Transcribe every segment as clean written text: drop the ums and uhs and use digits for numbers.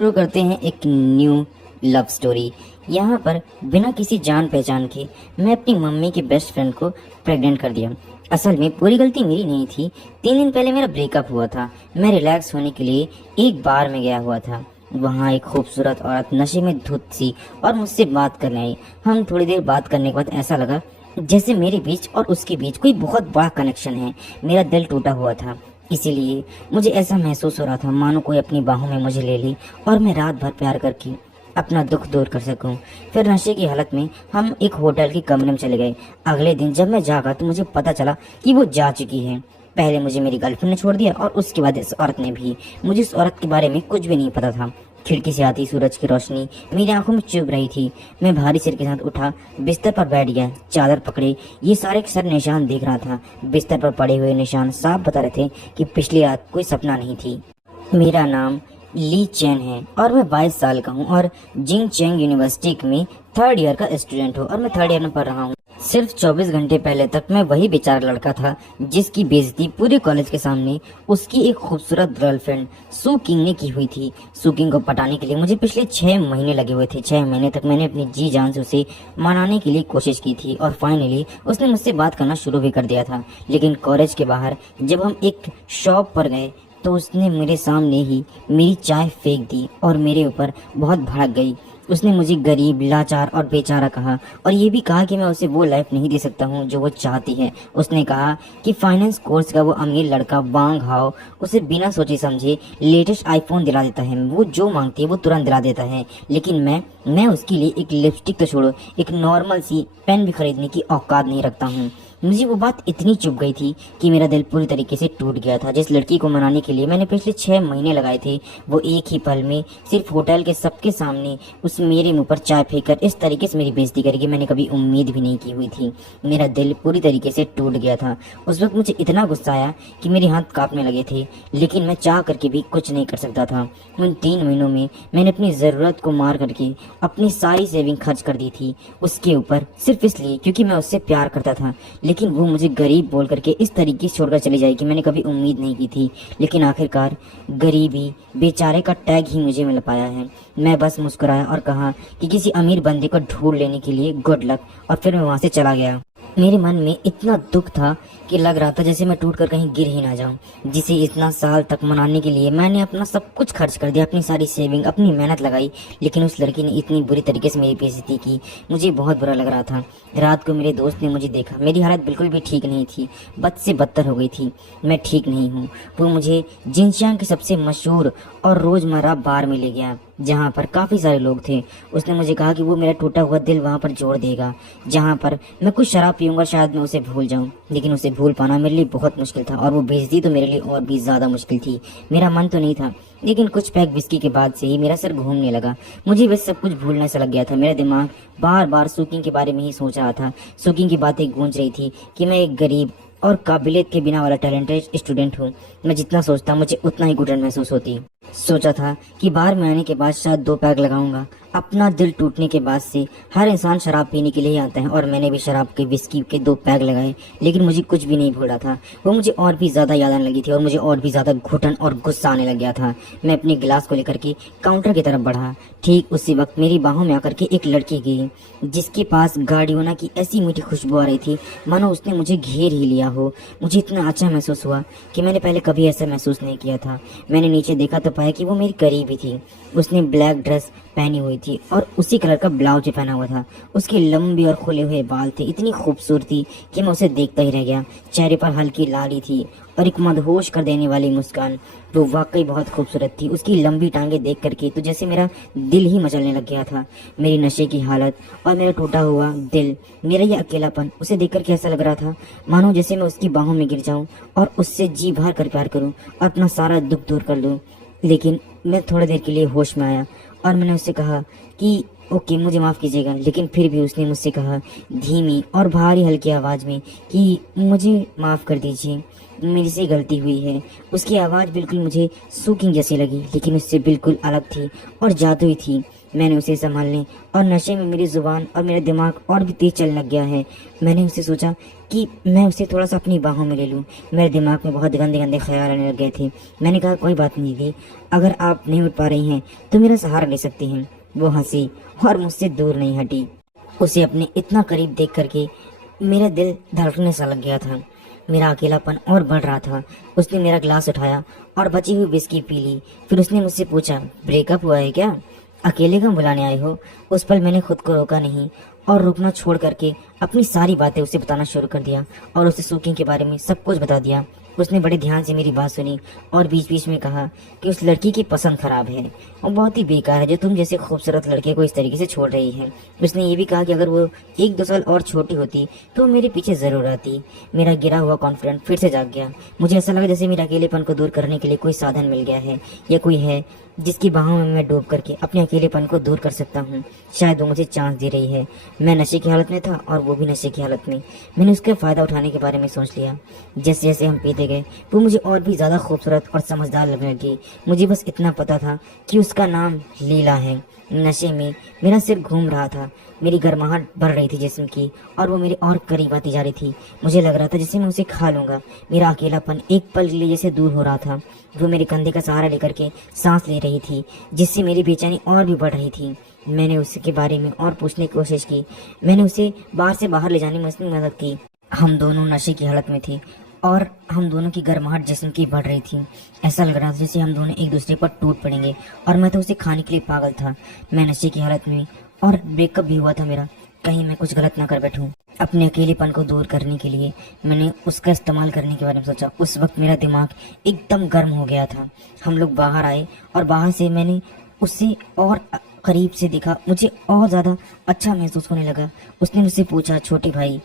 शुरू करते हैं एक न्यू लव स्टोरी। यहाँ पर बिना किसी जान पहचान के मैं अपनी मम्मी के बेस्ट फ्रेंड को प्रेग्नेंट कर दिया। असल में पूरी गलती मेरी नहीं थी। 3 दिन पहले मेरा ब्रेकअप हुआ था। मैं रिलैक्स होने के लिए एक बार में गया हुआ था। वहाँ एक खूबसूरत औरत नशे में धुत सी और मुझसे बात करने आई। हम थोड़ी देर बात करने के बाद ऐसा लगा जैसे मेरे बीच और उसके बीच कोई बहुत बड़ा कनेक्शन है। मेरा दिल टूटा हुआ था, इसीलिए मुझे ऐसा महसूस हो रहा था मानो कोई अपनी बाहों में मुझे ले ली और मैं रात भर प्यार करके अपना दुख दूर कर सकूं। फिर नशे की हालत में हम एक होटल के कमरे में चले गए। अगले दिन जब मैं जागा तो मुझे पता चला कि वो जा चुकी है। पहले मुझे मेरी गर्लफ्रेंड ने छोड़ दिया और उसके बाद इस औरत ने भी। मुझे इस औरत के बारे में कुछ भी नहीं पता था। खिड़की से आती सूरज की रोशनी मेरी आंखों में चुभ रही थी। मैं भारी सिर के साथ उठा, बिस्तर पर बैठ गया, चादर पकड़े। ये सारे के सारे निशान देख रहा था। बिस्तर पर पड़े हुए निशान साफ बता रहे थे कि पिछली रात कोई सपना नहीं थी। मेरा नाम ली चैन है और मैं 22 साल का हूँ और जिंग चैंग यूनिवर्सिटी में 3rd ईयर का स्टूडेंट हूँ और मैं 3rd ईयर में पढ़ रहा हूँ। सिर्फ 24 घंटे पहले तक मैं वही बेचारा लड़का था जिसकी बेइज्जती पूरे कॉलेज के सामने उसकी एक खूबसूरत गर्लफ्रेंड सू किंग ने की हुई थी। सू किंग को पटाने के लिए मुझे पिछले 6 महीने लगे हुए थे। 6 महीने तक मैंने अपनी जी जान से उसे मनाने के लिए कोशिश की थी और फाइनली उसने मुझसे बात करना शुरू भी कर दिया था। लेकिन कॉलेज के बाहर जब हम एक शॉप पर गए तो उसने मेरे सामने ही मेरी चाय फेंक दी और मेरे ऊपर बहुत भड़क गई। उसने मुझे गरीब, लाचार और बेचारा कहा और ये भी कहा कि मैं उसे वो लाइफ नहीं दे सकता हूँ जो वो चाहती है। उसने कहा कि फाइनेंस कोर्स का वो अमीर लड़का वांग हाओ उसे बिना सोचे समझे लेटेस्ट आईफोन दिला देता है। वो जो मांगती है वो तुरंत दिला देता है। लेकिन मैं उसके लिए एक लिपस्टिक तो छोड़ो, एक नॉर्मल सी पेन भी खरीदने की औकात नहीं रखता हूँ। मुझे वो बात इतनी चुभ गई थी कि मेरा दिल पूरी तरीके से टूट गया था। जिस लड़की को मनाने के लिए मैंने पिछले 6 महीने लगाए थे वो एक ही पल में सिर्फ होटल के सबके सामने उस मेरे मुंह पर चाय फेंककर इस तरीके से मेरी बेइज्जती करेगी मैंने कभी उम्मीद भी नहीं की हुई थी। मेरा दिल पूरी तरीके से टूट गया था। उस वक्त मुझे इतना गुस्सा आया कि मेरे हाथ कांपने लगे थे, लेकिन मैं चाह करके भी कुछ नहीं कर सकता था। उन 3 महीनों में मैंने अपनी ज़रूरत को मार करके अपनी सारी सेविंग खर्च कर दी थी उसके ऊपर, सिर्फ इसलिए क्योंकि मैं उससे प्यार करता था। लेकिन वो मुझे गरीब बोल करके इस तरीके से छोड़कर चली जाएगी मैंने कभी उम्मीद नहीं की थी। लेकिन आखिरकार गरीबी, बेचारे का टैग ही मुझे मिल पाया है। मैं बस मुस्कुराया और कहा कि किसी अमीर बंदे को ढूंढ लेने के लिए गुड लक, और फिर मैं वहां से चला गया। मेरे मन में इतना दुख था कि लग रहा था जैसे मैं टूटकर कहीं गिर ही ना जाऊं। जिसे इतना साल तक मनाने के लिए मैंने अपना सब कुछ खर्च कर दिया, अपनी सारी सेविंग, अपनी मेहनत लगाई, लेकिन उस लड़की ने इतनी बुरी तरीके से मेरी बेइज्जती की। मुझे बहुत बुरा लग रहा था। रात को मेरे दोस्त ने मुझे देखा, मेरी हालत बिल्कुल भी ठीक नहीं थी, बद से बदतर हो गई थी। मैं ठीक नहीं हूँ। वो मुझे जिनचांग के सबसे मशहूर और रोजमर्रा बार में ले गया जहाँ पर काफ़ी सारे लोग थे। उसने मुझे कहा कि वो मेरा टूटा हुआ दिल वहाँ पर जोड़ देगा, जहाँ पर मैं कुछ शराब पीऊंगा, शायद मैं उसे भूल जाऊँ। लेकिन उसे भूल पाना मेरे लिए बहुत मुश्किल था और वो बेइज्जती तो मेरे लिए और भी ज़्यादा मुश्किल थी। मेरा मन तो नहीं था, लेकिन कुछ पैक विस्की के बाद से ही मेरा सर घूमने लगा। मुझे बस सब कुछ भूलना सा लग गया था। मेरा दिमाग बार बार सुकिंग के बारे में ही सोच रहा था। सुकिंग की बातें गूंज रही थी कि मैं एक गरीब और काबिलियत के बिना वाला टैलेंटेड स्टूडेंट हूँ। मैं जितना सोचता मुझे उतना ही घुटन महसूस होती। सोचा था कि बाहर में आने के बाद शायद 2 पैग लगाऊंगा। अपना दिल टूटने के बाद से हर इंसान शराब पीने के लिए ही आता है और मैंने भी शराब के विस्की के 2 पैग लगाए, लेकिन मुझे कुछ भी नहीं भूला था। वो मुझे और भी ज़्यादा याद आने लगी थी और मुझे और भी ज़्यादा घुटन और गुस्सा आने लग गया था। मैं अपने गिलास को लेकर के काउंटर की तरफ बढ़ा। ठीक उसी वक्त मेरी बाहों में आकर के एक लड़की गई जिसके पास गार्डियोना की ऐसी मीठी खुशबू आ रही थी मानो उसने मुझे घेर ही लिया हो। मुझे इतना अच्छा महसूस हुआ कि मैंने पहले कभी ऐसा महसूस नहीं किया था। मैंने नीचे देखा तो पाया कि वो मेरी करीब ही थी। उसने ब्लैक ड्रेस पहनी हुई थी और उसी कलर का ब्लाउज भी पहना हुआ था। उसके लंबे और खुले हुए बाल थे, इतनी खूबसूरती कि मैं उसे देखता ही रह गया। चेहरे पर हल्की लाली थी और एक मदहोश कर देने वाली मुस्कान। वो वाकई बहुत खूबसूरत थी। उसकी लंबी टांगे देख करके तो जैसे मेरा दिल ही मचलने लग गया था। मेरी नशे की हालत और मेरा टूटा हुआ दिल, मेरा ये अकेलापन, उसे देख करके ऐसा लग रहा था मानो जैसे मैं उसकी बाहों में गिर जाऊं और उससे जी भर कर प्यार करूं और अपना सारा दुख दूर कर लूं। लेकिन मैं थोड़ी देर के लिए होश में आया और मैंने उससे कहा कि ओके, मुझे माफ़ कीजिएगा। लेकिन फिर भी उसने मुझसे कहा धीमी और भारी हल्की आवाज़ में कि मुझे माफ़ कर दीजिए, मेरी से गलती हुई है। उसकी आवाज़ बिल्कुल मुझे सुकिंग जैसी लगी, लेकिन उससे बिल्कुल अलग थी और जादुई थी। मैंने उसे संभालने और नशे में मेरी जुबान और मेरा दिमाग और भी तेज चलने लग गया है। मैंने उससे सोचा कि मैं उसे थोड़ा सा अपनी बाहों में ले लूं। मेरे दिमाग में बहुत गंदे गंदे ख्याल आने लग गए थे। मैंने कहा, कोई बात नहीं दीदी, अगर आप नहीं उठ पा रही हैं तो मेरा सहारा ले सकती हैं। वो हंसी और मुझसे दूर नहीं हटी। उसे अपने इतना करीब देख करके मेरा दिल धड़कने सा लग गया था। मेरा अकेलापन और बढ़ रहा था। उसने मेरा ग्लास उठाया और बची हुई विस्की पी ली। फिर उसने मुझसे पूछा, ब्रेकअप हुआ है क्या? अकेले क्यों बुलाने आए हो? उस पल मैंने खुद को रोका नहीं और रोकना छोड़ करके अपनी सारी बातें उसे बताना शुरू कर दिया और उसे सूकिंग के बारे में सब कुछ बता दिया। उसने बड़े ध्यान से मेरी बात सुनी और बीच बीच में कहा कि उस लड़की की पसंद खराब है और बहुत ही बेकार है जो तुम जैसे खूबसूरत लड़के को इस तरीके से छोड़ रही है। उसने ये भी कहा कि अगर वो 1-2 साल और छोटी होती तो मेरे पीछे जरूर आती। मेरा गिरा हुआ कॉन्फिडेंस फिर से जाग गया। मुझे ऐसा लगा जैसे मेरे अकेलेपन को दूर करने के लिए कोई साधन मिल गया है या कोई है जिसकी बाहों में मैं डूब करके अपने अकेलेपन को दूर कर सकता हूँ। शायद वो मुझे चांस दे रही है। मैं नशे की हालत में था और वो भी नशे की हालत में। मैंने उसका फायदा उठाने के बारे में सोच लिया। जैसे जैसे हम पीते गए वो मुझे और भी ज्यादा खूबसूरत और समझदार लगने लगी। मुझे बस इतना पता था कि उसका नाम लीला है। नशे में मेरा सिर घूम रहा था। मेरी गर्माहट बढ़ रही थी जिस्म की और वो मेरे और करीब आती जा रही थी। मुझे लग रहा था जैसे मैं उसे खा लूंगा। मेरा अकेलापन एक पल के लिए जैसे दूर हो रहा था। वो मेरे कंधे का सहारा लेकर के सांस ले रही थी जिससे मेरी बेचैनी और भी बढ़ रही थी। मैंने उसके बारे में और पूछने की कोशिश की। मैंने उसे बाहर से बाहर ले जाने में उसने मदद की। हम दोनों नशे की हालत में थे और हम दोनों की गर्माहट जिस्म की बढ़ रही थी। ऐसा लग रहा था जैसे हम दोनों एक दूसरे पर टूट पड़ेंगे और मैं तो उसे खाने के लिए पागल था। मैं नशे की हालत में और ब्रेकअप भी हुआ था मेरा। कहीं मैं कुछ गलत ना कर बैठूं। अपने अकेलेपन को दूर करने के लिए मैंने उसका इस्तेमाल करने के बारे में सोचा। उस वक्त मेरा दिमाग एकदम गर्म हो गया था। हम लोग बाहर आए और बाहर से मैंने उससे और करीब से देखा। मुझे और ज़्यादा अच्छा महसूस होने लगा। उसने मुझसे पूछा, छोटे भाई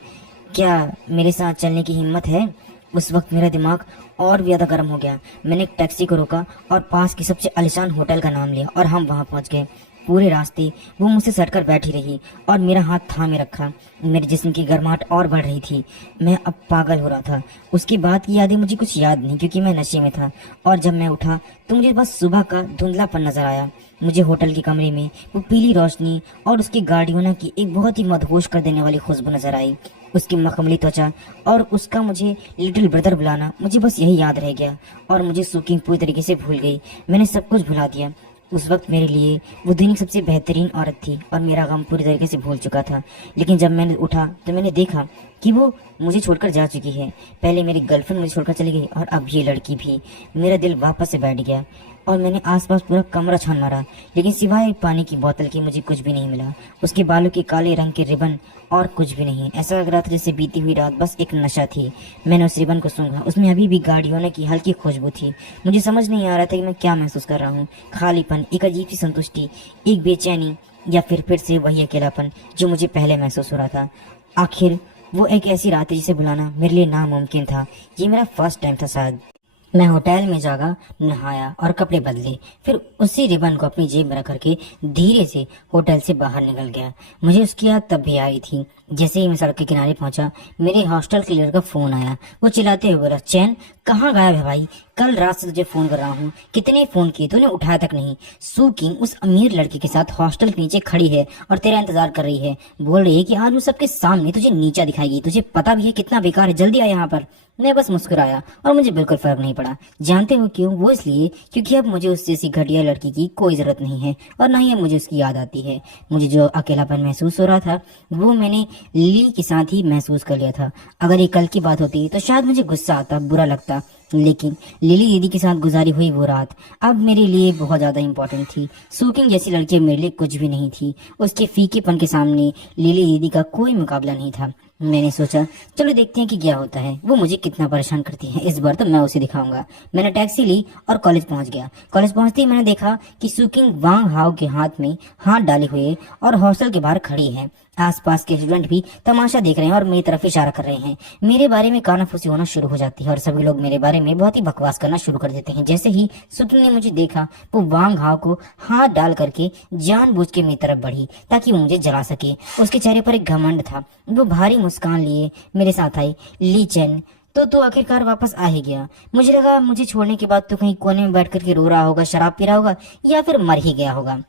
क्या मेरे साथ चलने की हिम्मत है? उस वक्त मेरा दिमाग और भी ज़्यादा गर्म हो गया। मैंने एक टैक्सी को रोका और पास के सबसे आलीशान होटल का नाम लिया और हम वहाँ पहुँच गए। पूरे रास्ते वो मुझसे सटकर बैठी रही और मेरा हाथ थामे रखा। मेरे जिस्म की गर्माहट और बढ़ रही थी। मैं अब पागल हो रहा था। उसके बाद की यादें मुझे कुछ याद नहीं क्योंकि मैं नशे में था। और जब मैं उठा तो मुझे बस सुबह का धुंधलापन नजर आया। मुझे होटल के कमरे में वो पीली रोशनी और उसकी गार्डियोना की एक बहुत ही मदहोश कर देने वाली खुशबू नजर आई। उसकी मखमली त्वचा और उसका मुझे लिटिल ब्रदर बुलाना, मुझे बस यही याद रह गया और मुझे सूकिंग पूरी तरीके से भूल गई। मैंने सब कुछ भुला दिया। उस वक्त मेरे लिए वो दुनिया की सबसे बेहतरीन औरत थी और मेरा गम पूरी तरीके से भूल चुका था। लेकिन जब मैंने उठा तो मैंने देखा कि वो मुझे छोड़कर जा चुकी है। पहले मेरी गर्लफ्रेंड मुझे छोड़कर चली गई और अब ये लड़की भी। मेरा दिल वापस से बैठ गया और मैंने आसपास पूरा कमरा छान मारा, लेकिन सिवाय पानी की बोतल के मुझे कुछ भी नहीं मिला। उसके बालों के काले रंग के रिबन और कुछ भी नहीं। ऐसा लग रहा था जैसे बीती हुई रात बस एक नशा थी। मैंने उस रिबन को सूंघा। उसमें अभी भी गाड़ियों की हल्की खुशबू थी। मुझे समझ नहीं आ रहा था कि मैं क्या महसूस कर रहा हूँ। खालीपन, एक अजीब सी संतुष्टि, एक बेचैनी या फिर से वही अकेलापन जो मुझे पहले महसूस हो रहा था। आखिर वो एक ऐसी रात है जिसे बुलाना मेरे लिए नामुमकिन था। ये मेरा फर्स्ट टाइम था शायद। मैं होटल में जागा, नहाया और कपड़े बदले। फिर उसी रिबन को अपनी जेब में रख करके धीरे से होटल से बाहर निकल गया। मुझे उसकी याद तब भी आई थी। जैसे ही मैं सड़क के किनारे पहुंचा, मेरे हॉस्टल क्लीनर का फोन आया। वो चिल्लाते हुए बोला, चैन कहाँ गायब है भाई? कल रात से तुझे फोन कर रहा हूँ, कितने फोन किए, तूने उठाया तक नहीं। सू किंग उस अमीर लड़के के साथ हॉस्टल के नीचे खड़ी है और तेरा इंतजार कर रही है। बोल रही है कि आज वो सबके सामने तुझे नीचा दिखाएगी। तुझे पता भी है कितना बेकार है, जल्दी आ यहाँ पर। मैं बस मुस्कुराया और मुझे बिल्कुल फर्क नहीं पड़ा। जानते हो क्यों? वो इसलिए क्योंकि अब मुझे उस जैसी घटिया लड़की की कोई जरूरत नहीं है और ना ही अब मुझे उसकी याद आती है। मुझे जो अकेलापन महसूस हो रहा था वो मैंने लिली के साथ ही महसूस कर लिया था। अगर ये कल की बात होती तो शायद मुझे गुस्सा आता, बुरा लगता, लेकिन लिली दीदी के साथ गुजारी हुई वो रात अब मेरे लिए बहुत ज्यादा इंपॉर्टेंट थी। सूकिंग जैसी लड़की मेरे लिए कुछ भी नहीं थी। उसके फीकेपन के सामने लिली दीदी का कोई मुकाबला नहीं था। मैंने सोचा चलो देखते हैं कि क्या होता है, वो मुझे कितना परेशान करती है। इस बार तो मैं उसे दिखाऊंगा। मैंने टैक्सी ली और कॉलेज पहुंच गया। कॉलेज पहुंचते ही मैंने देखा कि सूकिंग वांग हाउ के हाथ में हाथ डाले हुए और हॉस्टल के बाहर खड़ी है। आसपास के स्टूडेंट भी तमाशा देख रहे हैं और मेरी तरफ इशारा कर रहे हैं। मेरे बारे में कानाफूसी होना शुरू हो जाती है और सभी लोग मेरे बारे में बहुत ही बकवास करना शुरू कर देते हैं। जैसे ही सुकिंग ने मुझे देखा वो वांग हाव को हाथ डाल करके जानबूझ के मेरी तरफ बढ़ी ताकि वो मुझे जला सके। उसके चेहरे पर एक घमंड था। वो भारी मुस्कान लिए मेरे साथ आई। ली चेन तो आखिरकार वापस आ ही गया। मुझे लगा मुझे छोड़ने के बाद तो कहीं कोने में बैठ करके रो रहा होगा, शराब पी रहा होगा या फिर मर ही गया होगा।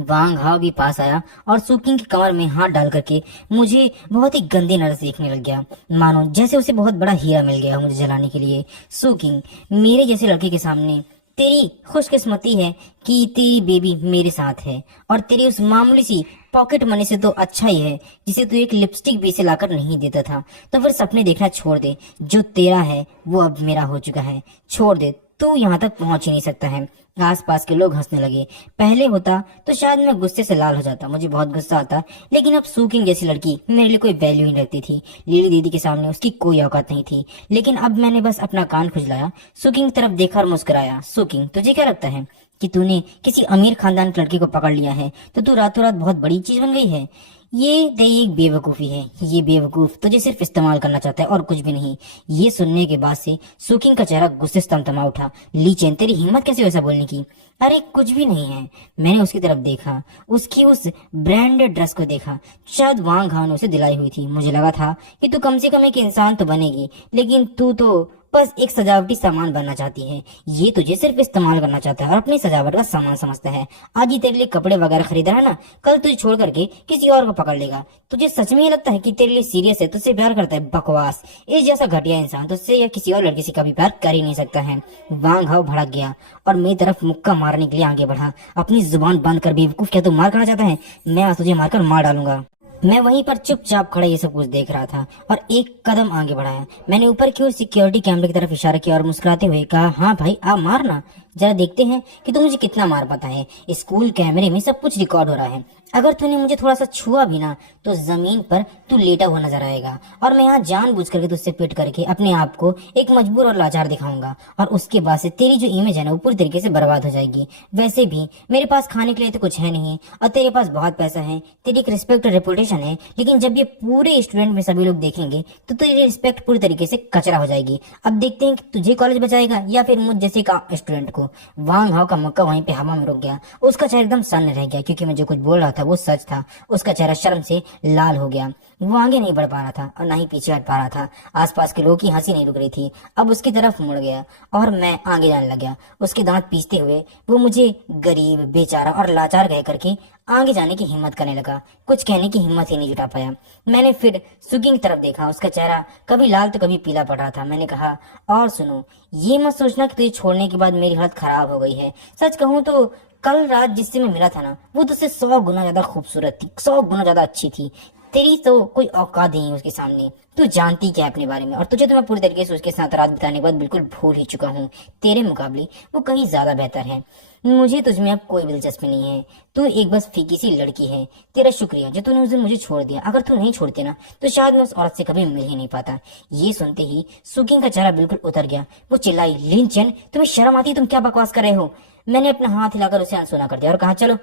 वांग हाव भी पास आया और सुकिंग की कमर में हाथ डाल करके मुझे बहुत ही गंदी नजर से देखने लग गया, मानो जैसे उसे बहुत बड़ा हीरा मिल गया हो मुझे जलाने के लिए। सुकिंग, मेरे जैसे लड़के के सामने तेरी खुशकिस्मती है कि तेरी बेबी मेरे साथ है, और तेरी उस मामूली सी पॉकेट मनी से तो अच्छा ही है जिसे तू एक लिपस्टिक भी से लाकर नहीं देता था। तो फिर सपने देखना छोड़ दे, जो तेरा है वो अब मेरा हो चुका है, छोड़ दे, तू यहाँ तक पहुंच ही नहीं सकता है। आसपास के लोग हंसने लगे। पहले होता तो शायद मैं गुस्से से लाल हो जाता, मुझे बहुत गुस्सा आता, लेकिन अब सुकिंग जैसी लड़की मेरे लिए कोई वैल्यू ही रखती थी। लिली दीदी के सामने उसकी कोई औकात नहीं थी। लेकिन अब मैंने बस अपना कान खुजलाया, सुकिंग की तरफ देखा और मुस्कुराया। सुकिंग, तुझे क्या लगता है कि तूने किसी अमीर खानदान की लड़की को पकड़ लिया है तो तू रातों रात बहुत बड़ी चीज बन गई है? ये तेरी एक बेवकूफी है। ये बेवकूफ तुझे सिर्फ इस्तेमाल करना चाहता है और कुछ भी नहीं। ये सुनने के बाद से सुकिंग का चेहरा गुस्से से तमतमा उठा। ली चेन, तेरी हिम्मत कैसे वैसा बोलने की? अरे कुछ भी नहीं है। मैंने उसकी तरफ देखा, उसकी उस ब्रांडेड ड्रेस को देखा, शायद वांग हाव ने उसे दिलाई हुई थी। मुझे लगा था कि तू कम से कम एक इंसान तो बनेगी, लेकिन तू तो बस एक सजावटी सामान बनना चाहती है। ये तुझे सिर्फ इस्तेमाल करना चाहता है और अपनी सजावट का सामान समझता है। आज ही तेरे लिए कपड़े वगैरह खरीदा है ना, कल तुझे छोड़ करके किसी और को पकड़ लेगा। तुझे सच में ये लगता है कि तेरे लिए सीरियस है, तुझसे प्यार करता है? बकवास। इस जैसा घटिया इंसान तुझसे या किसी और लड़की से कभी प्यार कर ही नहीं सकता है। वांग हाव भड़क गया और मेरी तरफ मुक्का मारने के लिए आगे बढ़ा। अपनी जुबान बंद कर बेवकूफ, क्या तू मार करना चाहता है? मैं आज तुझे मारकर मार डालूंगा। मैं वहीं पर चुपचाप खड़े ये सब कुछ देख रहा था और एक कदम आगे बढ़ाया। मैंने ऊपर की ओर सिक्योरिटी कैमरे की तरफ इशारा किया और मुस्कुराते हुए कहा, हाँ भाई आप मारना, जरा देखते हैं कि तू मुझे कितना मार पाता है। स्कूल कैमरे में सब कुछ रिकॉर्ड हो रहा है। अगर तूने मुझे थोड़ा सा छुआ भी ना तो जमीन पर तू लेटा हुआ नजर आएगा, और मैं यहाँ जानबूझ करके तुझसे पिट करके अपने आप को एक मजबूर और लाचार दिखाऊंगा, और उसके बाद से तेरी जो इमेज है ना वो पूरी तरीके से बर्बाद हो जाएगी। वैसे भी मेरे पास खाने के लिए तो कुछ है नहीं, और तेरे पास बहुत पैसा है, तेरी एक रिस्पेक्ट और रेपुटेशन है, लेकिन जब ये पूरे स्टूडेंट में सभी लोग देखेंगे तो तेरी रिस्पेक्ट पूरी तरीके से कचरा हो जाएगी। अब देखते हैं कि तुझे कॉलेज बचाएगा या फिर मुझ जैसे का स्टूडेंट को। वांग हाव का मक्का वहीं पे हवा में रुक गया। उसका चेहरा एकदम सन्न रह गया, क्योंकि मैं जो कुछ बोल रहा था वो सच था। उसका चेहरा शर्म से लाल हो गया। वो आगे नहीं बढ़ पा रहा था और ना ही पीछे हट पा रहा था। आसपास के लोगों की हंसी नहीं रुक रही थी। अब उसकी तरफ मुड़ गया और मैं आगे जाने लगा। उसके दांत पीसते हुए वो मुझे गरीब, बेचारा और लाचार कह करके आगे जाने की हिम्मत करने लगा। कुछ कहने की हिम्मत ही नहीं जुटा पाया। मैंने फिर सुकिंग तरफ देखा। उसका चेहरा कभी लाल तो कभी पीला पड़ रहा था। मैंने कहा, और सुनो, ये मत सोचना कि तुझे छोड़ने के बाद मेरी हालत खराब हो गई है। सच कहूँ तो कल रात जिससे मैं मिला था ना, वो तुझसे 100 गुना ज्यादा खूबसूरत थी, 100 गुना ज्यादा अच्छी थी। तेरी तो कोई औकात नहीं है उसके सामने। तू जानती क्या है अपने बारे में, और तुझे तो मैं पूरी तरीके से उसके साथ रात बिताने के बाद बिल्कुल भूल ही चुका हूँ। तेरे मुकाबले वो कहीं ज्यादा बेहतर है। मुझे तुझमें अब कोई दिलचस्पी नहीं है। तू एक बस फीकी सी लड़की है। तेरा शुक्रिया जो तूने उस दिन मुझे छोड़ दिया। अगर तू नहीं छोड़ती ना तो शायद मैं उस औरत से कभी मिल ही नहीं पाता। ये सुनते ही सुकिंग का चेहरा बिल्कुल उतर गया। वो चिल्लाई, लिंचन, तुम्हें शर्म आती है? तुम क्या बकवास कर रहे हो? मैंने अपना हाथ हिलाकर उसे अनसुना कर दिया और कहा, चलो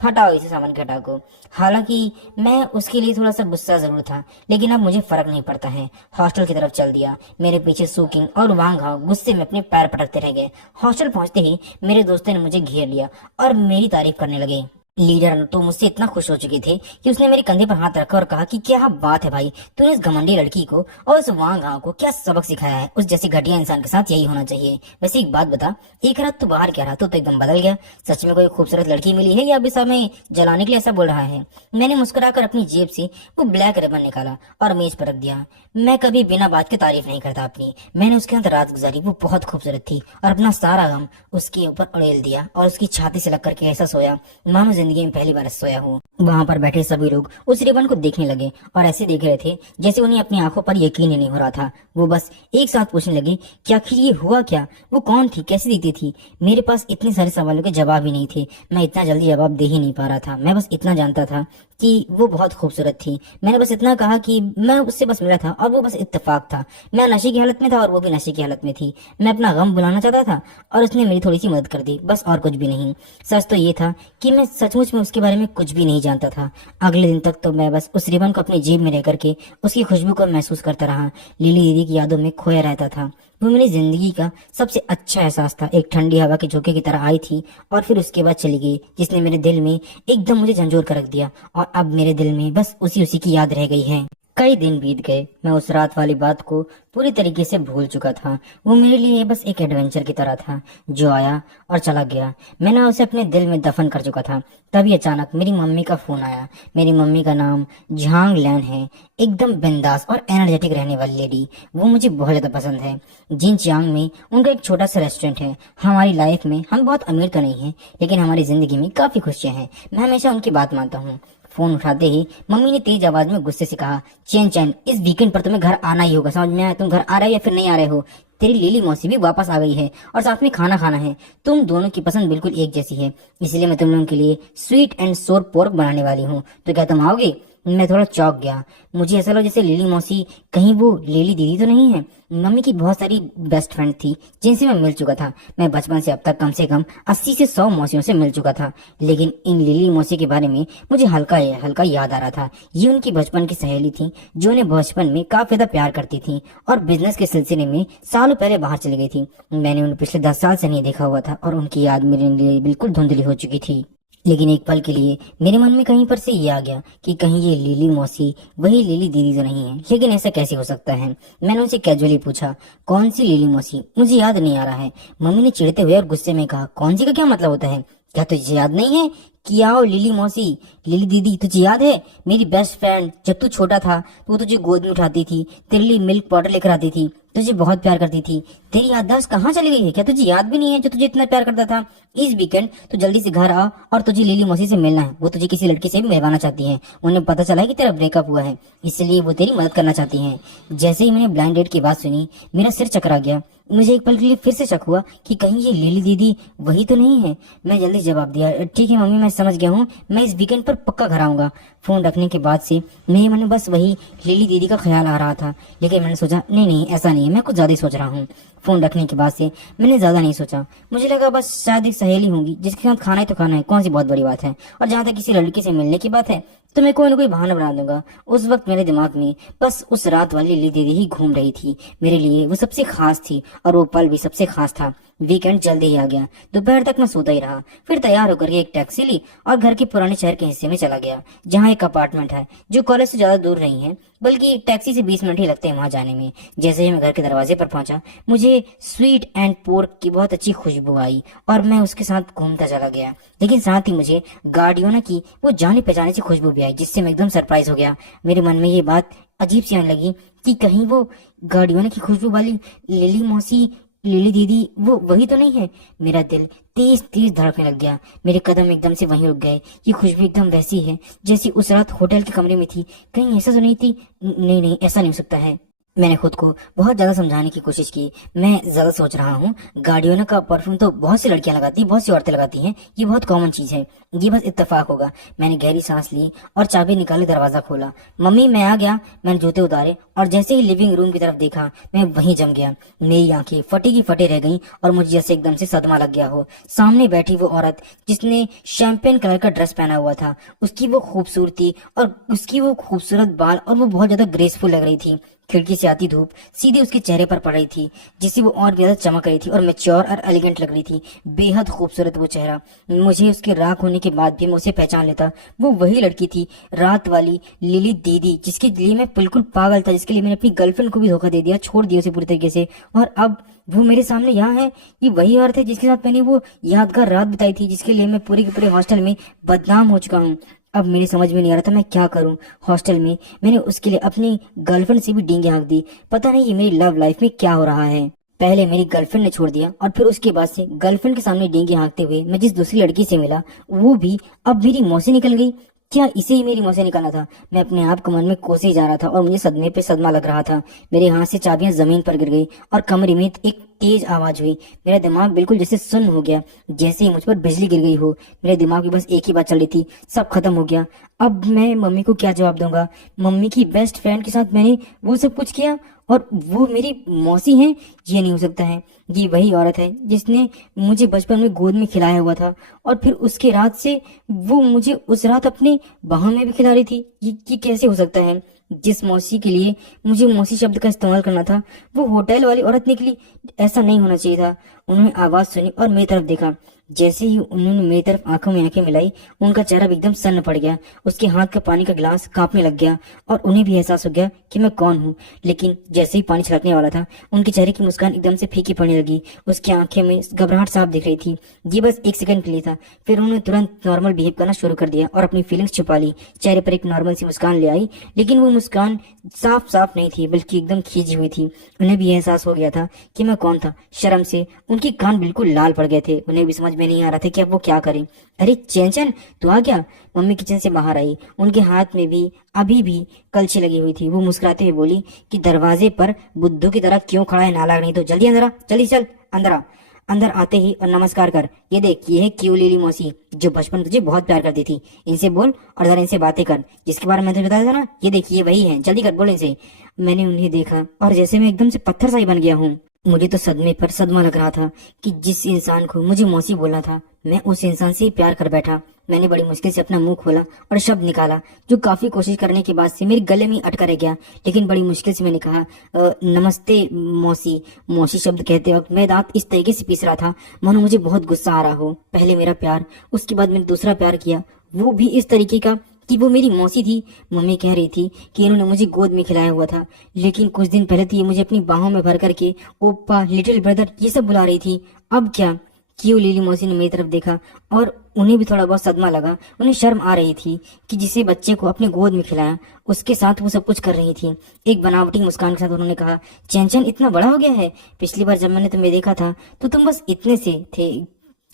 हटाओ इसे सामान के हटा को। हालांकि मैं उसके लिए थोड़ा सा गुस्सा जरूर था, लेकिन अब मुझे फर्क नहीं पड़ता है। हॉस्टल की तरफ चल दिया। मेरे पीछे सुकिंग और वांग हाव गुस्से में अपने पैर पटकते रह गए। हॉस्टल पहुंचते ही मेरे दोस्तों ने मुझे घेर लिया और मेरी तारीफ करने लगे। लीडर तो मुझसे इतना खुश हो चुके थे कि उसने मेरे कंधे पर हाथ रखा और कहा कि क्या बात है भाई, तूने इस घमंडी लड़की को और उस वांग हाव को क्या सबक सिखाया है? उस जैसे घटिया इंसान के साथ यही होना चाहिए। वैसे एक बात बता, एक रात तू बाहर क्या रहा, तो एकदम बदल गया। सच में कोई खूबसूरत लड़की मिली है या अभी समय जलाने के लिए ऐसा बोल रहा है? मैंने मुस्कुराकर अपनी जेब से वो ब्लैक रिबन निकाला और मेज पर रख दिया। मैं कभी बिना बात के तारीफ नहीं करता अपनी। मैंने उसके साथ रात गुजारी, वो बहुत खूबसूरत थी, और अपना सारा गम उसके ऊपर उड़ेल दिया और उसकी छाती से लग करके ऐसा सोया मानो जिंदगी में पहली बार सोया हूँ। वहां पर बैठे सभी लोग उस रिबन को देखने लगे और ऐसे देख रहे थे जैसे उन्हें अपनी आंखों पर यकीन ही नहीं हो रहा था। वो बस एक साथ पूछने लगे कि आखिर ये हुआ क्या, वो कौन थी, कैसे दिखती थी? मेरे पास इतने सारे सवालों के जवाब ही नहीं थे। मैं इतना जल्दी जवाब दे ही नहीं पा रहा था। मैं बस इतना जानता था कि वो बहुत खूबसूरत थी। मैंने बस इतना कहा कि मैं उससे बस मिला था और वो बस इत्तेफाक था। मैं नशे की हालत में था और वो भी नशे की हालत में थी। मैं अपना गम भुलाना चाहता था और उसने मेरी थोड़ी सी मदद कर दी, बस, और कुछ भी नहीं। सच तो ये था कि मैं सचमुच में उसके बारे में कुछ भी नहीं जानता था। अगले दिन तक तो मैं बस उस रिबन को अपनी जेब में रह करके उसकी खुशबू को महसूस करता रहा। लिली दीदी की यादों में खोया रहता था। वो मेरी जिंदगी का सबसे अच्छा एहसास था। एक ठंडी हवा के झोंके की तरह आई थी और फिर उसके बाद चली गई, जिसने मेरे दिल में एकदम मुझे झंझोर कर रख दिया, और अब मेरे दिल में बस उसी की याद रह गई है। कई दिन बीत गए। मैं उस रात वाली बात को पूरी तरीके से भूल चुका था। वो मेरे लिए बस एक एडवेंचर की तरह था जो आया और चला गया। मैंने उसे अपने दिल में दफन कर चुका था। तभी अचानक मेरी मम्मी का फोन आया। मेरी मम्मी का नाम झांग लैन है। एकदम बिंदास और एनर्जेटिक रहने वाली लेडी। वो मुझे बहुत ज्यादा पसंद है। जिनजियांग में उनका एक छोटा सा रेस्टोरेंट है। हमारी लाइफ में हम बहुत अमीर तो नहीं है, लेकिन हमारी जिंदगी में काफी खुशियां हैं। मैं हमेशा उनकी बात मानता हूँ। फोन उठाते ही मम्मी ने तेज आवाज में गुस्से से कहा, चैन चैन, इस वीकेंड पर तुम्हें घर आना ही होगा। समझ में आया? तुम घर आ रहे हो या फिर नहीं आ रहे हो? तेरी लीली मौसी भी वापस आ गई है और साथ में खाना खाना है। तुम दोनों की पसंद बिल्कुल एक जैसी है, इसलिए मैं तुम लोगों के लिए स्वीट एंड सोर पोर्क बनाने वाली हूँ। तो क्या तुम आओगे? मैं थोड़ा चौंक गया। मुझे ऐसा लगा जैसे लिली मौसी कहीं वो लिली दीदी तो नहीं है। मम्मी की बहुत सारी बेस्ट फ्रेंड थी जिनसे मैं मिल चुका था। मैं बचपन से अब तक कम से कम 80 से 100 मौसियों से मिल चुका था, लेकिन इन लिली मौसी के बारे में मुझे हल्का हल्का याद आ रहा था। ये उनकी बचपन की सहेली थी जो उन्हें बचपन में काफी ज्यादा प्यार करती थी और बिजनेस के सिलसिले में सालों पहले बाहर चली गई थी। मैंने उन्हें पिछले 10 साल से नहीं देखा हुआ था और उनकी याद मेरे लिए बिल्कुल धुंधली हो चुकी थी। लेकिन एक पल के लिए मेरे मन में कहीं पर से ये आ गया कि कहीं ये लिली मौसी वही लिली दीदी तो नहीं है। लेकिन ऐसा कैसे हो सकता है? मैंने उनसे कैजुअली पूछा, कौन सी लिली मौसी? मुझे याद नहीं आ रहा है। मम्मी ने चिढ़ते हुए और गुस्से में कहा, कौन सी का क्या मतलब होता है? क्या तुझे याद नहीं है कि आओ लिली मौसी, लिली दीदी? तुझे याद है मेरी बेस्ट फ्रेंड? जब तू छोटा था तो वो तुझे गोद में उठाती थी, तेरे लिए मिल्क पाउडर लेकर आती थी, तुझे बहुत प्यार करती थी। तेरी याददाश्त कहाँ चली गई है? क्या तुझे याद भी नहीं है जो तुझे इतना प्यार करता था? इस वीकेंड तो जल्दी से घर आ और तुझे लिली मौसी से मिलना है। वो तुझे किसी लड़की से भी मिलवाना चाहती है। उन्हें पता चला है कि तेरा ब्रेकअप हुआ है, इसलिए वो तेरी मदद करना चाहती हैं। जैसे ही मैंने ब्लाइंड डेट की बात सुनी, मेरा सिर चकरा गया। मुझे एक पल के लिए फिर से शक हुआ कि कहीं ये लिली दीदी वही तो नहीं है। मैं जल्दी जवाब दिया, ठीक है मम्मी, मैं समझ गया हूँ, मैं इस वीकेंड पर पक्का घर आऊंगा। फोन रखने के बाद से मेरे मन में बस वही लिली दीदी का ख्याल आ रहा था, लेकिन मैंने सोचा नहीं नहीं, ऐसा नहीं है, मैं कुछ ज्यादा ही सोच रहा हूँ। फोन रखने के बाद से मैंने ज्यादा नहीं सोचा। मुझे लगा बस शायद एक सहेली होंगी जिसके साथ खाना है तो खाना है, कौन सी बहुत बड़ी बात है। और जहां तक किसी लड़की से मिलने की बात है तो मैं कोई ना कोई बहाना बना दूंगा। उस वक्त मेरे दिमाग में बस उस रात वाली लिली दीदी ही घूम रही थी। मेरे लिए वो सबसे खास थी और वो पल भी सबसे खास था। वीकेंड जल्दी ही आ गया। दोपहर तक मैं सोता ही रहा। फिर तैयार होकर के एक टैक्सी ली और घर के पुराने शहर के हिस्से में चला गया, जहाँ एक अपार्टमेंट है जो कॉलेज से ज्यादा दूर नहीं है, बल्कि टैक्सी से 20 मिनट ही लगते हैं वहां जाने में। जैसे ही मैं घर के दरवाजे पर पहुंचा, मुझे स्वीट एंड पोर्क की बहुत अच्छी खुशबू आई और मैं उसके साथ घूमता चला गया। लेकिन साथ ही मुझे गार्डियोना की वो जाने पहचाने से खुशबू भी आई, जिससे मैं एकदम सरप्राइज हो गया। मेरे मन में ये बात अजीब सी आने लगी कि कहीं वो गार्डियोना की खुशबू वाली लिली मौसी, लिली दीदी वो वही तो नहीं है। मेरा दिल तेज तेज धड़कने लग गया। मेरे कदम एकदम से वहीं रुक गए। ये खुशबू एकदम वैसी है जैसी उस रात होटल के कमरे में थी। कहीं ऐसा तो नहीं थी? नहीं नहीं, ऐसा नहीं हो सकता है। मैंने खुद को बहुत ज्यादा समझाने की कोशिश की। मैं ज्यादा सोच रहा हूँ, गार्डियोना का परफ्यूम तो बहुत सी लड़कियां लगाती हैं, बहुत सी औरतें लगाती हैं, ये बहुत कॉमन चीज है, ये बस इत्तेफाक होगा। मैंने गहरी सांस ली और चाबी निकाले दरवाजा खोला। मम्मी मैं आ गया। मैंने जूते उतारे और जैसे ही लिविंग रूम की तरफ देखा, मैं वहीं जम गया। मेरी आंखें फटी की फटे रह गईं और मुझे जैसे एकदम से सदमा लग गया हो। सामने बैठी वो औरत जिसने शैंपेन कलर का ड्रेस पहना हुआ था, उसकी वो खूबसूरती और उसकी वो खूबसूरत बाल, और वो बहुत ज्यादा ग्रेसफुल लग रही थी। खिड़की से आती धूप सीधे उसके चेहरे पर पड़ रही थी, जिससे वो और भी ज्यादा चमक रही थी और मैच्योर और एलिगेंट लग रही थी। बेहद खूबसूरत वो चेहरा। मुझे उसके राख होने के बाद भी मैं उसे पहचान लेता। वो वही लड़की थी, रात वाली लिली दीदी, जिसके लिए मैं बिल्कुल पागल था, जिसके लिए मैंने अपनी गर्लफ्रेंड को भी धोखा दे दिया, छोड़ दिया उसे पूरी तरीके से। और अब वो मेरे सामने यहाँ है। ये वही औरत है जिसके साथ मैंने वो यादगार रात बिताई थी, जिसके लिए मैं पूरे के पूरे हॉस्टल में बदनाम हो चुका हूँ। अब मेरी समझ में नहीं आ रहा था मैं क्या करूं। हॉस्टल में मैंने उसके लिए अपनी गर्लफ्रेंड से भी डींगे हाँक दी। पता नहीं ये मेरी लव लाइफ में क्या हो रहा है। पहले मेरी गर्लफ्रेंड ने छोड़ दिया और फिर उसके बाद से गर्लफ्रेंड के सामने डींगे हाँकते हुए मैं जिस दूसरी लड़की से मिला, वो भी अब मेरी मौसी निकल गई। क्या इसे ही मेरी मौसी निकाला था? मैं अपने आप को मन में कोसे जा रहा था और मुझे सदमे पे सदमा लग रहा था। मेरे हाथ से चाबियां जमीन पर गिर गई और कमरे में एक तेज आवाज हुई। मेरा दिमाग बिल्कुल जैसे सुन्न हो गया, जैसे ही मुझ पर बिजली गिर गई हो। मेरे दिमाग में बस एक ही बात चल रही थी, सब खत्म हो गया। अब मैं मम्मी को क्या जवाब दूंगा? मम्मी की बेस्ट फ्रेंड के साथ मैंने वो सब कुछ किया और वो मेरी मौसी हैं? ये नहीं हो सकता है। ये वही औरत है जिसने मुझे बचपन में गोद में खिलाया हुआ था और फिर उसके रात से वो मुझे उस रात अपने बाहों में भी खिला रही थी। ये कैसे हो सकता है? जिस मौसी के लिए मुझे मौसी शब्द का इस्तेमाल करना था, वो होटल वाली औरत निकली। ऐसा नहीं होना चाहिए था। उन्होंने आवाज सुनी और मेरी तरफ देखा। जैसे ही उन्होंने मेरी तरफ आंखों में आंखें मिलाई, उनका चेहरा भी एकदम सन्न पड़ गया। उसके हाथ का पानी का गिलास कांपने लग गया और उन्हें भी एहसास हो गया कि मैं कौन हूँ। लेकिन जैसे ही पानी छलकने वाला था, उनके चेहरे की मुस्कान एकदम से फीकी पड़ने लगी। उसकी आंखें में घबराहट साफ दिख रही थी। ये बस एक सेकंड के लिए था, फिर उन्होंने तुरंत नॉर्मल बिहेव करना शुरू कर दिया और अपनी फीलिंग्स छुपा ली। चेहरे पर एक नॉर्मल सी मुस्कान ले आई, लेकिन वो मुस्कान साफ साफ नहीं थी, बल्कि एकदम खींची हुई थी। उन्हें भी एहसास हो गया था कि मैं कौन था। शर्म से उनके कान बिल्कुल लाल पड़ गए थे। उन्हें भी समझ में नहीं आ रहा था कि अब वो क्या करें। अरे चैनचन, तू आ गया? मम्मी किचन से बाहर आई। उनके हाथ में भी अभी भी कलछी लगी हुई थी। वो मुस्कुराते हुए बोली कि दरवाजे पर बुद्धू की तरह क्यों खड़ा है नालायक, नहीं तो जल्दी अंदर आ, जल्दी चल अंदर आ। अंदर आते ही और नमस्कार कर। ये देख, ये है क्यू लीली मौसी, जो बचपन में तुझे बहुत प्यार करती थी। इनसे बोल और जरा इनसे बातें कर, जिसके बारे में तुझे बताया था ना। ये देख, ये वही है, जल्दी कर, बोल इनसे। मैंने उन्हें देखा और जैसे मैं एकदम से पत्थर सा ही बन गया हूँ। मुझे तो सदमे पर सदमा लग रहा था कि जिस इंसान को मुझे मौसी बोलना था, मैं उस इंसान से ही प्यार कर बैठा। मैंने बड़ी मुश्किल से अपना मुंह खोला और शब्द निकाला, जो काफी कोशिश करने के बाद से मेरे गले में अटका रह गया। लेकिन बड़ी मुश्किल से मैंने कहा, नमस्ते मौसी। मौसी शब्द कहते वक्त मैं दांत इस तरीके से पीस रहा था मानो मुझे बहुत गुस्सा आ रहा हो। पहले मेरा प्यार, उसके बाद मैंने दूसरा प्यार किया, वो भी इस तरीके का कि वो मेरी मौसी थी। मम्मी कह रही थी कि इन्होंने मुझे गोद में खिलाया हुआ था, लेकिन कुछ दिन पहले तो ये मुझे अपनी बाहों में भर करके ओप्पा, लिटिल ब्रदर ये सब बुला रही थी। अब क्या? क्यों लीली मौसी ने मेरी तरफ देखा और उन्हें भी थोड़ा बहुत सदमा लगा। उन्हें शर्म आ रही थी कि जिसे बच्चे को अपने गोद में खिलाया, उसके साथ वो सब कुछ कर रही थी। एक बनावटी मुस्कान के साथ उन्होंने कहा, चैनचन इतना बड़ा हो गया है? पिछली बार जब मैंने तुम्हें देखा था तो तुम बस इतने से थे।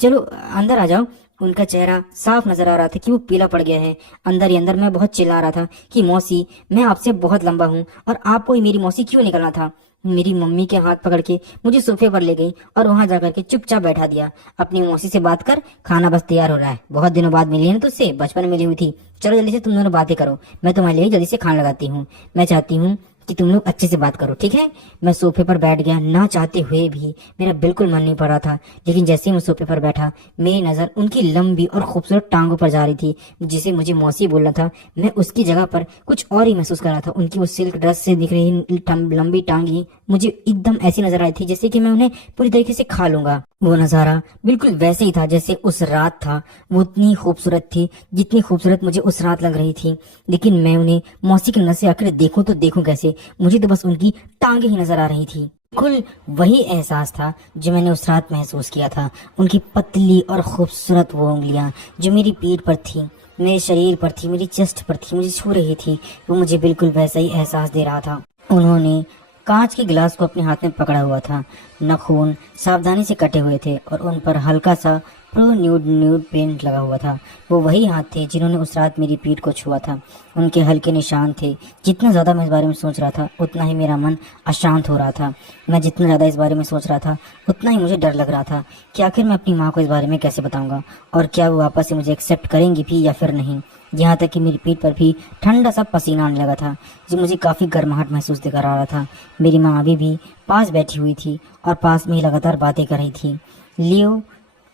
चलो अंदर आ जाओ। उनका चेहरा साफ नजर आ रहा था कि वो पीला पड़ गया है। अंदर ही अंदर मैं बहुत चिल्ला रहा था कि मौसी, मैं आपसे बहुत लंबा हूँ और आपको ही मेरी मौसी क्यों निकलना था। मेरी मम्मी के हाथ पकड़ के मुझे सोफे पर ले गई और वहां जाकर के चुपचाप बैठा दिया। अपनी मौसी से बात कर, खाना बस तैयार हो रहा है। बहुत दिनों बाद मिली है ना तुझसे, बचपन में मिली हुई थी। चलो जल्दी से तुम दोनों बातें करो, मैं तुम्हारे लिए जल्दी से खाना लगाती हूँ। मैं चाहती हूँ कि तुम लोग अच्छे से बात करो, ठीक है? मैं सोफे पर बैठ गया, ना चाहते हुए भी। मेरा बिल्कुल मन नहीं पड़ रहा था, लेकिन जैसे ही मैं सोफे पर बैठा, मेरी नजर उनकी लंबी और खूबसूरत टांगों पर जा रही थी, जिसे मुझे मौसी बोलना था। मैं उसकी जगह पर कुछ और ही महसूस कर रहा था। उनकी वो सिल्क ड्रेस से दिख रही लंबी टांगी मुझे एकदम ऐसी नजर आई थी जैसे कि मैं उन्हें पूरी तरीके से खा लूंगा। वो नजारा बिल्कुल वैसे ही था जैसे उस रात था। वो उतनी खूबसूरत थी जितनी खूबसूरत मुझे उस रात लग रही थी। लेकिन मैं उन्हें मौसी की नजर से आकर देखूं तो देखूं कैसे? मुझे तो बस उनकी टांगे ही नजर आ रही थी। बिल्कुल वही एहसास था जो मैंने उस रात महसूस किया था। उनकी पतली और खूबसूरत वो उंगलियां जो मेरी पीठ पर थी, मेरे शरीर पर थी, मेरी चेस्ट पर थी, मुझे छू रही थी। वो मुझे बिल्कुल वैसा ही एहसास दे रहा था। उन्होंने कांच के गिलास को अपने हाथ में पकड़ा हुआ था। नाखून सावधानी से कटे हुए थे और उन पर हल्का सा प्रो न्यूड न्यूड पेंट लगा हुआ था। वो वही हाथ थे जिन्होंने उस रात मेरी पीठ को छुआ था। उनके हल्के निशान थे। जितना ज्यादा मैं इस बारे में सोच रहा था, उतना ही मेरा मन अशांत हो रहा था। मैं जितना ज्यादा इस बारे में सोच रहा था, उतना ही मुझे डर लग रहा था कि आखिर मैं अपनी माँ को इस बारे में कैसे बताऊंगा, और क्या वो वापस से मुझे एक्सेप्ट करेंगी भी या फिर नहीं। यहाँ तक कि मेरी पीठ पर भी ठंडा सा पसीना आने लगा था, जो मुझे काफी गर्माहट महसूस दिखा रहा था। मेरी माँ अभी भी पास बैठी हुई थी और पास में ही लगातार बातें कर रही थी। लियो,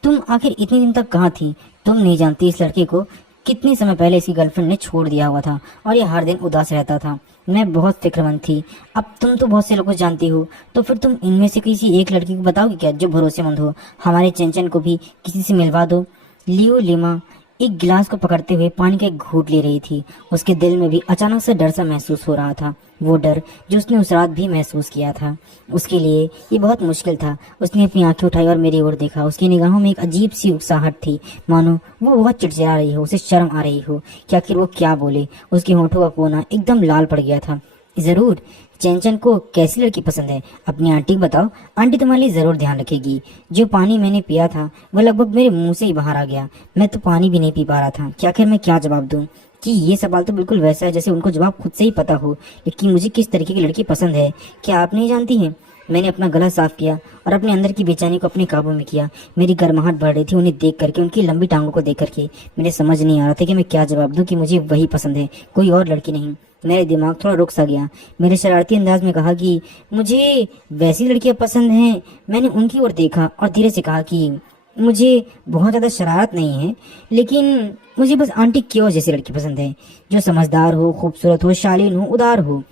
तुम आखिर इतने दिन तक कहाँ थी? तुम नहीं जानती इस लड़के को कितने समय पहले इसकी गर्लफ्रेंड ने छोड़ दिया हुआ था और ये हर दिन उदास रहता था। मैं बहुत फिक्रमंद थी। अब तुम तो बहुत से लोगों को जानती हो, तो फिर तुम इनमें से किसी एक लड़की को बताओगी क्या जो भरोसेमंद हो? हमारे चंचन को भी किसी से मिलवा दो। लियो लिमा एक गिलास को पकड़ते हुए पानी का एक घूंट ले रही थी। उसके दिल में भी अचानक से डर सा महसूस हो रहा था, वो डर जो उसने उस रात भी महसूस किया था। उसके लिए ये बहुत मुश्किल था। उसने अपनी आंखें उठाई और मेरी ओर देखा। उसकी निगाहों में एक अजीब सी उकसाहट थी, मानो वो बहुत चिड़चिड़ा रही हो, उसे शर्म आ रही हो कि आखिर वो क्या बोले। उसके होठों का कोना एकदम लाल पड़ गया था। जरूर, चैनचन को कैसी लड़की पसंद है? अपनी आंटी को बताओ, आंटी तुम्हारे लिए जरूर ध्यान रखेगी। जो पानी मैंने पिया था वो लगभग मेरे मुंह से ही बाहर आ गया। मैं तो पानी भी नहीं पी पा रहा था कि आखिर मैं क्या जवाब दूं। कि ये सवाल तो बिल्कुल वैसा है जैसे उनको जवाब खुद से ही पता हो। लेकिन मुझे किस तरीके की लड़की पसंद है क्या आप नहीं जानती हैं? मैंने अपना गला साफ किया और अपने अंदर की बेचैनी को अपने काबू में किया। मेरी गर्माहट बढ़ रही थी उन्हें देख करके, उनकी लंबी टांगों को देख करके। मेरे समझ नहीं आ रहा था कि मैं क्या जवाब दूं कि मुझे वही पसंद है, कोई और लड़की नहीं। मेरा दिमाग थोड़ा रुक सा गया। मेरे शरारती अंदाज में कहा कि मुझे वैसी लड़कियां पसंद हैं। मैंने उनकी ओर देखा और धीरे से कहा कि मुझे बहुत ज्यादा शरारत नहीं है, लेकिन मुझे बस आंटी क्यों जैसी लड़की पसंद है, जो समझदार हो, खूबसूरत हो, शालीन हो, उदार हो।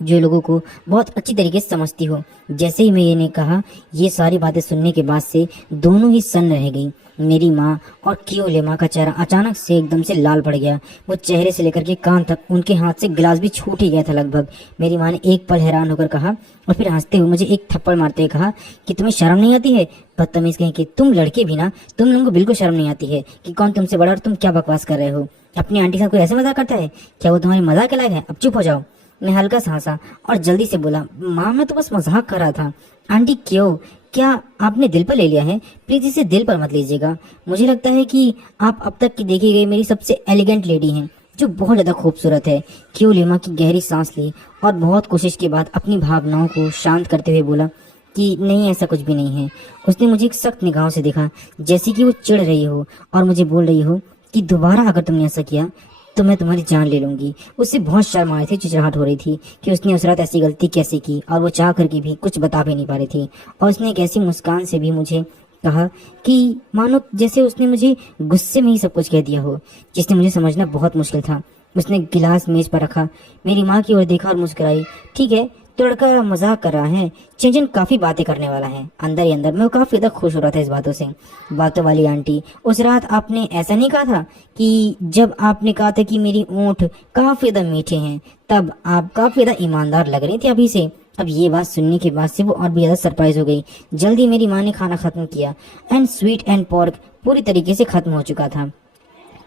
जो लोगों को बहुत अच्छी तरीके से समझती हो। जैसे ही मैंने कहा, ये सारी बातें सुनने के बाद से दोनों ही सन्न रह गई। मेरी माँ और कियोलेमा का चेहरा अचानक से एकदम से लाल पड़ गया। वो चेहरे से लेकर के कान तक उनके हाथ से गिलास भी छूट ही गया था लगभग। मेरी माँ ने एक पल हैरान होकर कहा और फिर हंसते हुए मुझे एक थप्पड़ मारते हुए कहा कि तुम्हें शर्म नहीं आती है? बदतमीज कहीं कि तुम लड़के भी ना, तुम लोगों को बिल्कुल शर्म नहीं आती है कि कौन तुमसे बड़ा और तुम क्या बकवास कर रहे हो। अपनी आंटी के साथ कोई ऐसे मजाक करता है क्या? वो तुम्हारी मजाक के लायक है? अब चुप हो जाओ। मैं हल्का सा हंसा और जल्दी से बोला, माँ मैं तो बस मजाक कर रहा था। आंटी क्यों? क्या आपने दिल पर ले लिया है? प्लीज इसे दिल पर मत लीजिएगा। मुझे लगता है कि आप अब तक की देखी गई मेरी सबसे एलिगेंट लेडी हैं, जो बहुत ज्यादा खूबसूरत है। कियोलेमा की गहरी सांस ली और बहुत कोशिश के बाद अपनी भावनाओं को शांत करते हुए बोला कि नहीं, ऐसा कुछ भी नहीं है। उसने मुझे एक सख्त निगाहों से देखा, जैसे कि वो चिढ़ रही हो और मुझे बोल रही हो कि दोबारा अगर तुमने ऐसा किया तो मैं तुम्हारी जान ले लूंगी। उससे बहुत शर्म आ रही थी, चिड़चिड़ाहट हो रही थी कि उसने उस रात ऐसी गलती कैसे की, और वो चाह करके भी कुछ बता भी नहीं पा रही थी। और उसने एक ऐसी मुस्कान से भी मुझे कहा कि मानो जैसे उसने मुझे गुस्से में ही सब कुछ कह दिया हो, जिसने मुझे समझना बहुत मुश्किल था। उसने गिलास मेज पर रखा, मेरी माँ की ओर देखा और मुस्कुराई। ठीक है, तो लड़का मजाक कर रहा है। चिंचन काफी बातें करने वाला है। अंदर ही अंदर मैं काफी ज्यादा खुश हो रहा था इस बातों से। बातों वाली आंटी, उस रात आपने ऐसा नहीं कहा था कि जब आपने कहा था कि मेरी ऊँट काफी ज्यादा मीठे हैं, तब आप काफी ज्यादा ईमानदार लग रही थी अभी से? अब ये बात सुनने के बाद से वो और भी ज्यादा सरप्राइज हो गई। जल्दी मेरी माँ ने खाना खत्म किया एंड स्वीट एंड पोर्क पूरी तरीके से खत्म हो चुका था।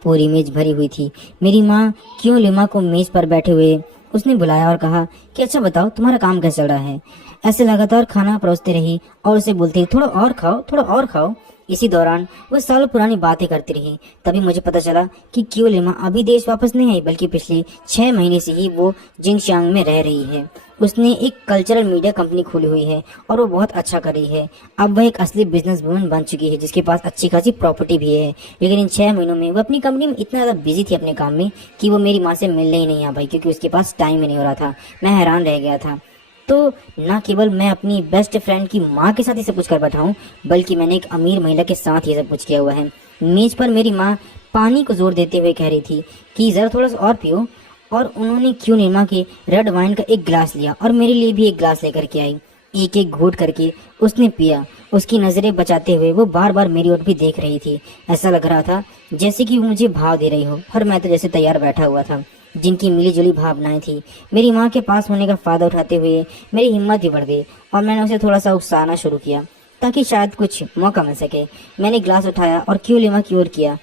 पूरी मेज भरी हुई थी। मेरी माँ कियोलेमा को मेज पर बैठे हुए उसने बुलाया और कहा कि अच्छा बताओ तुम्हारा काम कैसा चल रहा है। ऐसे लगातार खाना परोसती रही और उसे बोलती थोड़ा और खाओ, थोड़ा और खाओ। इसी दौरान वह सालों पुरानी बातें करती रही। तभी मुझे पता चला कि कियोलेमा अभी देश वापस नहीं आई, बल्कि पिछले 6 महीने से ही वो जिंगशांग में रह रही है। उसने एक कल्चरल मीडिया कंपनी खोली हुई है और वो बहुत अच्छा कर रही है। अब वह एक असली बिजनेस वुमन बन चुकी है, जिसके पास अच्छी खासी प्रॉपर्टी भी है। लेकिन इन 6 महीनों में वो अपनी कंपनी में इतना ज्यादा बिजी थी अपने काम में कि वो मेरी माँ से मिलने ही नहीं आ पाई, क्योंकि उसके पास टाइम ही नहीं हो रहा था। मैं हैरान रह गया था। तो न केवल मैं अपनी बेस्ट फ्रेंड की माँ के साथ ये सब कुछ कर बैठा हूँ, बल्कि मैंने एक अमीर महिला के साथ ये सब कुछ किया हुआ है। मेज पर मेरी माँ पानी को जोर देते हुए कह रही थी कि जरा थोड़ा सा और पियो, और उन्होंने कियोलेमा के रेड वाइन का एक गिलास लिया और मेरे लिए भी एक गिलास लेकर के आई। एक एक घूंट करके उसने पिया। उसकी नजरें बचाते हुए वो बार बार मेरी ओर भी देख रही थी। ऐसा लग रहा था जैसे कि वो मुझे भाव दे रही हो, और मैं तो जैसे तैयार बैठा हुआ था। जिनकी मिली जुली भावनाएं थी। मेरी माँ के पास होने का फायदा उठाते हुए मेरी हिम्मत ही बढ़ गई और मैंने उसे थोड़ा सा उकसाना शुरू किया ताकि शायद कुछ मौका मिल सके। मैंने गिलास उठाया और कियोलेमा की ओर किया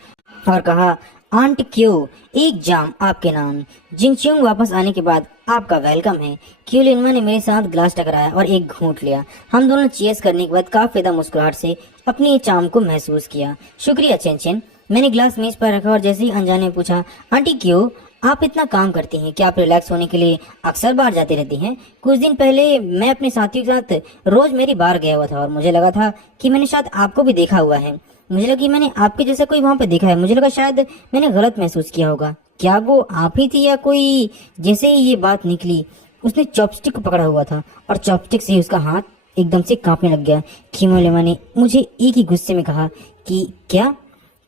और कहा, आंट क्यो, एक जाम आपके नाम। जिंगच्योंग वापस आने के बाद आपका वेलकम है। कियोलेमा ने मेरे साथ गिलास टकराया और एक घूंट लिया। हम दोनों चीयर्स करने के बाद काफी ज्यादा मुस्कुराहट से अपनी चाम को महसूस किया। शुक्रिया चेंचन। मैंने गिलास मेज पर रखा और जैसे ही अनजाने ने पूछा, आंटी क्यों आप इतना काम करती हैं? क्या आप रिलैक्स होने के लिए अक्सर बाहर जाती रहती हैं? कुछ दिन पहले मैं अपने साथियों के साथ रोज मेरी बार गया हुआ था और मुझे लगा था कि मैंने शायद आपको भी देखा हुआ है। मुझे लगा कि मैंने आपके जैसा कोई वहां पे देखा है। मुझे लगा शायद मैंने गलत महसूस किया होगा। क्या वो आप ही थी या कोई? जैसे ही ये बात निकली उसने चॉपस्टिक को पकड़ा हुआ था और चॉपस्टिक से ही उसका हाथ एकदम से कांपने लग गया। कियोलेमा ने मुझे एक ही गुस्से में कहा कि क्या?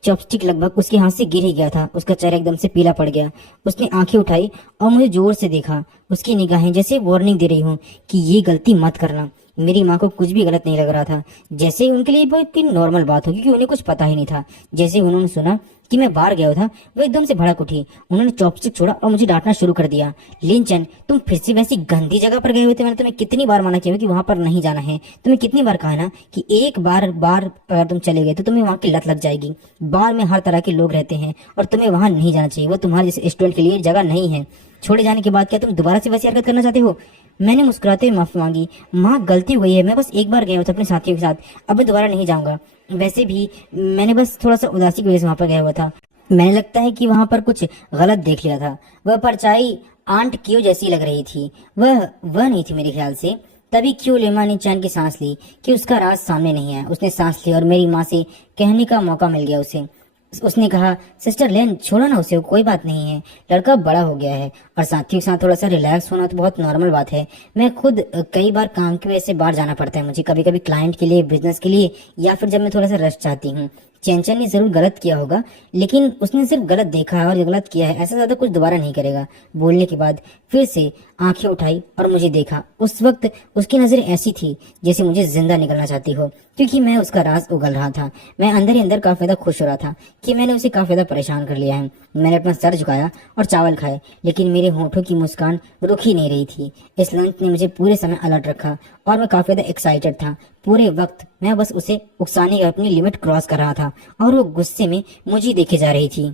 चॉपस्टिक लगभग उसके हाथ से गिर ही गया था। उसका चेहरा एकदम से पीला पड़ गया। उसने आंखें उठाई और मुझे जोर से देखा। उसकी निगाहें जैसे वार्निंग दे रही हूँ कि ये गलती मत करना। मेरी माँ को कुछ भी गलत नहीं लग रहा था, जैसे उनके लिए बहुत ही नॉर्मल बात हो, क्योंकि उन्हें कुछ पता ही नहीं था। जैसे उन्होंने सुना कि मैं बाहर गया था, वो एकदम से भड़क उठी। उन्होंने चॉपस्टिक छोड़ा और मुझे डांटना शुरू कर दिया। लिंचन, तुम फिर से वैसी गंदी जगह पर गए हुए थे। मैंने तुम्हें कितनी बार मना किया कि वहां पर नहीं जाना है। तुम्हें कितनी बार कहा ना कि एक बार अगर तुम चले गए तो तुम्हें वहां की लत लग जाएगी। बार में हर तरह के लोग रहते हैं और तुम्हें वहां नहीं जाना चाहिए। वो तुम्हारे जैसे स्टूडेंट के लिए जगह नहीं है। छोड़े जाने के बाद क्या तुम दोबारा से वैसी हरकत करना चाहते हो? मैंने मुस्कुराते हुए माफी मांगी। माँ, गलती हुई है। मैं बस एक बार गया था अपने साथियों के साथ, अब मैं दोबारा नहीं जाऊंगा। वैसे भी मैंने बस थोड़ा सा उदासी की वजह से वहां पर गया हुआ था। मैंने लगता है कि वहां पर कुछ गलत देख लिया था। वह परछाई आंट क्यों जैसी लग रही थी। वह नहीं थी मेरे ख्याल से। तभी कियोलेमा ने चैन की सांस ली कि उसका राज सामने नहीं है। उसने सांस ली और मेरी माँ से कहने का मौका मिल गया उसे। उसने कहा, सिस्टर लेन, छोड़ो ना उसे, कोई बात नहीं है। लड़का बड़ा हो गया है और साथियों के साथ थोड़ा सा रिलैक्स होना तो बहुत नॉर्मल बात है। मैं खुद कई बार काम की वजह से बाहर जाना पड़ता है मुझे, कभी कभी क्लाइंट के लिए, बिजनेस के लिए, या फिर जब मैं थोड़ा सा रेस्ट चाहती हूँ। चेंचन ने जरूर गलत किया होगा, लेकिन उसने सिर्फ गलत देखा है और गलत किया है, ऐसा ज्यादा कुछ दोबारा नहीं करेगा। बोलने के बाद फिर से आंखें उठाई और मुझे देखा। उस वक्त उसकी नजरें ऐसी थी जैसे मुझे जिंदा निकलना चाहती हो, क्योंकि मैं उसका राज उगल रहा था। मैं अंदर ही अंदर काफी ज्यादा खुश हो रहा था कि मैंने उसे काफी ज्यादा परेशान कर लिया है। मैंने अपना सर झुकाया और चावल खाए, लेकिन मेरे होठों की मुस्कान रुक ही नहीं रही थी। इस लंच ने मुझे पूरे समय अलर्ट रखा और मैं काफी ज्यादा एक्साइटेड था। पूरे वक्त मैं बस उसे उकसाने की अपनी लिमिट क्रॉस कर रहा था और वो गुस्से में मुझे देखे जा रही थी।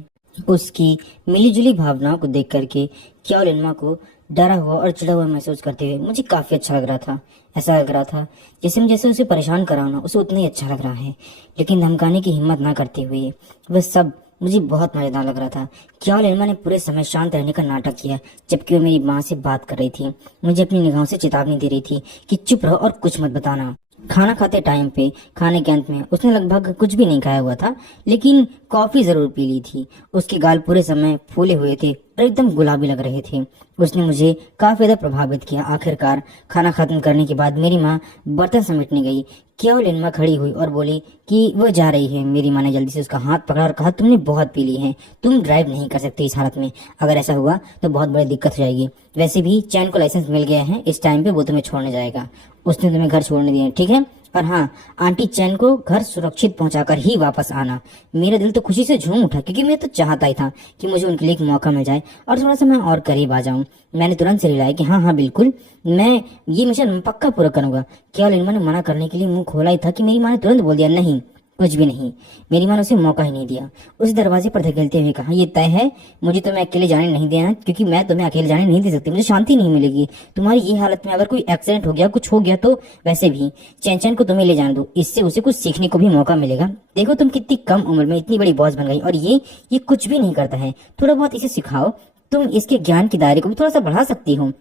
उसकी मिलीजुली भावनाओं को देख करके क्याओलिनमा को डरा हुआ और चिढ़ा हुआ महसूस करते हुए मुझे काफी अच्छा लग रहा था। ऐसा लग रहा था जैसे मैं जैसे उसे परेशान कर रहा हूं ना, उसे उतना ही अच्छा लग रहा है। लेकिन धमकाने की हिम्मत ना करते हुए वह सब मुझे बहुत मजेदार लग रहा था। क्याओलिनमा ने पूरे समय शांत रहने का नाटक किया, जबकि वो मेरी माँ से बात कर रही थी। मुझे अपनी निगाहों से चेतावनी दे रही थी कि चुप रहो और कुछ मत बताना। खाना खाते टाइम पे खाने के अंत में उसने लगभग कुछ भी नहीं खाया हुआ था, लेकिन कॉफी जरूर पी ली थी। उसके गाल पूरे समय फूले हुए थे और एकदम गुलाबी लग रहे थे। उसने मुझे काफी ज्यादा प्रभावित किया। आखिरकार खाना खत्म करने के बाद मेरी माँ बर्तन समेटने गई। क्याओलिनमा खड़ी हुई और बोली कि वो जा रही है। मेरी माँ ने जल्दी से उसका हाथ पकड़ा और कहा, तुमने बहुत पी ली है, तुम ड्राइव नहीं कर सकते इस हालत में। अगर ऐसा हुआ तो बहुत बड़ी दिक्कत हो जाएगी। वैसे भी चैन को लाइसेंस मिल गया है, इस टाइम पे वो तुम्हें छोड़ने जाएगा। उसने तुम्हें घर छोड़ने दिया, ठीक है? और हाँ, आंटी चैन को घर सुरक्षित पहुंचाकर ही वापस आना। मेरा दिल तो खुशी से झूम उठा, क्योंकि मैं तो चाहता ही था कि मुझे उनके लिए एक मौका मिल जाए और थोड़ा सा मैं और करीब आ जाऊं। मैंने तुरंत से रिलाया कि हाँ हाँ बिल्कुल, मैं ये मिशन पक्का पूरा करूंगा। क्याओलिनमा ने मना करने के लिए मुंह खोला ही था कि मेरी माँ ने तुरंत बोल दिया, नहीं, कुछ भी नहीं। मेरी माँ ने उसे मौका ही नहीं दिया। उस दरवाजे पर धकेलते हुए कहा, ये तय है, मुझे तुम्हें अकेले जाने नहीं देना, क्योंकि मैं तुम्हें अकेले जाने नहीं दे सकती। मुझे शांति नहीं मिलेगी तुम्हारी ये हालत में। अगर कोई एक्सीडेंट हो गया, कुछ हो गया तो वैसे भी चैन चैन को तुम्हें ले जाने दो, इससे उसे कुछ सीखने को भी मौका मिलेगा। देखो तुम कितनी कम उम्र में इतनी बड़ी बॉस बन गई, और ये कुछ भी नहीं करता है। थोड़ा बहुत इसे सिखाओ, तुम इसके ज्ञान के दायरे को भी थोड़ा सा बढ़ा सकती हो।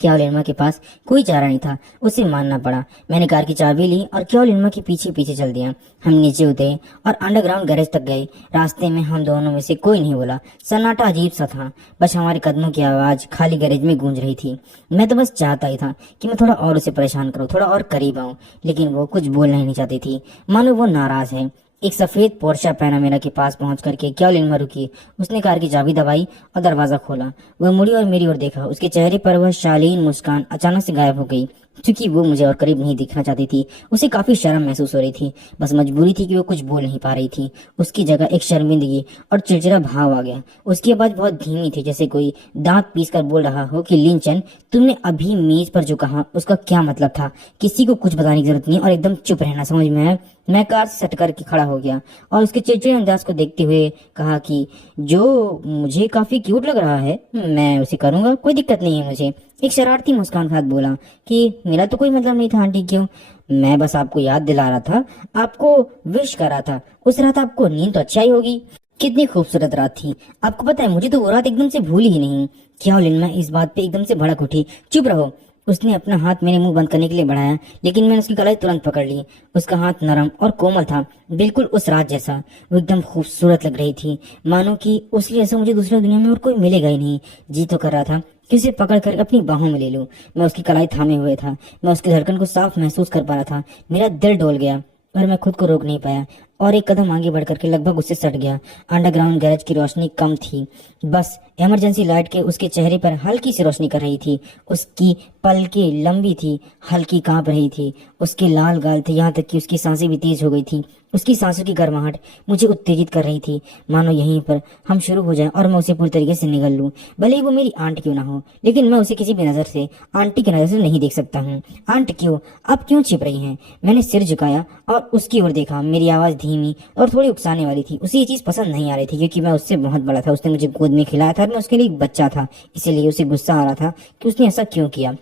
क्याओलिनमा के पास कोई चारा नहीं था, उसे मानना पड़ा। मैंने कार की चाबी ली और क्याओलिनमा के पीछे पीछे चल दिया। हम नीचे उतरे और अंडरग्राउंड गैरेज तक गए। रास्ते में हम दोनों में से कोई नहीं बोला। सन्नाटा अजीब सा था, बस हमारे कदमों की आवाज खाली गैरेज में गूंज रही थी। मैं तो बस चाहता ही था कि मैं थोड़ा और उसे परेशान करूं, थोड़ा और करीब आऊं, लेकिन वो कुछ बोलना ही नहीं चाहती थी, मानो वो नाराज है। एक सफेद पोर्शा पैनामेरा के पास पहुंच करके क्याओलिनमा रुकी। उसने कार की चाबी दबाई और दरवाजा खोला। वह मुड़ी और मेरी ओर देखा। उसके चेहरे पर वह शालीन मुस्कान अचानक से गायब हो गई, क्योंकि वो मुझे और करीब नहीं दिखना चाहती थी। उसे काफी शर्म महसूस हो रही थी, बस मजबूरी थी कि वो कुछ बोल नहीं पा रही थी। उसकी जगह एक शर्मिंदगी और चिड़चिड़ा भाव आ गया। उसकी आवाज बहुत धीमी थी, जैसे कोई दांत पीस कर बोल रहा हो कि लिंचन, तुमने अभी मेज पर जो कहा उसका क्या मतलब था? किसी को कुछ बताने की जरूरत नहीं और एकदम चुप रहना, समझ में आया? मैं कार से सट करके खड़ा हो गया और उसके चिड़चिड़े अंदाज को देखते हुए कहा कि जो मुझे काफी क्यूट लग रहा है, मैं उसे करूंगा, कोई दिक्कत नहीं है मुझे। एक शरारती मुस्कान के साथ बोला कि मेरा तो कोई मतलब नहीं था आंटी, क्यों? मैं बस आपको याद दिला रहा था, आपको विश कर रहा था। उस रात आपको नींद तो अच्छी आई होगी। कितनी खूबसूरत रात थी। आपको पता है, मुझे तो वो रात एकदम से भूली ही नहीं। क्याओलिनमा इस बात पे एकदम से भड़क उठी। चुप रहो। उसने अपना हाथ मेरे मुंह बंद करने के लिए बढ़ाया, लेकिन मैंने उसकी कलाई तुरंत पकड़ ली। उसका हाथ नरम और कोमल था, बिल्कुल उस रात जैसा। वो एकदम खूबसूरत लग रही थी, मानो कि उसके जैसा मुझे दूसरी दुनिया में और कोई मिलेगा ही नहीं। जी तो कर रहा था कि उसे पकड़ कर अपनी बाहों में ले लूं। मैं उसकी कलाई थामे हुए था। मैं उसकी धड़कन को साफ महसूस कर पा रहा था। मेरा दिल डोल गया और मैं खुद को रोक नहीं पाया और एक कदम आगे बढ़ करके लगभग उससे सट गया। अंडरग्राउंड गैरेज की रोशनी कम थी, बस इमरजेंसी लाइट के उसके चेहरे पर हल्की सी रोशनी कर रही थी। उसकी पलकें लंबी थी, हल्की कांप रही थी। उसके लाल गाल थे, यहाँ तक कि उसकी सांसें भी तेज हो गई थी। उसकी सांसों की गर्माहट मुझे उत्तेजित कर रही थी, मानो यहीं पर हम शुरू हो जाएं और मैं उसे पूरी तरीके से निगल लूं। भले ही वो मेरी आंट क्यों ना हो, लेकिन मैं उसे किसी भी नजर से आंटी की नजर से नहीं देख सकता हूँ। आंट क्यों? आप क्यों छिप रही हैं? मैंने सिर झुकाया और उसकी ओर देखा। मेरी आवाज धीमी और थोड़ी उकसाने वाली थी। उसे ये चीज पसंद नहीं आ रही थी, क्योंकि मैं उससे बहुत बड़ा था। उसने मुझे गोद में खिलाया था और मैं उसके लिए एक बच्चा था, इसीलिए उसे गुस्सा आ रहा था कि उसने ऐसा क्यों किया।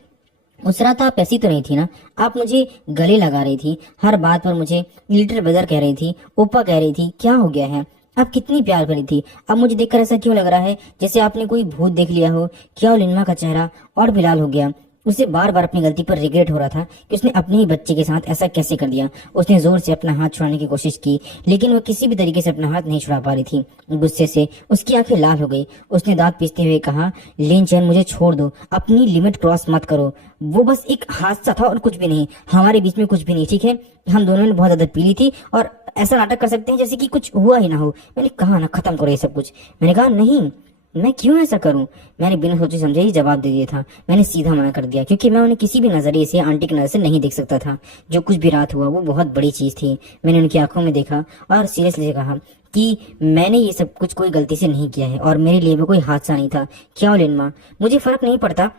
उस रात आप ऐसी तो नहीं थी ना? आप मुझे गले लगा रही थी, हर बात पर मुझे लिटिल ब्रदर कह रही थी, ओपा कह रही थी। क्या हो गया है? आप कितनी प्यार भरी थी। अब मुझे देखकर ऐसा क्यों लग रहा है जैसे आपने कोई भूत देख लिया हो? क्याओलिनमा का चेहरा और भी लाल हो गया। उसे बार बार अपनी गलती पर रिग्रेट हो रहा था कि उसने अपने ही बच्चे के साथ ऐसा कैसे कर दिया। उसने जोर से अपना हाथ छुड़ाने की कोशिश की, लेकिन वो किसी भी तरीके से अपना हाथ नहीं छुड़ा पा रही थी। गुस्से से उसकी आंखें लाल हो गई। उसने दांत पीसते हुए कहा, लिंचन, मुझे छोड़ दो, अपनी लिमिट क्रॉस मत करो। वो बस एक हादसा था और कुछ भी नहीं। हमारे बीच में कुछ भी नहीं, ठीक है? हम दोनों ने बहुत ज्यादा पी ली थी और ऐसा नाटक कर सकते हैं जैसे कि कुछ हुआ ही ना हो। मैंने कहा ना, खत्म करो ये सब कुछ। मैंने कहा नहीं, मैं क्यों ऐसा करूं? मैंने बिना सोचे समझे ही जवाब दे दिया था। मैंने सीधा मना कर दिया क्योंकि मैं उन्हें किसी भी नजरिए से आंटी की नजर से नहीं देख सकता था। जो कुछ भी रात हुआ वो बहुत बड़ी चीज थी। मैंने उनकी आंखों में देखा और सीरियसली कहा कि मैंने ये सब कुछ कोई गलती से नहीं किया है और मेरे लिए वो कोई हादसा नहीं था। क्या लिनमा, मुझे फर्क नहीं पड़ता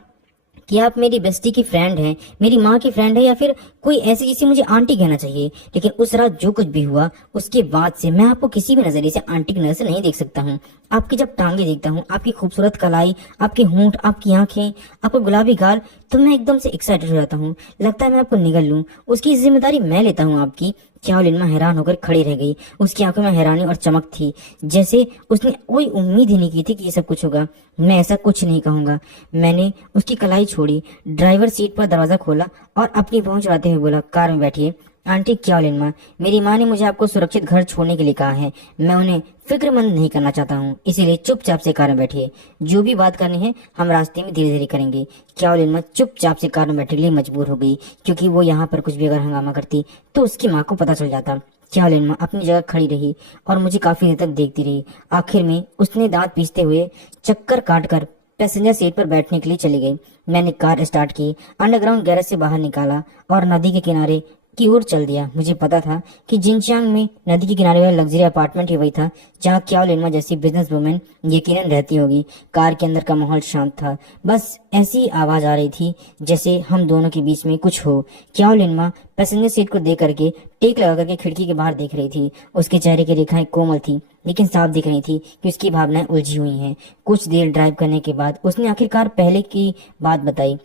कि आप मेरी बेस्टी की फ्रेंड हैं, मेरी माँ की फ्रेंड है या फिर कोई ऐसी जिसे मुझे आंटी कहना चाहिए, लेकिन उस रात जो कुछ भी हुआ उसके बाद से मैं आपको किसी भी नजरिए से आंटी की नजर से नहीं देख सकता हूँ। आपकी जब टांगे देखता हूँ, आपकी खूबसूरत कलाई, आपके होंठ, आपकी आंखें, आपका गुलाबी गाल, तो मैं एकदम से एक्साइटेड हो जाता हूँ। लगता है मैं आपको निगल लूं। उसकी जिम्मेदारी मैं लेता हूँ आपकी। क्या लिनमा हैरान होकर खड़ी रह गई। उसकी आंखों में हैरानी और चमक थी, जैसे उसने कोई उम्मीद ही नहीं की थी कि ये सब कुछ होगा। मैं ऐसा कुछ नहीं कहूंगा। मैंने उसकी कलाई छोड़ी, ड्राइवर सीट पर दरवाजा खोला और अपनी पहुंच चढ़ाते हुए बोला, कार में बैठिए। आंटी क्या लिनमा, मेरी माँ ने मुझे आपको सुरक्षित घर छोड़ने के लिए कहा है। मैं उन्हें फिक्रमंद नहीं करना चाहता हूँ, इसीलिए चुपचाप से कार में बैठिए। जो भी बात करनी है हम रास्ते में धीरे धीरे करेंगे। क्या लिनमा चुपचाप से कार में बैठने के लिए मजबूर हो गई, क्योंकि वो यहाँ पर कुछ भी अगर हंगामा करती तो उसकी माँ को पता चल जाता। क्या लिनमा अपनी जगह खड़ी रही और मुझे काफी देर तक देखती रही। आखिर में उसने दांत पीसते हुए चक्कर काटकर पैसेंजर सीट पर बैठने के लिए चली गई। मैंने कार स्टार्ट की, अंडरग्राउंड गैरेज से बाहर निकाला और नदी के किनारे की ओर चल दिया। मुझे पता था कि जिनचांग में नदी के किनारे वाला लग्जरी अपार्टमेंट ही वही था जहाँ क्या लिनमा जैसी बिजनेस वुमेन यकीनन रहती होगी। कार के अंदर का माहौल शांत था, बस ऐसी आवाज आ रही थी जैसे हम दोनों के बीच में कुछ हो। क्या लिनमा पैसेंजर सीट को देख करके टेक लगा करके खिड़की के बाहर देख रही थी। उसके चेहरे की रेखाएं कोमल थी लेकिन साफ दिख रही थी कि उसकी भावनाएं उलझी हुई हैं। कुछ देर ड्राइव करने के बाद उसने आखिरकार पहले की बात बताई।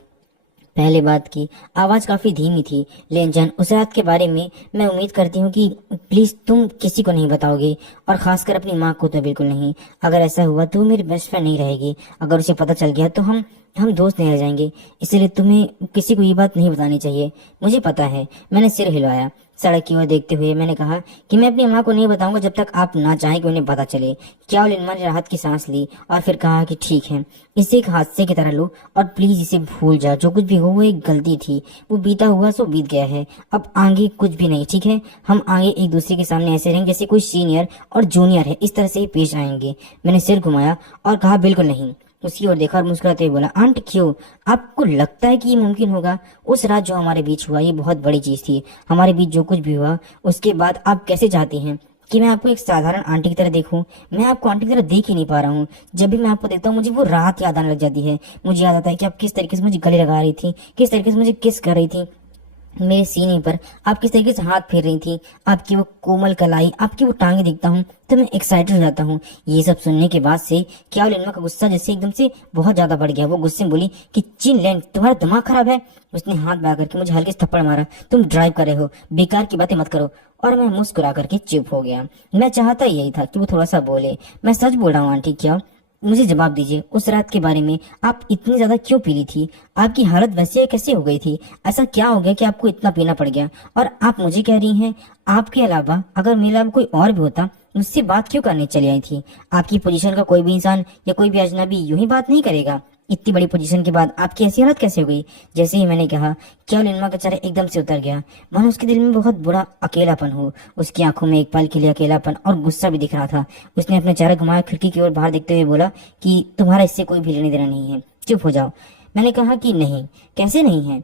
पहले बात की आवाज काफी धीमी थी। लेनचन, उस रात के बारे में मैं उम्मीद करती हूँ कि प्लीज तुम किसी को नहीं बताओगे, और खासकर अपनी माँ को तो बिल्कुल नहीं। अगर ऐसा हुआ तो वो मेरी बेस्ट फ्रेंड नहीं रहेगी। अगर उसे पता चल गया तो हम दोस्त नहीं रह जाएंगे। इसलिए तुम्हें किसी को ये बात नहीं बतानी चाहिए। मुझे पता है। मैंने सिर हिलाया। सड़क की ओर देखते हुए मैंने कहा कि मैं अपनी माँ को नहीं बताऊंगा जब तक आप ना चाहें कि उन्हें पता चले। क्या लिनमा ने राहत की सांस ली और फिर कहा कि ठीक है, इसे एक हादसे की तरह लो और प्लीज इसे भूल जाओ। जो कुछ भी हो वो एक गलती थी, वो बीता हुआ सो बीत गया है। अब आगे कुछ भी नहीं, ठीक है? हम आगे एक दूसरे के सामने ऐसे रहेंगे जैसे कोई सीनियर और जूनियर है, इस तरह से ही पेश आएंगे। मैंने सिर घुमाया और कहा बिल्कुल नहीं। उसकी ओर देखा और मुस्कुराते हुए बोला, आंट क्यों? आपको लगता है कि ये मुमकिन होगा? उस रात जो हमारे बीच हुआ ये बहुत बड़ी चीज थी। हमारे बीच जो कुछ भी हुआ उसके बाद आप कैसे चाहती हैं कि मैं आपको एक साधारण आंटी की तरह देखूं? मैं आपको आंटी की तरह देख ही नहीं पा रहा हूँ। जब भी मैं आपको देखता हूँ मुझे वो रात याद आने लग जाती है। मुझे याद आता है कि आप किस तरीके से मुझे गले लगा रही थी, किस तरीके से मुझे किस कर रही थी, मेरे सीने पर आप किस तरीके से हाथ फेर रही थी, आपकी वो कोमल कलाई, आपकी वो टांगे देखता हूँ तो मैं एक्साइटेड हो जाता हूँ। ये सब सुनने के बाद से क्या लिनमा का गुस्सा जैसे एकदम से बहुत ज्यादा बढ़ गया। वो गुस्से में बोली कि चिन लैंड, तुम्हारा दिमाग खराब है? उसने हाथ बढ़ा करके मुझे हल्के से थप्पड़ मारा। तुम ड्राइव कर रहे हो, बेकार की बातें मत करो। और मैं मुस्कुरा करके चुप हो गया। मैं चाहता यही था कि वो थोड़ा सा बोले। मैं सच बोल रहा हूँ आंटी, क्या? मुझे जवाब दीजिए, उस रात के बारे में आप इतनी ज्यादा क्यों पीली थी? आपकी हालत वैसे कैसे हो गई थी? ऐसा क्या हो गया कि आपको इतना पीना पड़ गया? और आप मुझे कह रही हैं आपके अलावा अगर मेरे अलावा कोई और भी होता मुझसे बात क्यों करने चली आई थी? आपकी पोजीशन का कोई भी इंसान या कोई भी अजनबी यूं ही बात नहीं करेगा। इतनी बड़ी पोजीशन के बाद आपकी ऐसी हालत कैसे हो गई? जैसे ही मैंने कहा क्या लिनमा का चेहरा एकदम से उतर गया, मानो उसके दिल में बहुत बुरा अकेलापन हो। उसकी आंखों में एक पल के लिए अकेलापन और गुस्सा भी दिख रहा था। उसने अपना चेहरा घुमाया, खिड़की की ओर बाहर देखते हुए बोला कि तुम्हारा इससे कोई भी लेना देना नहीं है, चुप हो जाओ। मैंने कहा कि नहीं, कैसे नहीं है?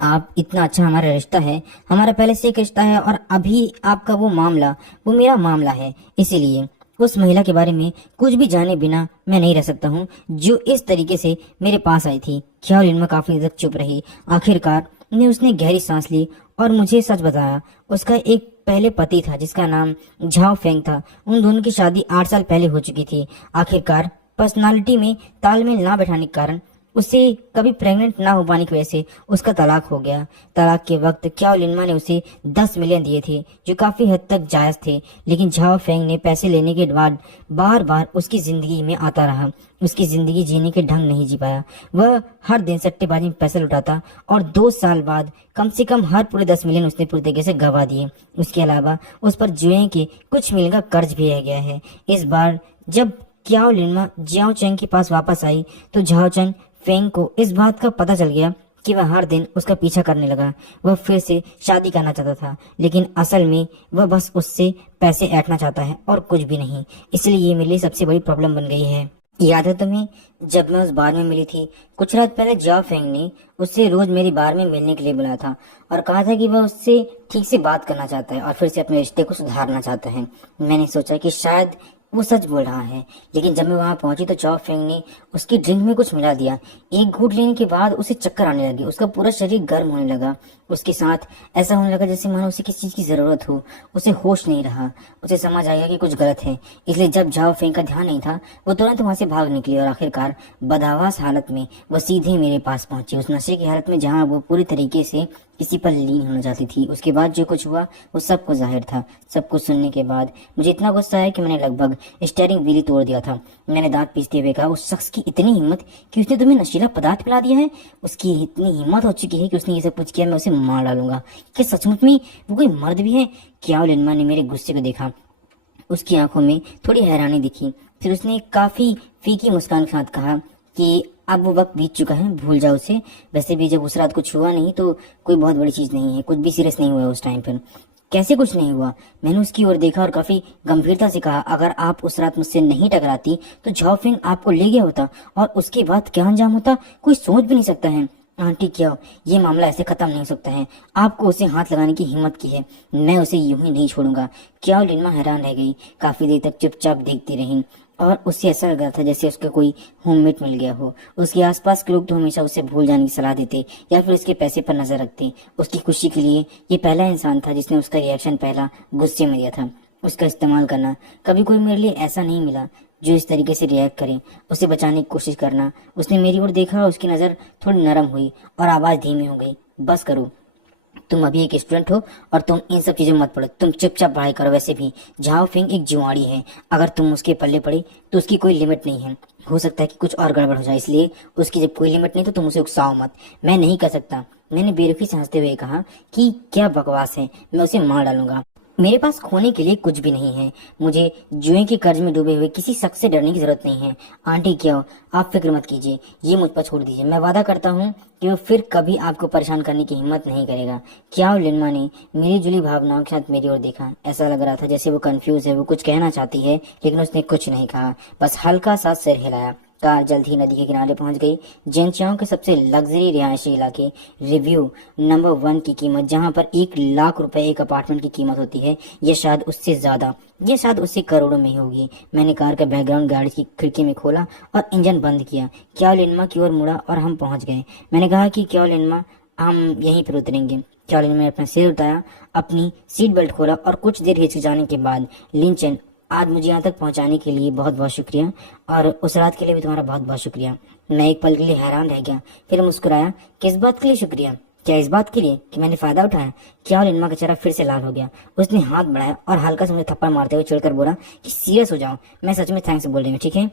आप इतना अच्छा, हमारा रिश्ता है, हमारा पहले से एक रिश्ता है, और अभी आपका वो मामला वो मेरा मामला है। इसीलिए उस महिला के बारे में कुछ भी जाने बिना मैं नहीं रह सकता हूँ जो इस तरीके से मेरे पास आई थी। क्या लिनमा काफी देर तक चुप रही। आखिरकार ने उसने गहरी सांस ली और मुझे सच बताया। उसका एक पहले पति था जिसका नाम झाओ फेंग था। उन दोनों की शादी 8 साल पहले हो चुकी थी। आखिरकार पर्सनालिटी में तालमेल ना बैठाने के कारण, उसे कभी प्रेग्नेंट ना हो पाने की वजह से उसका तलाक हो गया। तलाक के वक्त क्या लिनमा ने उसे 10 मिलियन दिए थे जो काफी हद तक जायज थे, लेकिन झाओ फेंग ने पैसे लेने के बाद बार बार उसकी जिंदगी में आता रहा। उसकी जिंदगी जीने के ढंग नहीं जी पाया। वह हर दिन सट्टेबाजी में पैसे लुटाता और 2 साल बाद कम से कम हर पूरे 10 मिलियन उसने पूरी तरीके से गवा दिए। उसके अलावा उस पर जुए के कुछ मिलियन का कर्ज भी रह गया है। इस बार जब क्याओ लिनमा जियाओ चेंग के पास वापस आई तो झाओ चेंग फेंग को इस बात का पता चल गया कि वह हर दिन उसका पीछा करने लगा। वह फिर से शादी करना चाहता था, लेकिन असल में वह बस उससे पैसे ऐंठना चाहता है और कुछ भी नहीं। इसलिए ये मेरे लिए सबसे बड़ी प्रॉब्लम बन गई है। याद है तुम्हें, जब मैं उस बार में मिली थी कुछ रात पहले, जाओ फेंग ने उससे रोज मेरी बार में मिलने के लिए बुलाया था और कहा था कि वह उससे ठीक से बात करना चाहता है और फिर से अपने रिश्ते को सुधारना चाहता है। मैंने सोचा कि शायद वो सच बोल रहा है, लेकिन जब मैं वहां पहुंची तो चाओ फेंग ने उसकी ड्रिंक में कुछ मिला दिया। एक घूंट लेने के बाद उसे चक्कर आने लगी, उसका पूरा शरीर गर्म होने लगा। उसके साथ ऐसा होने लगा जैसे मानो उसे किसी चीज की जरूरत हो। उसे होश नहीं रहा, उसे समझ आया कि कुछ गलत है। इसलिए जब जाओ फेंग का ध्यान नहीं था, वो तुरंत वहां से भाग निकली और आखिरकार बदहवास हालत में वो सीधे मेरे पास पहुंची, उस नशे की हालत में जहां वो पूरी तरीके से किसी पर लीन होना चाहती थी। उसके बाद जो कुछ हुआ वो सबको जाहिर था। सब कुछ सुनने के बाद मुझे इतना गुस्सा आया कि मैंने लगभग स्टीयरिंग व्हील तोड़ दिया था। मैंने दांत पीसते हुए कहा, उस शख्स की इतनी हिम्मत कि उसने तुम्हें नशीला पदार्थ पिला दिया है। उसकी इतनी हिम्मत हो चुकी है कि उसने ये सब कुछ किया, मैं उसे मार डालूंगा। क्या सचमुच में वो कोई मर्द भी है? क्या लिनमा ने मेरे गुस्से को देखा। उसकी आंखों में थोड़ी हैरानी दिखी। फिर उसने काफी फीकी मुस्कान के साथ कहा कि अब वो वक्त बीत चुका है, भूल जाओ उसे। वैसे भी जब उस रात कुछ हुआ नहीं तो कोई बहुत बड़ी चीज नहीं है, कुछ भी सीरियस नहीं हुआ उस टाइम पर। कैसे कुछ नहीं हुआ? मैंने उसकी ओर देखा और काफी गंभीरता से कहा, अगर आप उस रात मुझसे नहीं टकराती तो झाओफिंग आपको ले गया होता और उसके बाद क्या अंजाम होता कोई सोच भी नहीं सकता है। आंटी क्या, ये मामला ऐसे खत्म नहीं हो सकता है। आपको उसे हाथ लगाने की हिम्मत की है, मैं उसे यूं ही नहीं छोड़ूंगा। क्या लिनमा हैरान रह गई, काफी देर तक चुपचाप देखती रही और उससे ऐसा लग रहा था जैसे उसका कोई होममेट मिल गया हो। उसके आसपास के लोग तो हमेशा उसे भूल जाने की सलाह देते या फिर उसके पैसे पर नजर रखते। उसकी खुशी के लिए ये पहला इंसान था जिसने उसका रिएक्शन पहला गुस्से में दिया था। उसका इस्तेमाल करना, कभी कोई मेरे लिए ऐसा नहीं मिला जो इस तरीके से रिएक्ट करे। उसे बचाने की कोशिश करना। उसने मेरी ओर देखा, उसकी नजर थोड़ी नरम हुई और आवाज धीमी हो गई, बस करो, तुम अभी एक स्टूडेंट हो और तुम इन सब चीजों मत पड़ो, तुम चुपचाप पढ़ाई करो। वैसे भी झाओ फिंग एक जुआड़ी है, अगर तुम उसके पल्ले पड़ी तो उसकी कोई लिमिट नहीं है। हो सकता है कि कुछ और गड़बड़ हो जाए, इसलिए उसकी जब कोई लिमिट नहीं तो तुम उसे उकसाओ मत। मैं नहीं कर सकता, मैंने बेरुखी से हंसते हुए कहा कि क्या बकवास है, मैं उसे मार डालूंगा। मेरे पास खोने के लिए कुछ भी नहीं है। मुझे जुए के कर्ज में डूबे हुए किसी शख्स से डरने की जरूरत नहीं है। आंटी क्या, आप फिक्र मत कीजिए, ये मुझ पर छोड़ दीजिए। मैं वादा करता हूँ कि वो फिर कभी आपको परेशान करने की हिम्मत नहीं करेगा। क्या लिनमा ने मेरी जुली भावनाओं के साथ मेरी ओर देखा। ऐसा लग रहा था जैसे वो कंफ्यूज है, वो कुछ कहना चाहती है लेकिन उसने कुछ नहीं कहा, बस हल्का सा सिर हिलाया। कार जल्द ही नदी के किनारे पहुंच गई। जेनचाओ के सबसे लग्जरी रिहायशी इलाके, रिव्यू नंबर 1 की कीमत, जहां पर 1 लाख रुपए एक अपार्टमेंट की कीमत होती है, यह शायद उससे ज्यादा, यह शायद उससे करोड़ों में ही होगी। मैंने कार का बैकग्राउंड गाड़ी की खिड़की में खोला और इंजन बंद किया। क्या लिनमा की ओर मुड़ा और हम पहुंच गए। मैंने कहा कि क्या लिनमा, हम यहीं पर उतरेंगे। क्या लिनमा ने अपना सिर उठाया, अपनी सीट बेल्ट खोला और कुछ देर हिचकिचाने के बाद, लिंचन, आज मुझे यहाँ तक पहुंचाने के लिए बहुत बहुत शुक्रिया और उस रात के लिए भी तुम्हारा बहुत बहुत शुक्रिया। मैं एक पल के लिए हैरान रह गया, फिर मुस्कुराया। किस बात के लिए शुक्रिया? क्या इस बात के लिए कि मैंने फायदा उठाया? क्या लिनमा का चेहरा फिर से लाल हो गया। उसने हाथ बढ़ाया और हल्का से मुझे थप्पड़ मारते हुए चिढ़कर बोला कि सीरियस हो जाओ, मैं सच में थैंक्स बोल रही हूँ, ठीक है?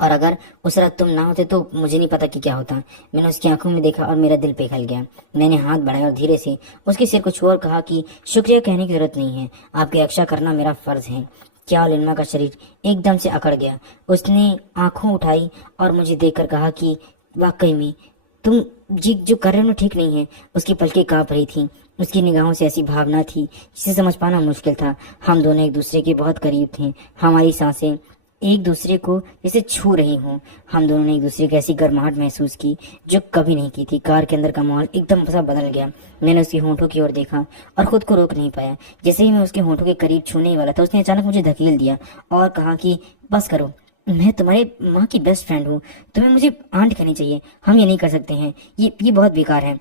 और अगर उस रात तुम ना होते तो मुझे नहीं पता कि क्या होता। मैंने उसकी आंखों में देखा और मेरा दिल पिघल गया। मैंने हाथ बढ़ाया और धीरे से उसके सिर को छुआ और कहा कि शुक्रिया कहने की जरूरत नहीं है, आपकी रक्षा करना मेरा फर्ज है। क्या लिनमा का शरीर एकदम से अकड़ गया। उसने आंखों उठाई और मुझे देखकर कहा कि वाकई में तुम जी जो कर रहे हो ना ठीक नहीं है। उसकी पलकें कांप रही थी, उसकी निगाहों से ऐसी भावना थी जिसे समझ पाना मुश्किल था। हम दोनों एक दूसरे के बहुत करीब थे, हमारी सांसें एक दूसरे को जैसे छू रही हूँ। हम दोनों ने एक दूसरे की ऐसी गर्माहट महसूस की जो कभी नहीं की थी। कार के अंदर का माहौल एकदम सा बदल गया। मैंने उसके होंठों की ओर देखा और खुद को रोक नहीं पाया। जैसे ही मैं उसके होंठों के करीब छूने ही वाला था, उसने अचानक मुझे धकेल दिया और कहा कि बस करो, मैं तुम्हारे माँ की बेस्ट फ्रेंड हूँ, तुम्हें मुझे आंट कहनी चाहिए, हम ये नहीं कर सकते हैं, ये बहुत बेकार है।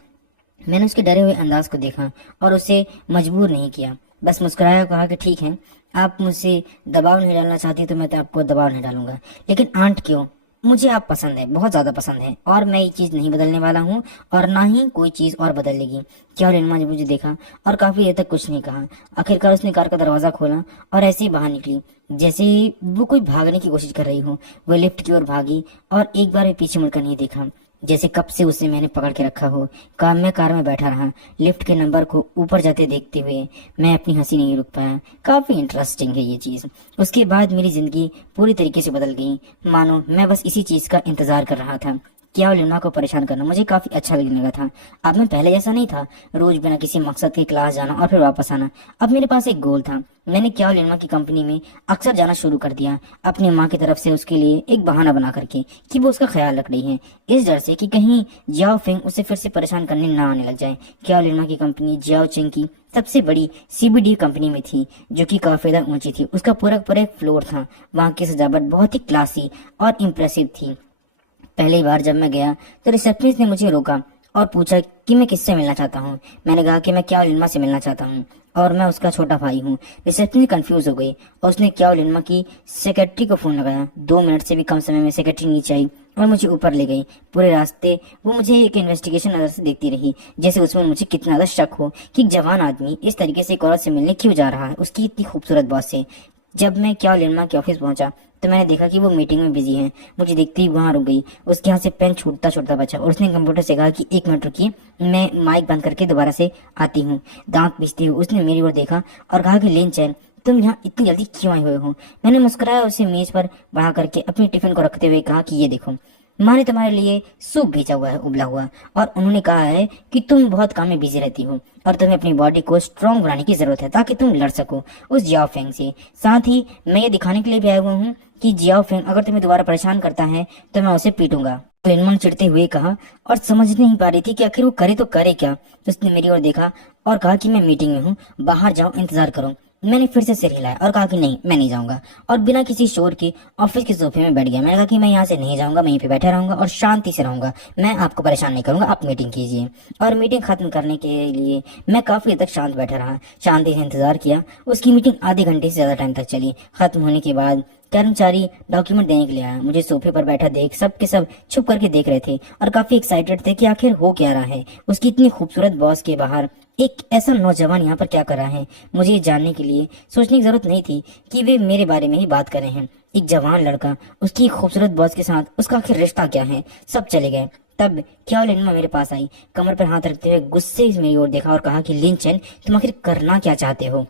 मैंने उसके डरे हुए अंदाज को देखा और उसे मजबूर नहीं किया, बस मुस्कुराया और कहा कि ठीक है, आप मुझसे दबाव नहीं डालना चाहती तो मैं तो आपको दबाव नहीं डालूंगा, लेकिन आंट क्यों, मुझे आप पसंद है, बहुत ज्यादा पसंद है और मैं ये चीज नहीं बदलने वाला हूँ और ना ही कोई चीज और बदलेगी। क्या लिनमा ने मुझे देखा और काफी देर तक कुछ नहीं कहा। आखिरकार उसने कार का दरवाजा खोला और ऐसे ही बाहर निकली जैसे वो कोई भागने की कोशिश कर रही हो। वो लिफ्ट की ओर भागी और एक बार भी पीछे मुड़कर नहीं देखा, जैसे कब से उसे मैंने पकड़ के रखा हो। मैं कार में बैठा रहा, लिफ्ट के नंबर को ऊपर जाते देखते हुए। मैं अपनी हंसी नहीं रुक पाया। काफी इंटरेस्टिंग है ये चीज। उसके बाद मेरी जिंदगी पूरी तरीके से बदल गई, मानो मैं बस इसी चीज का इंतजार कर रहा था। क्या और लिमा को परेशान करना मुझे काफी अच्छा लगने लगा था। अब मैं पहले जैसा नहीं था, रोज बिना किसी मकसद के क्लास जाना और फिर वापस आना। अब मेरे पास एक गोल था। मैंने क्या और लिमा की कंपनी में अक्सर जाना शुरू कर दिया, अपनी माँ की तरफ से उसके लिए एक बहाना बना करके कि वो उसका ख्याल रख रही है, इस डर से कि कहीं जियाओ फेंग उसे फिर से परेशान करने ना आने लग जाए। क्या और लिमा की कंपनी जियाओ चिंग की सबसे बड़ी सीबीडी कंपनी में थी, जो कि काफी ज्यादा ऊंची थी। उसका पूरा एक फ्लोर था। वहाँ की सजावट बहुत ही क्लासी और इम्प्रेसिव थी। पहली बार जब मैं गया तो रिसेप्शनिस्ट ने मुझे रोका और पूछा कि मैं किससे मिलना चाहता हूँ। मैंने कहा कि मैं क्या और लिमा से मिलना चाहता हूँ और मैं उसका छोटा भाई हूँ। रिसेप्शनिस्ट कंफ्यूज हो गई और उसने क्या और लिमा की सेक्रेटरी को फोन लगाया। 2 मिनट से भी कम समय में सेक्रेटरी नीचे आई और मुझे ऊपर ले गई। पूरे रास्ते वो मुझे एक इन्वेस्टिगेशन नजर से देखती रही, जैसे उसमें मुझे कितना ज्यादा शक हो कि एक जवान आदमी इस तरीके से एक औरत से मिलने क्यों जा रहा है, उसकी इतनी खूबसूरत बॉस से। जब मैं क्या और लिमा के ऑफिस पहुंचा तो मैंने देखा कि वो मीटिंग में बिजी है। मुझे देखते ही वहां रुक गई। उसके हाथ से पेन छूटता छूटता बचा और उसने कंप्यूटर से कहा कि 1 मिनट रुकिए, मैं माइक बंद करके दोबारा से आती हूँ। दांत पीसते हुए उसने मेरी ओर देखा और कहा कि लिन चैन, तुम यहाँ इतनी जल्दी क्यों आए हुए हो। मैंने मुस्कुराया, उसे मेज पर बढ़ा करके अपने टिफिन को रखते हुए कहा कि ये देखो, माँ ने तुम्हारे लिए सूप भेजा हुआ है, उबला हुआ, और उन्होंने कहा है कि तुम बहुत काम में बिजी रहती हो और तुम्हें अपनी बॉडी को स्ट्रांग बनाने की जरूरत है ताकि तुम लड़ सको उस जियाओ फेंग से। साथ ही मैं ये दिखाने के लिए भी आया हुआ हूँ कि जियाओ फेंग अगर तुम्हें दोबारा परेशान करता है तो मैं उसे पीटूंगा। लिनमन चिढ़ते हुए कहा और समझ नहीं पा रही थी कि आखिर वो करे तो करे क्या। उसने मेरी ओर देखा और कहा कि मैं मीटिंग में हूँ, बाहर जाओ, इंतजार करो। मैंने फिर से सिर हिलाया और कहा कि नहीं, मैं नहीं जाऊंगा, और बिना किसी शोर के ऑफिस के सोफे में बैठ गया। मैंने कहा कि मैं यहाँ से नहीं जाऊंगा, मैं यहीं पे बैठा रहूंगा और शांति से रहूंगा, मैं आपको परेशान नहीं करूंगा, आप मीटिंग कीजिए। और मीटिंग खत्म करने के लिए मैं काफी हद तक शांत बैठा रहा, शांति से इंतजार किया। उसकी मीटिंग आधे घंटे से ज्यादा टाइम तक चली। खत्म होने के बाद कर्मचारी डॉक्यूमेंट देने के लिए आया। मुझे सोफे पर बैठा देख सब के सब छुप करके देख रहे थे और काफी एक्साइटेड थे कि आखिर हो क्या रहा है। उसकी इतनी खूबसूरत बॉस के बाहर एक ऐसा नौजवान यहाँ पर क्या कर रहा है। मुझे ये जानने के लिए सोचने की जरूरत नहीं थी कि वे मेरे बारे में ही बात कर रहे हैं। एक जवान लड़का, उसकी खूबसूरत बॉस के साथ उसका आखिर रिश्ता क्या है। सब चले गए। तब क्या लिनमा मेरे पास आई, कमर पर हाथ रखते हुए गुस्से से मेरी ओर देखा और कहा कि लिन चैन, तुम आखिर करना क्या चाहते हो।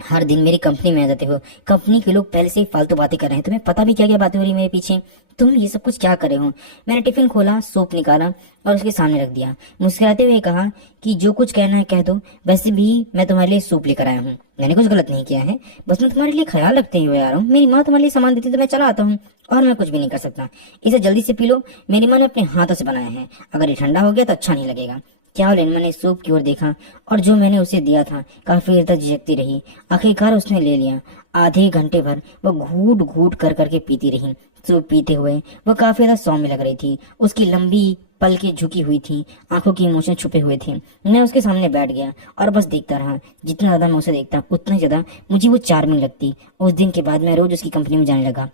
हर दिन मेरी कंपनी में आ जाते हो, कंपनी के लोग पहले से ही फालतू बातें कर रहे हैं, तुम्हें पता भी क्या क्या बातें हो रही मेरे पीछे, तुम ये सब कुछ क्या कर रहे हो। मैंने टिफिन खोला, सूप निकाला और उसके सामने रख दिया। मुस्कुराते हुए कहा कि जो कुछ कहना है कह दो, वैसे भी मैं तुम्हारे लिए सूप लेकर आया हूँ, मैंने कुछ गलत नहीं किया है, बस मैं तुम्हारे लिए ख्याल रखते हुए आ रहा हूँ। मेरी माँ तुम्हारे लिए सामान देती तो मैं चला आता हूँ और मैं कुछ भी नहीं कर सकता। इसे जल्दी से पी लो, मेरी माँ ने अपने हाथों से बनाया है, अगर ये ठंडा हो गया तो अच्छा नहीं लगेगा। क्या लिनमा ने सूप की ओर देखा और जो मैंने उसे दिया था काफी देर तक झिझकती रही। आखिरकार उसने ले लिया। आधे घंटे भर वो घूट घूट कर करके पीती रही। सूप पीते हुए वो काफी ज्यादा सौम्य लग रही थी। उसकी लंबी पलकें झुकी हुई थी, आंखों की इमोशन छुपे हुए थे। मैं उसके सामने बैठ गया और बस देखता रहा। जितना ज्यादा मैं उसे देखता उतना ज्यादा मुझे वो चार्मिंग लगती। उस दिन के बाद मैं रोज उसकी कंपनी में जाने लगा।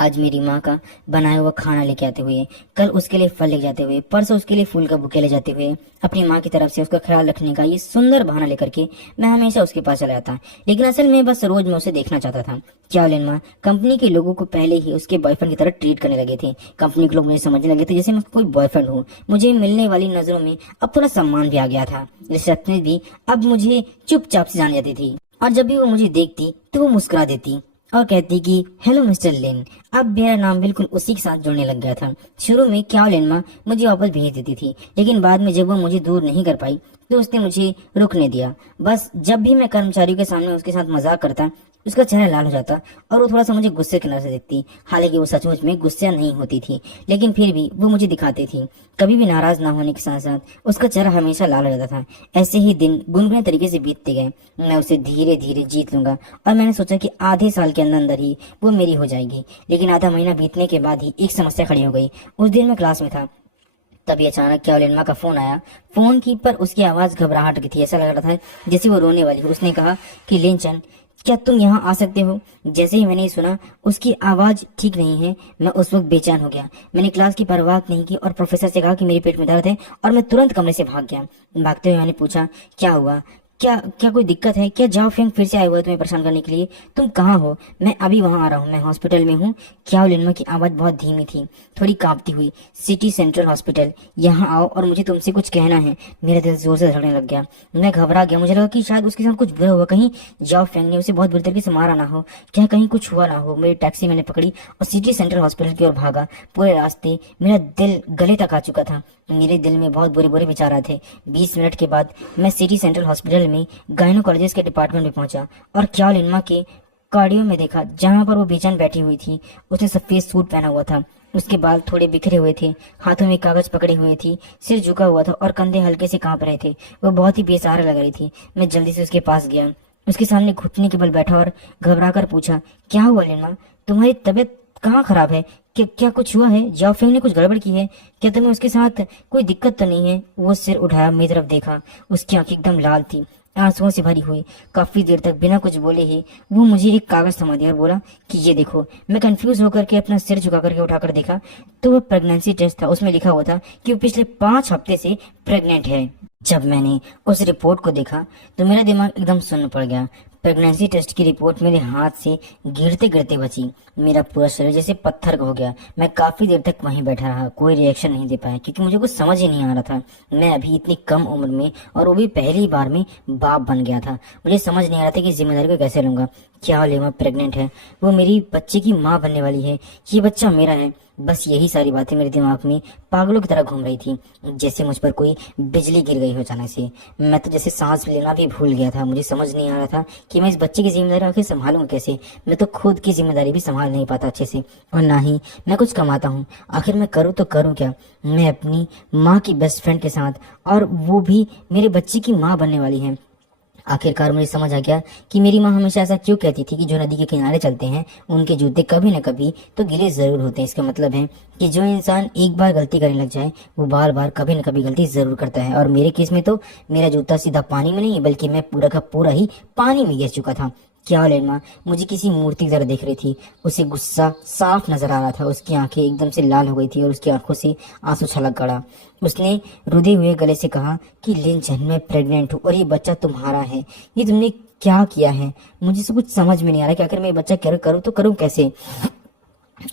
आज मेरी माँ का बनाया हुआ खाना लेके आते हुए, कल उसके लिए फल ले जाते हुए, परसों उसके लिए फूल का बुके ले जाते हुए, अपनी माँ की तरफ से उसका ख्याल रखने का ये सुंदर बहाना लेकर के मैं हमेशा उसके पास चला जाता। लेकिन असल में बस रोज मैं उसे देखना चाहता था। क्या लिनमा कंपनी के लोगों को पहले ही उसके बॉयफ्रेंड की तरह ट्रीट करने लगे थे। कंपनी के लोग मुझे समझने लगे थे जैसे मैं कोई बॉयफ्रेंड हूँ। मुझे मिलने वाली नजरों में अब थोड़ा सम्मान भी आ गया था। रिसेप्शनिस्ट भी अब मुझे चुपचाप से जान जाती थी और जब भी वो मुझे देखती तो वो मुस्कुरा देती और कहती कि हेलो मिस्टर लिन। अब मेरा नाम बिल्कुल उसी के साथ जुड़ने लग गया था। शुरू में क्या लिनमा मुझे वापस भेज देती थी, लेकिन बाद में जब वो मुझे दूर नहीं कर पाई तो उसने मुझे रुकने दिया। बस जब भी मैं कर्मचारियों के सामने उसके साथ मजाक करता उसका चेहरा लाल हो जाता और वो थोड़ा सा मुझे गुस्से की नजर से देखती। हालांकि वो सचमुच में गुस्सा नहीं होती थी, लेकिन फिर भी वो मुझे दिखाती थी। कभी भी नाराज ना होने के साथ साथ उसका चेहरा हमेशा लाल हो जाता था। ऐसे ही दिन गुनगुने तरीके से बीतते गए। मैं उसे धीरे धीरे जीत लूंगा और मैंने सोचा कि आधे साल के अंदर अंदर ही वो मेरी हो जाएगी। लेकिन आधा महीना बीतने के बाद ही एक समस्या खड़ी हो गई। उस दिन मैं क्लास में था, तभी अचानक क्या लिनमा का फोन आया। फोन की पर उसकी आवाज घबराहट की थी, ऐसा लग रहा था जैसे वो रोने वाली हो। उसने कहा कि लिनचन, क्या तुम यहाँ आ सकते हो। जैसे ही मैंने सुना उसकी आवाज ठीक नहीं है, मैं उस वक्त बेचैन हो गया। मैंने क्लास की परवाह नहीं की और प्रोफेसर से कहा कि मेरे पेट में दर्द है और मैं तुरंत कमरे से भाग गया। भागते हुए मैंने पूछा क्या हुआ, क्या क्या कोई दिक्कत है क्या? जाओ फेंग फिर से आए हुए तुम्हें परेशान करने के लिए। तुम कहाँ हो? मैं अभी वहां आ रहा हूँ, मैं हॉस्पिटल में हूँ। क्या लिनमा की आवाज बहुत धीमी थी, थोड़ी कांपती हुई। सिटी सेंट्रल हॉस्पिटल, यहाँ आओ और मुझे तुमसे कुछ कहना है। मेरा दिल जोर से धड़कने लग गया, मैं घबरा गया। मुझे लगा कि शायद उसके साथ कुछ बुरा हुआ, कहीं जाओ फेंग ने उसे बहुत बुरी तरीके से मारा ना हो, क्या कहीं कुछ हुआ ना हो। मेरी टैक्सी मैंने पकड़ी और सिटी सेंट्रल हॉस्पिटल की ओर भागा। पूरे रास्ते मेरा दिल गले तक आ चुका था, मेरे दिल में बहुत बुरे बुरे विचार आए थे। 20 मिनट के बाद मैं सिटी सेंट्रल हॉस्पिटल में गायनोकोलॉजिस्ट के डिपार्टमेंट में पहुंचा और क्या लिनमा के कार्डियो में देखा, जहां पर वो बेचैन बैठी हुई थी। उसने सफेद सूट पहना हुआ था, उसके बाल थोड़े बिखरे हुए थे, हाथों में कागज पकड़े हुए थी, सिर झुका हुआ था और कंधे हल्के से कांप रहे थे। वो बहुत ही बेसहारा लग रही थी। मैं जल्दी से उसके पास गया, उसके सामने घुटने के बल बैठा और घबरा कर पूछा, क्या हुआ लिनमा? तुम्हारी तबीयत कहाँ खराब है? क्या क्या कुछ हुआ है? जाओ फेंग ने कुछ गड़बड़ की है? क्या तुम्हें उसके साथ कोई दिक्कत तो नहीं है? वो सिर उठाया, मेरी तरफ देखा, उसकी आंखें एकदम लाल थी, आंसुओं से भरी हुई। काफी देर तक बिना कुछ बोले ही वो मुझे एक कागज थमा दिया और बोला कि ये देखो। मैं कंफ्यूज होकर के अपना सिर झुका करके उठाकर देखा तो वो प्रेगनेंसी टेस्ट था। उसमें लिखा हुआ था कि वो पिछले 5 हफ्ते से प्रेग्नेंट है। जब मैंने उस रिपोर्ट को देखा तो मेरा दिमाग एकदम सुन्न पड़ गया। प्रेगनेंसी टेस्ट की रिपोर्ट मेरे हाथ से गिरते गिरते बची। मेरा पूरा शरीर जैसे पत्थर हो गया। मैं काफी देर तक वहीं बैठा रहा, कोई रिएक्शन नहीं दे पाया, क्योंकि मुझे कुछ समझ ही नहीं आ रहा था। मैं अभी इतनी कम उम्र में, और वो भी पहली बार में, बाप बन गया था। मुझे समझ नहीं आ रहा था कि जिम्मेदारी को कैसे लूंगा। क्या लेमा प्रेग्नेंट है, वो मेरी बच्चे की माँ बनने वाली है, ये बच्चा मेरा है। बस यही सारी बातें मेरे दिमाग में पागलों की तरह घूम रही थी, जैसे मुझ पर कोई बिजली गिर गई हो अचानक से। मैं तो जैसे सांस लेना भी भूल गया था। मुझे समझ नहीं आ रहा था कि मैं इस बच्चे की जिम्मेदारी आखिर संभालूंगा कैसे। मैं तो खुद की जिम्मेदारी भी संभाल नहीं पाता अच्छे से, और ना ही मैं कुछ कमाता हूँ। आखिर मैं करूँ तो करूँ क्या? मैं अपनी माँ की बेस्ट फ्रेंड के साथ, और वो भी मेरे बच्चे की माँ बनने वाली है। आखिरकार मुझे समझ आ गया कि मेरी माँ हमेशा ऐसा क्यों कहती थी कि जो नदी के किनारे चलते हैं उनके जूते कभी न कभी तो गीले जरूर होते हैं। इसका मतलब है कि जो इंसान एक बार गलती करने लग जाए वो बार बार कभी न कभी गलती जरूर करता है। और मेरे केस में तो मेरा जूता सीधा पानी में नहीं, बल्कि मैं पूरा का पूरा ही पानी में गिर चुका था। क्या लेनमा मुझे किसी मूर्ति की तरह देख रही थी। उसे गुस्सा साफ नजर आ रहा था। उसकी आंखें एकदम से लाल हो गई थी और उसकी आंखों से आंसू छलक गड़ा। उसने रुधे हुए गले से कहा कि लिंचन, मैं प्रेग्नेंट हूँ और ये बच्चा तुम्हारा है। ये तुमने क्या किया है? मुझे से कुछ समझ में नहीं आ रहा कि आखिर मैं ये बच्चा क्या करूँ तो करूँ कैसे।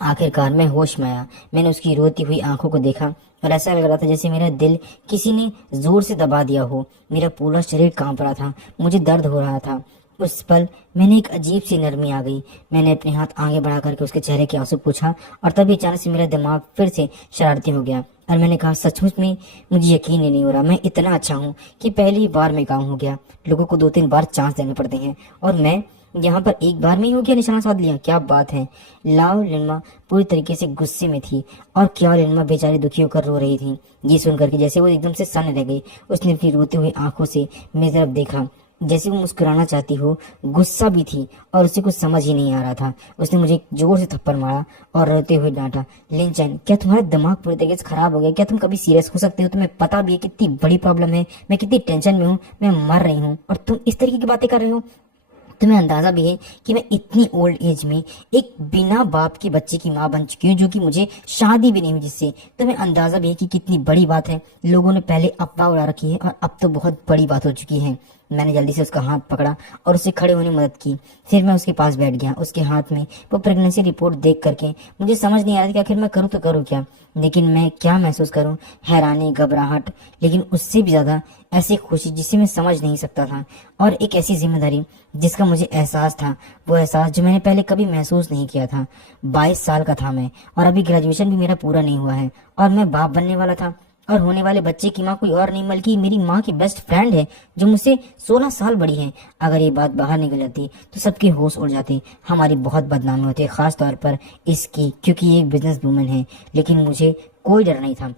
आखिरकार मैं होश में आया। मैंने उसकी रोती हुई आंखों को देखा और ऐसा लग रहा था जैसे मेरा दिल किसी ने जोर से दबा दिया हो। मेरा पूरा शरीर कांप रहा था, मुझे दर्द हो रहा था। उस पल मैंने एक अजीब सी नरमी आ गई। मैंने अपने हाथ आगे बढ़ा करके उसके चेहरे के आंसू पूछा, और तभी अचानक से मेरा दिमाग फिर से शरारती हो गया और मैंने कहा, सचमुच में मुझे यकीन ही नहीं हो रहा। मैं इतना अच्छा हूँ कि पहली बार में काम हो गया। लोगों को 2-3 बार चांस देने पड़ते हैं और मैं यहाँ पर एक बार में ही हो गया, निशाना साध लिया। क्या बात है। लाओ लिनमा पूरी तरीके से गुस्से में थी और क्या लिनमा बेचारी दुखी होकर रो रही थी। ये सुनकर के जैसे वो एकदम से सन्न रह गई। उसने अपनी रोती हुई आंखों से मेरी तरफ देखा, जैसे वो मुस्कुराना चाहती हो, गुस्सा भी थी और उसे कुछ समझ ही नहीं आ रहा था। उसने मुझे जोर से थप्पड़ मारा और रोते हुए डांटा, लिंचन, क्या तुम्हारा दिमाग पूरी तरीके से खराब हो गया? क्या तुम कभी सीरियस हो सकते हो? तुम्हें पता भी है कितनी बड़ी प्रॉब्लम है, मैं कितनी टेंशन में हूँ, मैं मर रही हूँ, और तुम इस तरीके की बातें कर रहे हो? तुम्हें अंदाजा भी है कि मैं इतनी ओल्ड एज में एक बिना बाप के बच्चे की माँ बन चुकी हूँ, जो कि मुझे शादी भी नहीं हुई जिससे। तुम्हें अंदाजा भी है कि कितनी बड़ी बात है। लोगों ने पहले अफवाह उड़ा रखी है और अब तो बहुत बड़ी बात हो चुकी है। मैंने जल्दी से उसका हाथ पकड़ा और उसे खड़े होने में मदद की। फिर मैं उसके पास बैठ गया। उसके हाथ में वो प्रेगनेंसी रिपोर्ट देख करके मुझे समझ नहीं आ रहा था कि आखिर मैं करूँ तो करूँ क्या। लेकिन मैं क्या महसूस करूँ? हैरानी, घबराहट, लेकिन उससे भी ज्यादा ऐसी खुशी जिसे मैं समझ नहीं सकता था, और एक ऐसी जिम्मेदारी जिसका मुझे एहसास था, वो एहसास जो मैंने पहले कभी महसूस नहीं किया था। 22 साल का था मैं और अभी ग्रेजुएशन भी मेरा पूरा नहीं हुआ है और मैं बाप बनने वाला था। और होने वाले बच्चे की माँ कोई और नहीं बल्कि मेरी माँ की बेस्ट फ्रेंड है, जो मुझसे 16 साल बड़ी है। अगर ये बात बाहर निकल जाती तो सबके होश उड़ जाते, हमारी बहुत बदनामी होती, खास तौर पर इसकी, क्योंकि ये एक बिजनेस वूमन है। लेकिन मुझे कोई डर नहीं था,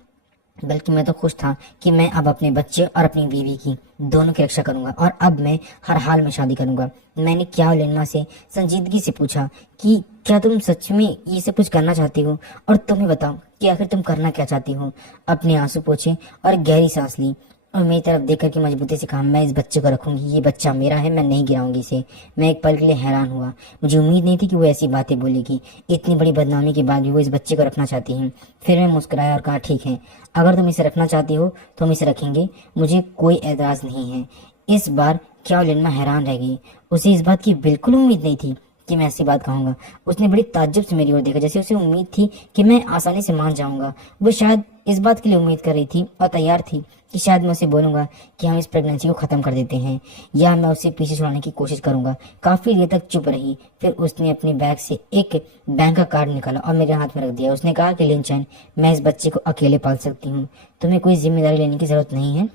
बल्कि मैं तो खुश था कि मैं अब अपने बच्चे और अपनी बीवी की दोनों की रक्षा करूंगा, और अब मैं हर हाल में शादी करूंगा। मैंने क्या लिनमा से संजीदगी से पूछा कि क्या तुम सच में ये सब कुछ करना चाहती हो, और तुम्हें बताओ कि आखिर तुम करना क्या चाहती हो। अपने आंसू पोंछे और गहरी सांस ली और मेरी तरफ देख करके मजबूती से कहा, मैं इस बच्चे को रखूंगी, ये बच्चा मेरा है, मैं नहीं गिराऊंगी इसे। मैं एक पल के लिए हैरान हुआ। मुझे उम्मीद नहीं थी कि वो ऐसी बातें बोलेगी। इतनी बड़ी बदनामी के बाद भी वो इस बच्चे को रखना चाहती है। फिर मैं मुस्कुराया और कहा, ठीक है, अगर तुम इसे रखना चाहती हो तो हम इसे रखेंगे, मुझे कोई एतराज नहीं है। इस बार क्या लिनमा हैरान रह गई। उसे इस बात की बिल्कुल उम्मीद नहीं थी कि मैं ऐसी बात कहूंगा। उसने बड़ी ताज्जुब से मेरी ओर देखा, जैसे उसे उम्मीद थी कि मैं आसानी से मान जाऊंगा। वो शायद इस बात के लिए उम्मीद कर रही थी और तैयार थी कि शायद मैं उसे बोलूंगा कि हम इस प्रेगनेंसी को खत्म कर देते हैं, या मैं उसे पीछे छुड़ाने की कोशिश करूंगा। काफी देर तक चुप रही, फिर उसने अपने बैग से एक बैंक का कार्ड निकाला और मेरे हाथ में रख दिया। उसने कहा कि लिनचैन, मैं इस बच्चे को अकेले पाल सकती हूँ, तुम्हें कोई जिम्मेदारी लेने की जरूरत नहीं है।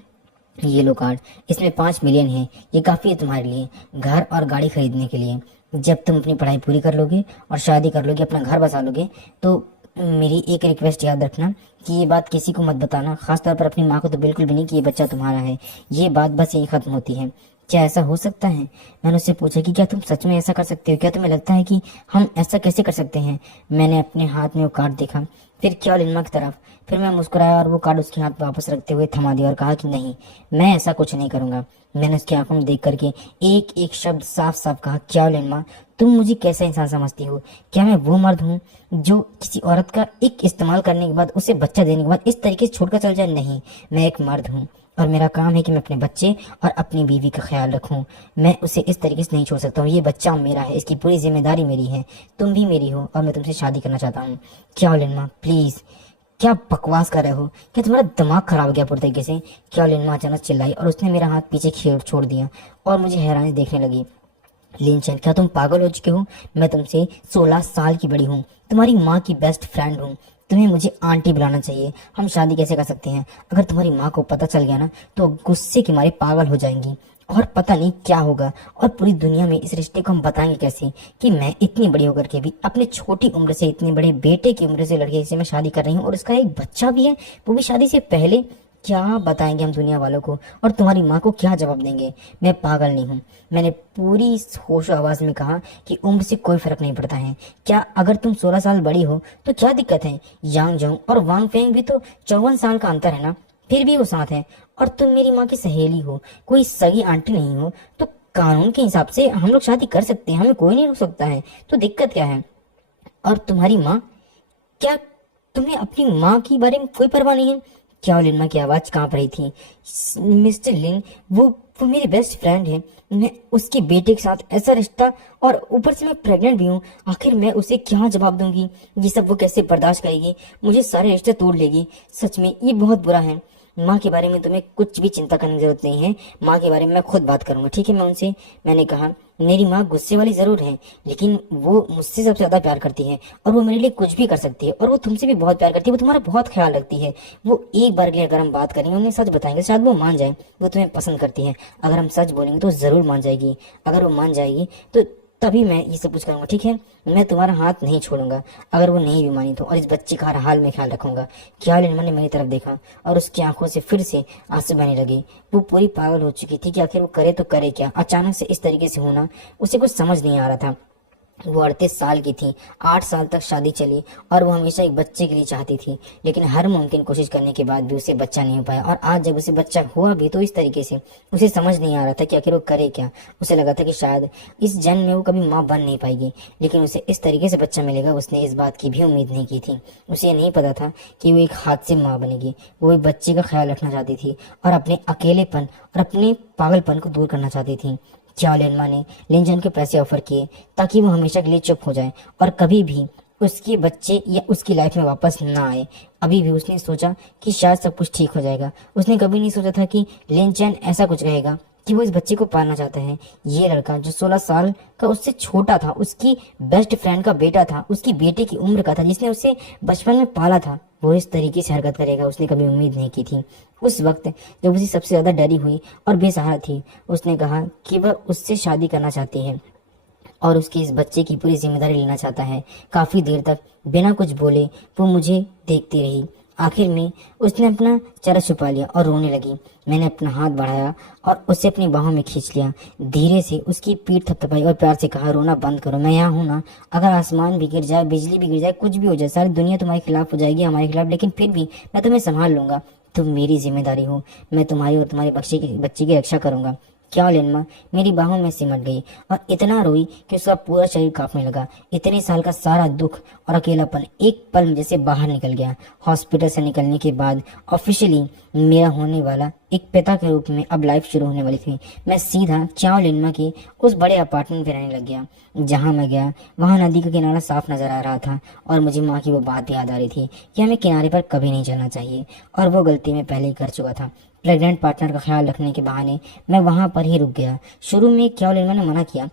ये लो कार्ड, इसमें 5 मिलियन है। ये काफी है तुम्हारे लिए, घर और गाड़ी खरीदने के लिए। जब तुम अपनी पढ़ाई पूरी कर लोगे और शादी कर लोगे, अपना घर बसा लोगे, तो मेरी एक रिक्वेस्ट याद रखना कि ये बात किसी को मत बताना, खासतौर पर अपनी माँ को तो बिल्कुल भी नहीं, कि ये बच्चा तुम्हारा है। ये बात बस यही खत्म होती है। क्या ऐसा हो सकता है? मैंने उससे पूछा कि क्या तुम सच में ऐसा कर सकते हो? क्या तुम्हें लगता है कि हम ऐसा कैसे कर सकते हैं? मैंने अपने हाथ में वो कार्ड देखा, फिर क्या लिनमा की तरफ, फिर मैं मुस्कुराया और वो कार्ड उसके हाथ में वापस रखते हुए थमा दिया और कहा कि नहीं, मैं ऐसा कुछ नहीं करूंगा। मैंने उसकी आंखों में देख करके एक एक शब्द साफ साफ कहा, क्या लिनमा, तुम मुझे कैसा इंसान समझती हो? क्या मैं वो मर्द हूँ जो किसी औरत का एक इस्तेमाल करने के बाद, उसे बच्चा देने के बाद इस तरीके से छोड़कर चल जाए? नहीं, मैं एक मर्द हूँ और मेरा काम है कि मैं अपने बच्चे और अपनी बीवी का ख्याल रखूं। मैं उसे इस तरीके से नहीं छोड़ सकता हूँ। ये बच्चा मेरा है, इसकी पूरी जिम्मेदारी मेरी है। तुम भी मेरी हो और मैं तुमसे शादी करना चाहता हूँ। क्या लिनमा, प्लीज, क्या बकवास कर रहे हो? क्या तुम्हारा दिमाग खराब हो गया पूरी तरीके से? क्या लिनमा अचानक चिल्लाई और उसने मेरा हाथ पीछे छोड़ दिया और मुझे हैरानी देखने लगी। लिनचैन, क्या तुम पागल हो चुके हो? मैं तुमसे 16 साल की बड़ी हूँ, तुम्हारी माँ की बेस्ट फ्रेंड हूँ। तुम्हें मुझे आंटी बुलाना चाहिए। हम शादी कैसे कर सकते हैं? अगर तुम्हारी माँ को पता चल गया ना, तो गुस्से के मारे पागल हो जाएंगी और पता नहीं क्या होगा। और पूरी दुनिया में इस रिश्ते को हम बताएंगे कैसे कि मैं इतनी बड़ी होकर के भी अपने छोटी उम्र से, इतने बड़े बेटे की उम्र से लड़के से मैं शादी कर रही हूँ और उसका एक बच्चा भी है, वो भी शादी से पहले। क्या बताएंगे हम दुनिया वालों को? और तुम्हारी माँ को क्या जवाब देंगे? मैं पागल नहीं हूँ। मैंने पूरी होशो आवाज में कहा कि उम्र से कोई फर्क नहीं पड़ता है। क्या अगर तुम 16 साल बड़ी हो तो क्या दिक्कत है? यांग जोंग और वांग फेंग भी तो 54 साल का अंतर है ना, फिर भी वो साथ है। और तुम मेरी माँ की सहेली हो, कोई सगी आंटी नहीं हो, तो कानून के हिसाब से हम लोग शादी कर सकते हैं, हमें कोई नहीं रोक सकता है। तो दिक्कत क्या है? और तुम्हारी माँ, क्या तुम्हें अपनी माँ के बारे में कोई परवाह नहीं है? क्या लिनमा की आवाज कांप रही थी। मिस्टर लिन, वो मेरी बेस्ट फ्रेंड है। मैं उसके बेटे के साथ ऐसा रिश्ता, और ऊपर से मैं प्रेग्नेंट भी हूँ। आखिर मैं उसे क्या जवाब दूंगी? ये सब वो कैसे बर्दाश्त करेगी? मुझे सारे रिश्ते तोड़ लेगी। सच में ये बहुत बुरा है। माँ के बारे में तुम्हें कुछ भी चिंता करने की जरूरत नहीं है। माँ के बारे में मैं खुद बात करूंगा, ठीक है? मैं उनसे, मैंने कहा, मेरी माँ गुस्से वाली जरूर है, लेकिन वो मुझसे सबसे ज्यादा प्यार करती है और वो मेरे लिए कुछ भी कर सकती है। और वो तुमसे भी बहुत प्यार करती है, वो तुम्हारा बहुत ख्याल रखती है। वो एक बार के लिए अगर हम बात करेंगे, उन्हें सच बताएंगे, शायद वो मान जाए। वो तुम्हें पसंद करती है। अगर हम सच बोलेंगे तो जरूर मान जाएगी। अगर वो मान जाएगी तो तभी मैं ये सब कुछ करूंगा, ठीक है? मैं तुम्हारा हाथ नहीं छोड़ूंगा अगर वो नहीं भी मानी तो, और इस बच्चे का हर हाल में ख्याल रखूंगा। क्या लिनमा ने मेरी तरफ देखा और उसकी आंखों से फिर से आंसू बहने लगे। वो पूरी पागल हो चुकी थी कि आखिर वो करे तो करे क्या। अचानक से इस तरीके से होना उसे कुछ समझ नहीं आ रहा था। वो 38 साल की थी, 8 साल तक शादी चली और वो हमेशा एक बच्चे के लिए चाहती थी, लेकिन हर मुमकिन कोशिश करने के बाद भी उसे बच्चा नहीं हो पाया। और आज जब उसे बच्चा हुआ भी तो इस तरीके से, उसे समझ नहीं आ रहा था कि आखिर वो करे क्या। उसे लगा था कि शायद इस जन्म में वो कभी माँ बन नहीं पाएगी, लेकिन उसे इस तरीके से बच्चा मिलेगा, उसने इस बात की भी उम्मीद नहीं की थी। उसे ये नहीं पता था कि वो एक हाथ से माँ बनेगी। वो एक बच्चे का ख्याल रखना चाहती थी और अपने अकेलेपन और अपने पागलपन को दूर करना चाहती थी। क्या लिनमा ने लिनचैन के पैसे ऑफर किए ताकि वो हमेशा के लिए चुप हो जाए और कभी भी उसके बच्चे या उसकी लाइफ में वापस ना आए। अभी भी उसने सोचा कि शायद सब कुछ ठीक हो जाएगा। उसने कभी नहीं सोचा था कि लिनचैन ऐसा कुछ कहेगा कि वो इस बच्चे को पालना चाहता है। ये लड़का जो 16 साल का उससे छोटा था, उसकी बेस्ट फ्रेंड का बेटा था, उसकी बेटे की उम्र का था, जिसने उसे बचपन में पाला था, वो इस तरीके से हरकत करेगा उसने कभी उम्मीद नहीं की थी। उस वक्त जब उसे सबसे ज्यादा डरी हुई और बेसहारा थी, उसने कहा कि वह उससे शादी करना चाहती है और उसके इस बच्चे की पूरी जिम्मेदारी लेना चाहता है। काफी देर तक बिना कुछ बोले वो मुझे देखती रही। आखिर में उसने अपना चेहरा छुपा लिया और रोने लगी। मैंने अपना हाथ बढ़ाया और उसे अपनी बाहों में खींच लिया। धीरे से उसकी पीठ थपथपाई और प्यार से कहा, रोना बंद करो, मैं यहाँ हूँ ना। अगर आसमान भी गिर जाए, बिजली भी गिर जाए, कुछ भी हो जाए, सारी दुनिया तुम्हारे खिलाफ हो जाएगी, हमारे खिलाफ, लेकिन फिर भी मैं तुम्हें संभाल लूंगा। तुम मेरी जिम्मेदारी हो। मैं तुम्हारी और तुम्हारे बच्चे की रक्षा करूंगा। क्या लिनमा मेरी बाहों में सिमट गई और इतना रोई कि उसका पूरा शरीर कांपने लगा। इतने साल का सारा दुख और अकेलापन एक पल में जैसे बाहर निकल गया। हॉस्पिटल से निकलने के बाद ऑफिशियली मेरा होने वाला एक पिता के रूप में अब लाइफ शुरू होने वाली थी। मैं सीधा चाओ लिनमा के उस बड़े अपार्टमेंट में रहने लग गया। जहां मैं गया वहां नदी का किनारा साफ नजर आ रहा था और मुझे माँ की वो बात याद आ रही थी कि हमें किनारे पर कभी नहीं चलना चाहिए, और वो गलती मैं पहले ही कर चुका था। प्रेग्नेंट पार्टनर का ख्याल रखने के बहाने मैं वहां पर ही रुक गया। शुरू में क्या लिनमा ने मना किया,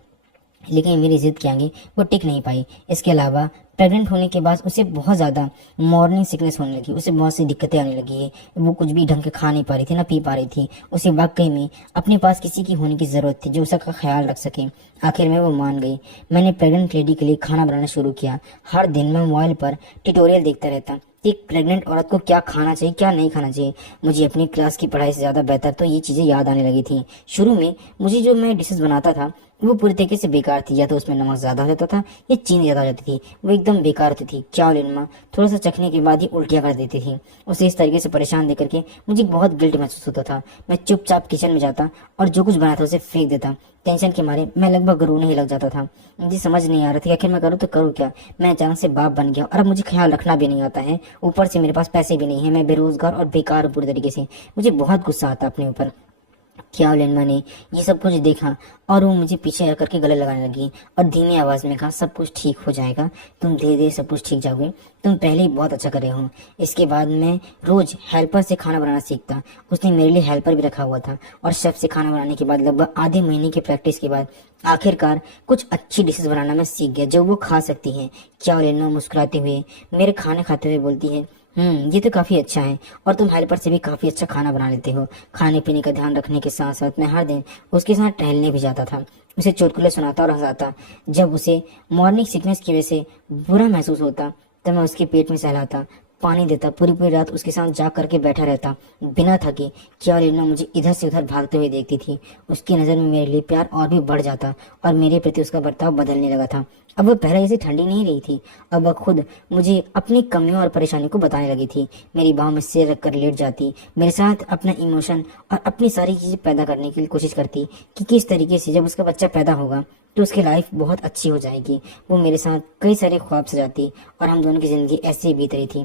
लेकिन मेरी जिद के आगे वो टिक नहीं पाई। इसके अलावा प्रेग्नेंट होने के बाद उसे बहुत ज़्यादा मॉर्निंग सिकनेस होने लगी। उसे बहुत सी दिक्कतें आने लगी है। वो कुछ भी ढंग के खा नहीं पा रही थी, ना पी पा रही थी। उसे वाकई में अपने पास किसी की होने की ज़रूरत थी जो उसका ख्याल रख सके। आखिर में वो मान गई। मैंने प्रेग्नेंट लेडी के लिए खाना बनाना शुरू किया। हर दिन मैं मोबाइल पर ट्यूटोरियल देखता रहता कि एक प्रेग्नेंट औरत को क्या खाना चाहिए, क्या नहीं खाना चाहिए। मुझे अपनी क्लास की पढ़ाई से ज़्यादा बेहतर तो ये चीज़ें याद आने लगी थी। शुरू में मुझे जो मैं डिशेस बनाता था वो पूरी तरीके से बेकार थी। या तो उसमें नमक ज़्यादा हो जाता था या चीनी ज़्यादा हो जाती थी। वो एकदम बेकार होती थी। क्या लिनमा थोड़ा सा चखने के बाद ही उल्टियाँ कर देती थी। उसे इस तरीके से परेशान देख करके मुझे बहुत गिल्ट महसूस होता था। मैं चुपचाप किचन में जाता और जो कुछ बना था उसे फेंक देता। टेंशन के मारे मैं लगभग रोने ही लग जाता था। मुझे समझ नहीं आ रहा था आखिर मैं करूँ तो करूँ क्या। मैं अचानक से बाप बन गया और अब मुझे ख्याल रखना भी नहीं आता है। ऊपर से मेरे पास पैसे भी नहीं है। मैं बेरोजगार और बेकार हूँ पूरी तरीके से। मुझे बहुत गुस्सा आता अपने ऊपर। क्या लिनमा ने ये सब कुछ देखा और वो मुझे पीछे आकर के गले लगाने लगी और धीमी आवाज में कहा, सब कुछ ठीक हो जाएगा, तुम धीरे धीरे सब कुछ ठीक जाओगे, तुम पहले ही बहुत अच्छा करे हो। इसके बाद मैं रोज हेल्पर से खाना बनाना सीखता। उसने मेरे लिए हेल्पर भी रखा हुआ था और शेफ से खाना बनाने के बाद लगभग आधे महीने की प्रैक्टिस के बाद आखिरकार कुछ अच्छी डिशेस बनाना मैं सीख गया जो वो खा सकती है। क्या लिनमा मुस्कुराते हुए मेरे खाने खाते हुए बोलती है, ये तो काफी अच्छा है और तुम हेल्पर से भी काफी अच्छा खाना बना लेते हो। खाने पीने का ध्यान रखने के साथ साथ मैं हर दिन उसके साथ टहलने भी जाता था। उसे चुटकुले सुनाता और हंसाता। जब उसे मॉर्निंग सिकनेस की वजह से बुरा महसूस होता तब मैं उसके पेट में सहलाता, पानी देता, पूरी पूरी रात उसके साथ जाग करके बैठा रहता बिना थके। क्या लिनमा मुझे इधर से उधर भागते हुए देखती थी। उसकी नज़र में मेरे लिए प्यार और भी बढ़ जाता और मेरे प्रति उसका बर्ताव बदलने लगा था। अब वह पहले जैसे ठंडी नहीं रही थी। अब वह खुद मुझे अपनी कमियों और परेशानी को बताने लगी थी। मेरी बाहों में सिर रख कर लेट जाती, मेरे साथ अपना इमोशन और अपनी सारी चीज़ें पैदा करने की कोशिश करती कि किस तरीके से जब उसका बच्चा पैदा होगा तो उसकी लाइफ बहुत अच्छी हो जाएगी। वो मेरे साथ कई सारे ख्वाब सजाती और हम दोनों की ज़िंदगी ऐसे ही बीत रही थी।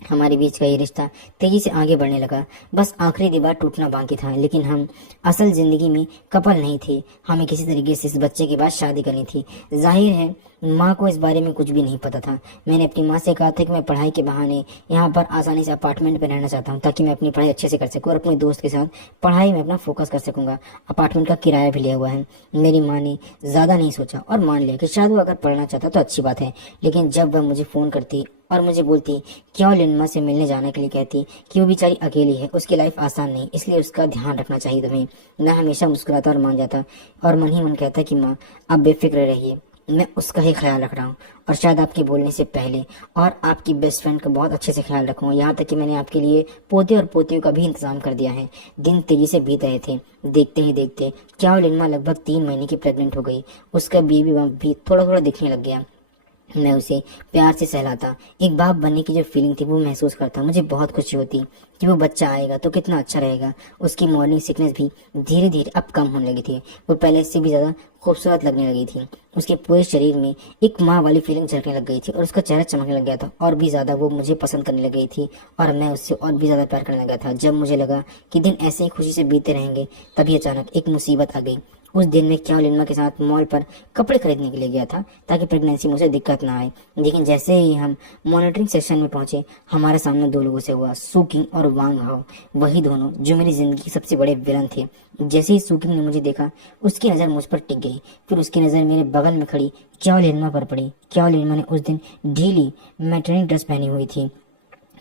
हमारे बीच का ये रिश्ता तेजी से आगे बढ़ने लगा। बस आखिरी दीवार टूटना बाकी था, लेकिन हम असल जिंदगी में कपल नहीं थे। हमें किसी तरीके से इस बच्चे के बाद शादी करनी थी। जाहिर है माँ को इस बारे में कुछ भी नहीं पता था। मैंने अपनी माँ से कहा था कि मैं पढ़ाई के बहाने यहाँ पर आसानी से अपार्टमेंट में रहना चाहता हूँ ताकि मैं अपनी पढ़ाई अच्छे से कर सकूँ और अपने दोस्त के साथ पढ़ाई में अपना फोकस कर सकूँगा। अपार्टमेंट का किराया भी लिया हुआ है। मेरी माँ ने ज़्यादा नहीं सोचा और मान लिया कि शायद वो अगर पढ़ना चाहता तो अच्छी बात है। लेकिन जब वह मुझे फ़ोन करती और मुझे बोलती क्यों लिनमा से मिलने जाने के लिए कहती कि वो बेचारी अकेली है, उसकी लाइफ आसान नहीं, इसलिए उसका ध्यान रखना चाहिए तुम्हें। मैं हमेशा मुस्कुराता और मान जाता और मन ही मन कहता कि माँ आप बेफिक्र रहिए, मैं उसका ही ख्याल रख रहा हूँ और शायद आपके बोलने से पहले और आपकी बेस्ट फ्रेंड का बहुत अच्छे से ख्याल रखूँगा। यहाँ तक कि मैंने आपके लिए पोते और पोतियों का भी इंतजाम कर दिया है। दिन तेजी से बीत रहे थे। देखते ही देखते क्या लिनमा लगभग 3 महीने की प्रेग्नेंट हो गई। उसका बेबी बम्प भी थोड़ा थोड़ा दिखने लग गया। मैं उसे प्यार से सहलाता, एक बाप बनने की जो फीलिंग थी वो महसूस करता। मुझे बहुत खुशी होती कि वो बच्चा आएगा तो कितना अच्छा रहेगा। उसकी मॉर्निंग सिकनेस भी धीरे धीरे अब कम होने लगी थी। वो पहले से भी ज़्यादा खूबसूरत लगने लगी थी। उसके पूरे शरीर में एक माँ वाली फीलिंग झलकने लग गई थी और उसका चेहरा चमकने लग गया था और भी ज़्यादा वो मुझे पसंद करने लग गई थी और मैं उससे और भी ज़्यादा प्यार करने लगा था। जब मुझे लगा कि दिन ऐसे ही खुशी से बीतते रहेंगे तभी अचानक एक मुसीबत आ गई। उस दिन मैं क्या लिनमा के साथ मॉल पर कपड़े खरीदने के लिए गया था ताकि प्रेगनेंसी में उसे दिक्कत ना आए। लेकिन जैसे ही हम मॉनिटरिंग सेक्शन में पहुंचे हमारे सामने 2 लोगों से हुआ, सुकिंग और वांग हाओ। वही दोनों जो मेरी जिंदगी के सबसे बड़े विलन थे। जैसे ही सुकिंग ने मुझे देखा उसकी नज़र मुझ पर टिक गई। फिर उसकी नज़र मेरे बगल में खड़ी क्या लिनमा पर पड़ी। क्या लिनमा ने उस दिन ढीली मैटरनिटी ड्रेस पहनी हुई थी,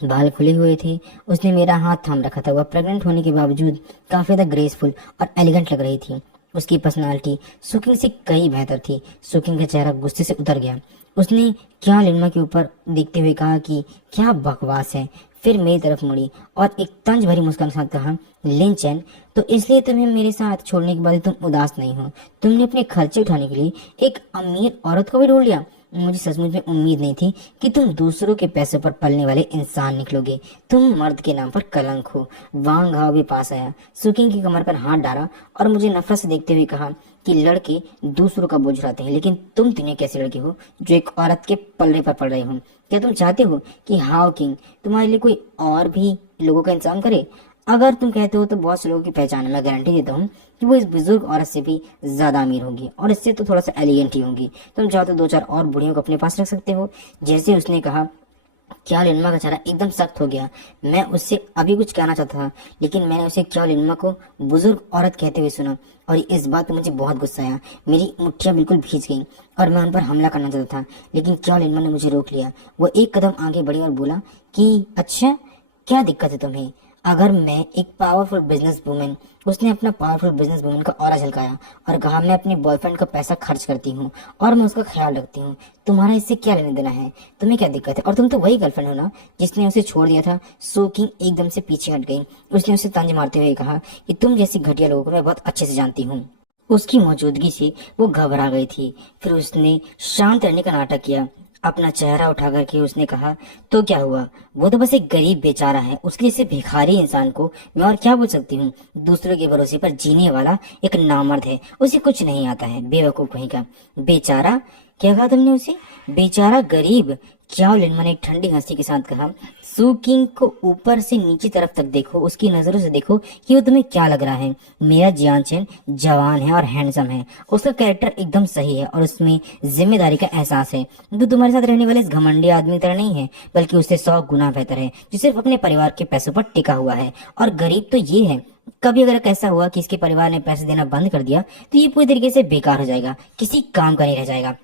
बाल खुले हुए थे। उसने मेरा हाथ थाम रखा था। वह प्रेग्नेंट होने के बावजूद काफ़ी ज़्यादा ग्रेसफुल और एलिगेंट लग रही थी। उसकी पर्सनालिटी सुकिंग से कई बेहतर थी। सुकिंग का चेहरा गुस्से से उतर गया। उसने क्या लिनमा के ऊपर देखते हुए कहा कि क्या बकवास है। फिर मेरी तरफ मुड़ी और एक तंज भरी मुस्कान के साथ कहा, लिन चैन, तो इसलिए तुम्हें मेरे साथ छोड़ने के बाद तुम उदास नहीं हो? तुमने अपने खर्चे उठाने के लिए एक अमीर औरत को भी ढूंढ लिया? मुझे सचमुच में उम्मीद नहीं थी कि तुम दूसरों के पैसों पर पलने वाले इंसान निकलोगे। तुम मर्द के नाम पर कलंक हो। वांग हाओ भी पास आया, सुकिंग की कमर पर हाथ डाला और मुझे नफरत से देखते हुए कहा कि लड़के दूसरों का बोझ उठाते हैं, लेकिन तुम दुनिया कैसे लड़के हो जो एक औरत के पल्ले पर पड़ रहे हो? क्या तुम चाहते हो कि हाओ किंग तुम्हारे लिए कोई और भी लोगों का इंतजाम करे? अगर तुम कहते हो तो बहुत से लोगों की पहचान है। मैं गारंटी देता हूँ कि वो इस बुजुर्ग औरत से भी ज्यादा अमीर होगी और इससे तो थोड़ा सा एलिगेंट ही होगी। तुम चाहो तो दो चार और बुढ़ियों को अपने पास रख सकते हो। जैसे उसने कहा, क्या लिनमा का चेहरा एकदम सख्त हो गया। मैं उससे अभी कुछ कहना चाहता था, लेकिन मैंने उसे क्या लिनमा को बुजुर्ग औरत कहते हुए सुना और इस बात पर मुझे बहुत गुस्सा आया। मेरी मुट्ठियां बिल्कुल भीज गईं और मैं उन पर हमला करना चाहता था, लेकिन क्या लिनमा ने मुझे रोक लिया। वो एक कदम आगे बढ़ी और बोला कि अच्छा, क्या दिक्कत है तुम्हें? अगर मैं एक पावरफुल बिजनेस वूमेन, उसने अपना पावरफुल बिजनेस वूमेन का ऑरा झलकाया और कहा, मैं अपने बॉयफ्रेंड का पैसा खर्च करती हूँ और मैं उसका ख्याल रखती हूँ, तुम्हारा इससे क्या लेने देना है? तुम्हें क्या दिक्कत है? और तुम तो वही गर्लफ्रेंड हो ना जिसने उसे छोड़ दिया था। सो किंग एकदम से पीछे हट गई। उसने उसे तंज मारते हुए कहा कि तुम जैसी घटिया लोगों को मैं बहुत अच्छे से जानती हूँ। उसकी मौजूदगी से वो घबरा गई थी। फिर उसने शांत रहने का नाटक किया। अपना चेहरा उठा करके उसने कहा, तो क्या हुआ? वो तो बस एक गरीब बेचारा है। उसके जैसे भिखारी इंसान को मैं और क्या बोल सकती हूँ? दूसरों के भरोसे पर जीने वाला एक नामर्द है। उसे कुछ नहीं आता है, बेवकूफ कहीं का। बेचारा? क्या कहा तुमने उसे? बेचारा गरीब? क्या? लिनमा ने एक ठंडी हंसी के साथ कहा। सू किंग को ऊपर से नीचे तरफ तक देखो, उसकी नजरों से देखो कि वो तुम्हें क्या लग रहा है। मेरा जियान चेन जवान है और हैंडसम है। उसका कैरेक्टर एकदम सही है और उसमें जिम्मेदारी का एहसास है। वो तुम्हारे साथ रहने वाले इस घमंडी आदमी की तरह नहीं है, बल्कि उससे 100 गुना बेहतर है, जो सिर्फ अपने परिवार के पैसों पर टिका हुआ है। और गरीब तो ये है, कभी अगर ऐसा हुआ कि इसके परिवार ने पैसे देना बंद कर दिया तो ये पूरी तरीके से बेकार हो जाएगा, किसी काम का नहीं रह जाएगा।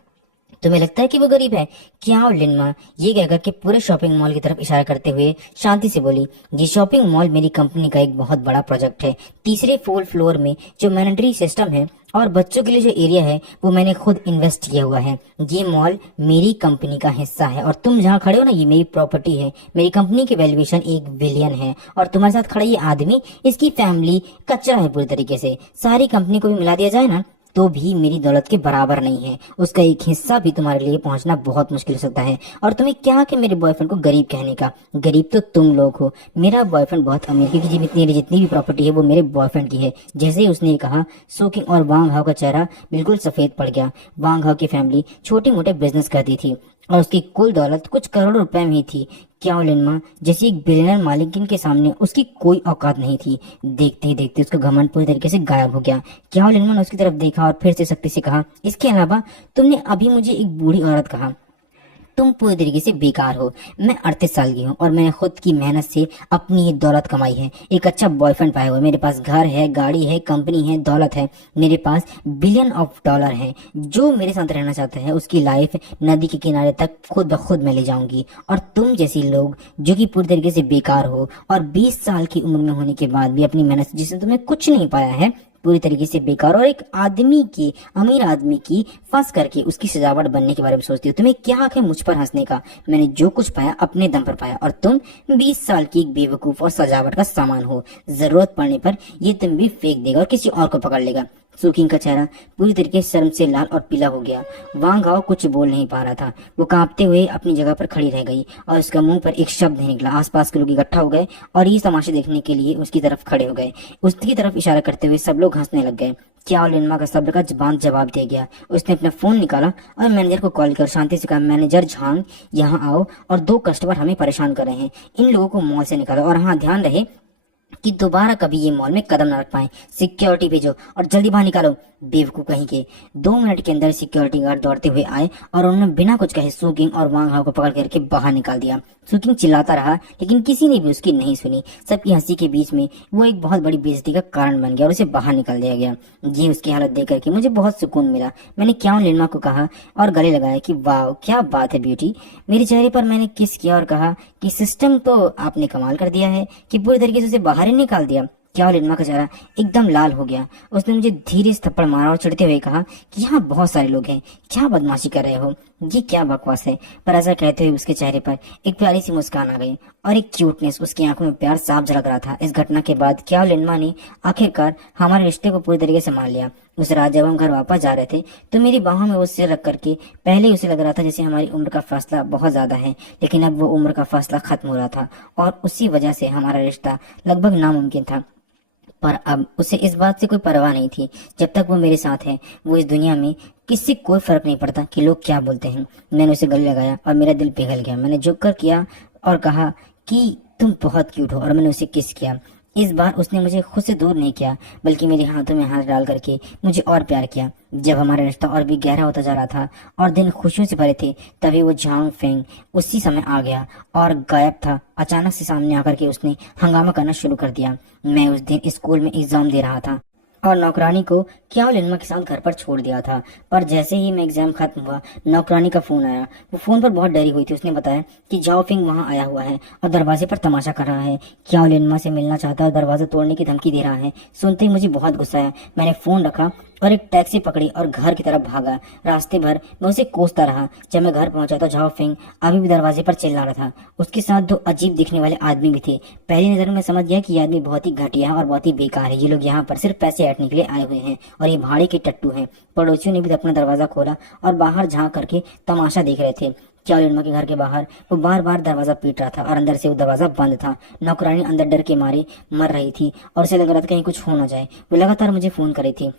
तुम्हें लगता है कि वो गरीब है क्या? और लिनमा ये कहकर के पूरे शॉपिंग मॉल की तरफ इशारा करते हुए शांति से बोली, ये शॉपिंग मॉल मेरी कंपनी का एक बहुत बड़ा प्रोजेक्ट है। तीसरे फोर्थ फ्लोर में जो मॉनिटरी सिस्टम है और बच्चों के लिए जो एरिया है वो मैंने खुद इन्वेस्ट किया हुआ है। ये मॉल मेरी कंपनी का हिस्सा है और तुम जहाँ खड़े हो ना, ये मेरी प्रॉपर्टी है। मेरी कंपनी की वैल्यूएशन 1 बिलियन है और तुम्हारे साथ खड़ा ये आदमी, इसकी फैमिली कच्चा है पूरी तरीके से। सारी कंपनी को भी मिला दिया जाए ना तो भी मेरी दौलत के बराबर नहीं है। उसका एक हिस्सा भी तुम्हारे लिए पहुंचना बहुत मुश्किल हो सकता है। और तुम्हें क्या कि मेरे बॉयफ्रेंड को गरीब कहने का? गरीब तो तुम लोग हो। मेरा बॉयफ्रेंड बहुत अमीर, क्योंकि जितनी भी प्रॉपर्टी है वो मेरे बॉयफ्रेंड की है। जैसे ही उसने कहा, सोकिंग और वांग हाओ का चेहरा बिल्कुल सफेद पड़ गया। वांग हाओ की फैमिली छोटे मोटे बिजनेस करती थी और उसकी कुल दौलत कुछ करोड़ों रुपए में ही थी। क्या लिनमा जैसी एक बिलियनर मालिकिन के सामने उसकी कोई औकात नहीं थी। देखते ही देखते उसका घमंड पूरी तरीके से गायब हो गया। क्या लिनमा ने उसकी तरफ देखा और फिर से सख्ती से कहा, इसके अलावा तुमने अभी मुझे एक बूढ़ी औरत कहा। तुम पूरी तरीके से बेकार हो। मैं 38 साल की हूँ और मैंने खुद की मेहनत से अपनी ये दौलत कमाई है। एक अच्छा बॉयफ्रेंड पाया हुआ है। मेरे पास घर है, गाड़ी है, कंपनी है, दौलत है। मेरे पास बिलियन ऑफ डॉलर है। जो मेरे साथ रहना चाहता है उसकी लाइफ नदी के किनारे तक खुद ब खुद मैं ले जाऊंगी। और तुम जैसी लोग जो कि पूरी तरीके से बेकार हो और 20 साल की उम्र में होने के बाद भी अपनी मेहनत जिससे तुम्हें कुछ नहीं पाया है, पूरी तरीके से बेकार, और एक आदमी की, अमीर आदमी की फंस करके उसकी सजावट बनने के बारे में सोचती हो। तुम्हें क्या हक है मुझ पर हंसने का? मैंने जो कुछ पाया अपने दम पर पाया और तुम 20 साल की एक बेवकूफ और सजावट का सामान हो। जरूरत पड़ने पर ये तुम भी फेंक देगा और किसी और को पकड़ लेगा। सुकिंग का चेहरा पूरी तरीके से शर्म से लाल और पीला हो गया। वांग हाओ कुछ बोल नहीं पा रहा था। वो कांपते हुए अपनी जगह पर खड़ी रह गई और उसका मुंह पर एक शब्द नहीं निकला। आसपास के लोग इकट्ठा हो गए और ये तमाशा देखने के लिए उसकी तरफ खड़े हो गए। उसकी तरफ इशारा करते हुए सब लोग हंसने लग गए। क्या लिनमा का सब्र का जबान जवाब दे गया। उसने अपना फोन निकाला और मैनेजर को कॉल कर शांति से कहा, मैनेजर झांग यहाँ आओ और 2 कस्टमर हमें परेशान कर रहे हैं। इन लोगों को मॉल से निकालो और हाँ, ध्यान रहे कि दोबारा कभी ये मॉल में कदम न रख पाए। सिक्योरिटी भेजो और जल्दी बाहर निकालो। बेवकूफ कहीं के। 2 मिनट के अंदर सिक्योरिटी गार्ड दौड़ते हुए आए और उन्होंने बिना कुछ कहे सुकिंग और वांग हाओ को पकड़ करके बाहर निकाल दिया। सुकिंग चिल्लाता रहा लेकिन किसी ने भी उसकी नहीं सुनी। सबकी हंसी के बीच में वो एक बहुत बड़ी बेइज्जती का कारण बन गया और उसे बाहर निकाल दिया गया। ये उसकी हालत देख करके मुझे बहुत सुकून मिला। मैंने क्या लिनमा को कहा और गले लगाया कि वाह क्या बात है ब्यूटी। मेरे चेहरे पर मैंने किस किया और कहा कि सिस्टम तो आपने कमाल कर दिया है कि पूरी तरीके से उसे बाहर ही निकाल दिया। क्या लिनमा का चेहरा एकदम लाल हो गया। उसने मुझे धीरे से थप्पड़ मारा और चिढ़ते हुए कहा कि यहाँ बहुत सारे लोग हैं, क्या बदमाशी कर रहे हो? ये क्या बकवास है। पर ऐसा कहते हुए उसके चेहरे पर एक प्यारी सी मुस्कान आ गई और एक क्यूटनेस, उसकी आंखों में प्यार साफ झलक रहा था। इस घटना के बाद क्या लिनमा ने आखिरकार हमारे रिश्ते को पूरी तरीके से मान लिया। उस रात जब हम घर वापस जा रहे थे तो मेरी बाहों में उससे रख करके पहले उसे लग रहा था जैसे हमारी उम्र का फासला बहुत ज्यादा है, लेकिन अब वो उम्र का फासला खत्म हो रहा था और उसी वजह से हमारा रिश्ता लगभग नामुमकिन था। पर अब उसे इस बात से कोई परवाह नहीं थी। जब तक वो मेरे साथ है, वो इस दुनिया में किसी कोई फर्क नहीं पड़ता कि लोग क्या बोलते हैं। मैंने उसे गले लगाया और मेरा दिल पिघल गया। मैंने झुक कर किया और कहा कि तुम बहुत क्यूट हो, और मैंने उसे किस किया। इस बार उसने मुझे खुद से दूर नहीं किया, बल्कि मेरे हाथों में हाथ डाल करके मुझे और प्यार किया। जब हमारा रिश्ता और भी गहरा होता जा रहा था और दिन खुशियों से भरे थे, तभी वो झांग फेंग उसी समय आ गया और गायब था। अचानक से सामने आकर के उसने हंगामा करना शुरू कर दिया। मैं उस दिन स्कूल में एग्जाम दे रहा था और नौकरानी को क्या लिनमा के साथ घर पर छोड़ दिया था। पर जैसे ही मैं एग्जाम खत्म हुआ, नौकरानी का फोन आया। वो फोन पर बहुत डरी हुई थी। उसने बताया कि जाओ फिंग वहां आया हुआ है और दरवाजे पर तमाशा कर रहा है। क्या लिनमा से मिलना चाहता है और दरवाजा तोड़ने की धमकी दे रहा है। सुनते ही मुझे बहुत गुस्सा आया। मैंने फोन रखा और एक टैक्सी पकड़ी और घर की तरफ भागा। रास्ते भर मैं उसे कोसता रहा। जब मैं घर पहुंचा तो झाओ फिंग अभी भी दरवाजे पर चिल्ला रहा था। उसके साथ दो अजीब दिखने वाले आदमी भी थे। पहली नजर में समझ गया कि ये आदमी बहुत ही घटिया है और बहुत ही बेकार है। ये लोग यहाँ पर सिर्फ पैसे ऐंठने के लिए आए हुए हैं और ये भाड़े के टट्टू हैं। पड़ोसियों ने भी अपना दरवाजा खोला और बाहर झांक करके तमाशा देख रहे थे। क्या लिनमा के घर के बाहर वो बार बार दरवाजा पीट रहा था और अंदर से वो दरवाजा बंद था। नौकरानी अंदर डर के मारे मर रही थी और उसे लग रहा था कहीं कुछ हो ना जाए। वो लगातार मुझे फोन कर रही थी।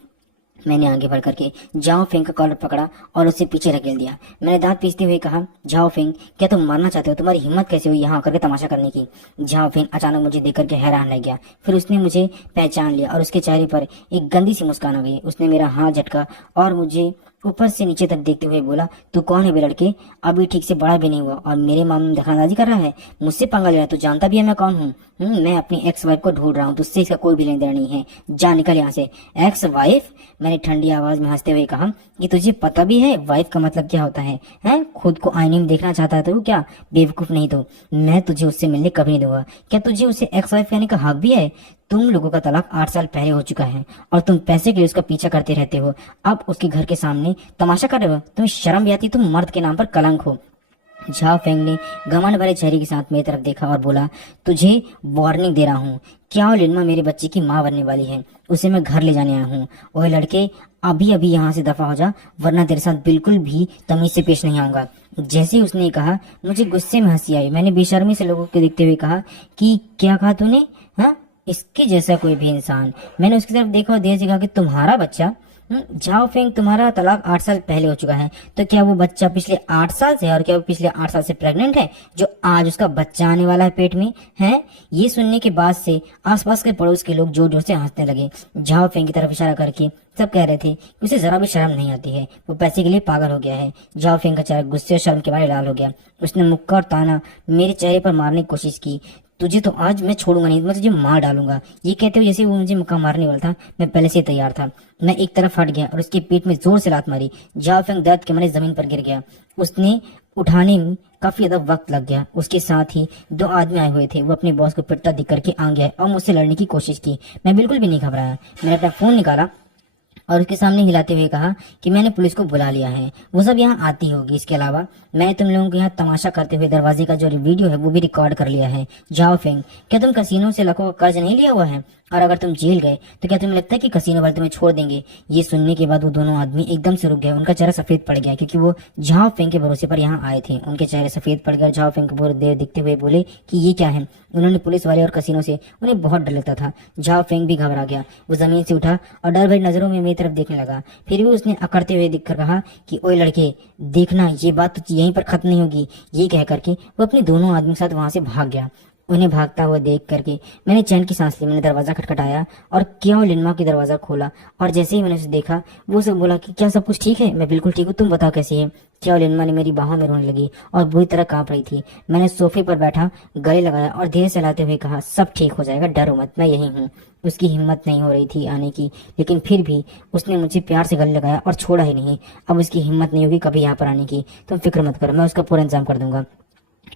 मैंने आगे बढ़ करके जाओ फेंग का कॉलर पकड़ा और उसे पीछे धकेल दिया। मैंने दांत पीसते हुए कहा, जाओ फेंग, क्या तुम मरना चाहते हो? तुम्हारी हिम्मत कैसे हुई यहाँ आकर के तमाशा करने की? जाओ फेंग अचानक मुझे देख करके हैरान रह गया। फिर उसने मुझे पहचान लिया और उसके चेहरे पर एक गंदी सी मुस्कान आ गई। उसने मेरा हाथ झटका और मुझे ऊपर से नीचे तक देखते हुए बोला, तू कौन है बे लड़के? अभी ठीक से बड़ा भी नहीं हुआ और मेरे मामले में दखलंदाजी कर रहा है। मुझसे पंगा ले रहा है। तू जानता भी है मैं कौन हूँ? मैं अपनी एक्स वाइफ को ढूंढ रहा हूँ। तुझसे इसका कोई भी लेन देन नहीं है। जा निकल यहाँ से। Ex wife? मैंने ठंडी आवाज में हंसते हुए कहा कि तुझे पता भी है वाइफ का मतलब क्या होता है? हैं? खुद को आईने में देखना चाहता है तो क्या? बेवकूफ नहीं तो मैं तुझे उससे मिलने कभी नहीं दूंगा। क्या तुझे उसे एक्स वाइफ कहने का हक भी है? तुम लोगों का तलाक 8 साल पहले हो चुका है और तुम पैसे के लिए उसका पीछा करते रहते हो। अब उसके घर के सामने तमाशा कर रहे हो। तुम्हें शर्म भी आती? तुम मर्द के नाम पर कलंक हो। झाओ फेंग ने घमंड भरे चेहरे के साथ मेरी तरफ देखा और बोला, तुझे वार्निंग दे रहा हूँ। क्या लिनमा मेरे बच्चे की माँ बनने वाली है। उसे मैं घर ले जाने आया हूँ। ओए लड़के, अभी अभी यहाँ से दफा हो जा, वरना तेरे साथ बिल्कुल भी तमीज से पेश नहीं आऊंगा। जैसे ही उसने कहा, मुझे गुस्से में हंसी आई। मैंने बेशर्मी से लोगों को देखते हुए कहा कि क्या कहा तूने? हाँ, इसके जैसा कोई भी इंसान। मैंने उसकी तरफ देखा और देर से कहा कि तुम्हारा बच्चा? झाओ फेंग, तुम्हारा तलाक 8 साल पहले हो चुका है, तो क्या वो बच्चा पिछले 8 साल से है? और क्या वो पिछले 8 साल से प्रेग्नेंट है जो आज उसका बच्चा आने वाला है पेट में? है? ये सुनने के बाद से आसपास के पड़ोस के लोग जोर जोर से हंसने लगे। झाओ फेंग की तरफ इशारा करके सब कह रहे थे कि उसे जरा भी शर्म नहीं आती है, वो पैसे के लिए पागल हो गया है। झाओ फेंग का चेहरा गुस्से और शर्म के मारे लाल हो गया। उसने मुक्का और ताना मेरे चेहरे पर मारने की कोशिश की। तुझे तो आज मैं छोड़ूंगा नहीं, मैं तुझे मार डालूंगा। ये कहते हुए जैसे वो मुझे मुक्का मारने वाला था, मैं पहले से तैयार था। मैं एक तरफ हट गया और उसके पेट में जोर से लात मारी। झाओ फेंग दर्द के मारे जमीन पर गिर गया। उसने उठाने में काफी ज्यादा वक्त लग गया। उसके साथ ही 2 आदमी आए हुए थे। वो अपने बॉस को पिटता दिख करके आ गया और मुझसे लड़ने की कोशिश की। मैं बिल्कुल भी नहीं घबराया। मैंने अपना फोन निकाला और उसके सामने हिलाते हुए कहा कि मैंने पुलिस को बुला लिया है, वो सब यहाँ आती होगी। इसके अलावा मैं तुम लोगों को यहाँ तमाशा करते हुए दरवाजे का जो वीडियो है वो भी रिकॉर्ड कर लिया है। जाओ फेंग, क्या तुम कसीनो से लाखों का कर्ज नहीं लिया हुआ है? और अगर तुम जेल गए तो क्या तुम्हें लगता है कि कसीनो वाले तुम्हें छोड़ देंगे? ये सुनने के बाद वो दोनों आदमी एकदम से रुक गए। उनका चेहरा सफेद पड़ गया क्योंकि वो झाओ फेंग के भरोसे पर यहाँ आए थे। उनके चेहरे सफेद पड़ गए। झाओ फेंग को पूरी देर दिखते हुए बोले कि ये क्या है। उन्होंने पुलिस वाले और कसीनो से उन्हें बहुत डर लगता था। झाओ फेंग भी घबरा गया। वो जमीन से उठा और डर भरी नजरों में मेरी तरफ देखने लगा। फिर भी उसने अकड़ते हुए दिखकर कहा कि ओए लड़के, देखना ये बात तो यहीं पर खत्म नहीं होगी। ये कह करके वो अपने दोनों आदमी के साथ वहां से भाग गया। उन्हें भागता हुआ देख करके मैंने चैन की सांस ली। मैंने दरवाजा खटखटाया और क्या लिनमा की दरवाजा खोला और जैसे ही मैंने उसे देखा, वो सब बोला कि क्या सब कुछ ठीक है? मैं बिल्कुल ठीक हूँ, तुम बताओ कैसी है? क्या लिनमा ने मेरी बाहों में रोने लगी और बुरी तरह कांप रही थी। मैंने सोफे पर बैठा गले लगाया और धीरे से लाते हुए कहा, सब ठीक हो जाएगा, डरो मत, मैं यही हूँ। उसकी हिम्मत नहीं हो रही थी आने की, लेकिन फिर भी उसने मुझे प्यार से गले लगाया और छोड़ा ही नहीं। अब उसकी हिम्मत नहीं होगी कभी यहाँ पर आने की। तुम फिक्र मत करो, मैं उसका पूरा इंतजाम कर दूंगा।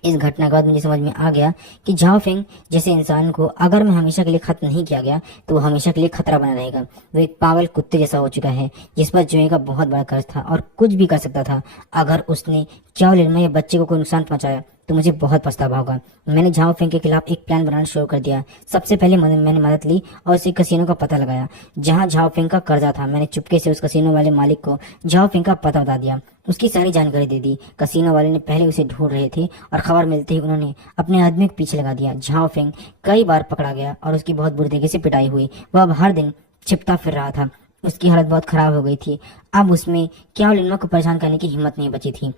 इस घटना के बाद मुझे समझ में आ गया कि झाओ फेंग जैसे इंसान को अगर मैं हमेशा के लिए खत्म नहीं किया गया तो वो हमेशा के लिए खतरा बना रहेगा। वो एक पागल कुत्ते जैसा हो चुका है जिस पर जुए का बहुत बड़ा कर्ज था और कुछ भी कर सकता था। अगर उसने चाओ लिनमा या बच्चे को कोई नुकसान पहुंचाया तो मुझे बहुत पछतावा होगा। मैंने झाओ फेंग के खिलाफ एक प्लान बनाना शुरू कर दिया। सबसे पहले मैंने मदद ली और उसे कसिनो का पता लगाया जहां झाओ फेंग का कर्जा था। मैंने चुपके से उस कसिनो वाले मालिक को झाओ फेंग का पता बता दिया, उसकी सारी जानकारी दे दी। कसिनो वाले ने पहले उसे ढूंढ रहे थे और खबर मिलते ही उन्होंने अपने आदमी को पीछे लगा दिया। झाओ फेंग कई बार पकड़ा गया और उसकी बहुत बुरी तरीके से पिटाई हुई। वह अब हर दिन छिपता फिर रहा था। उसकी हालत बहुत खराब हो गई थी। अब उसमें क्या लिनमा को परेशान करने की हिम्मत नहीं बची थी।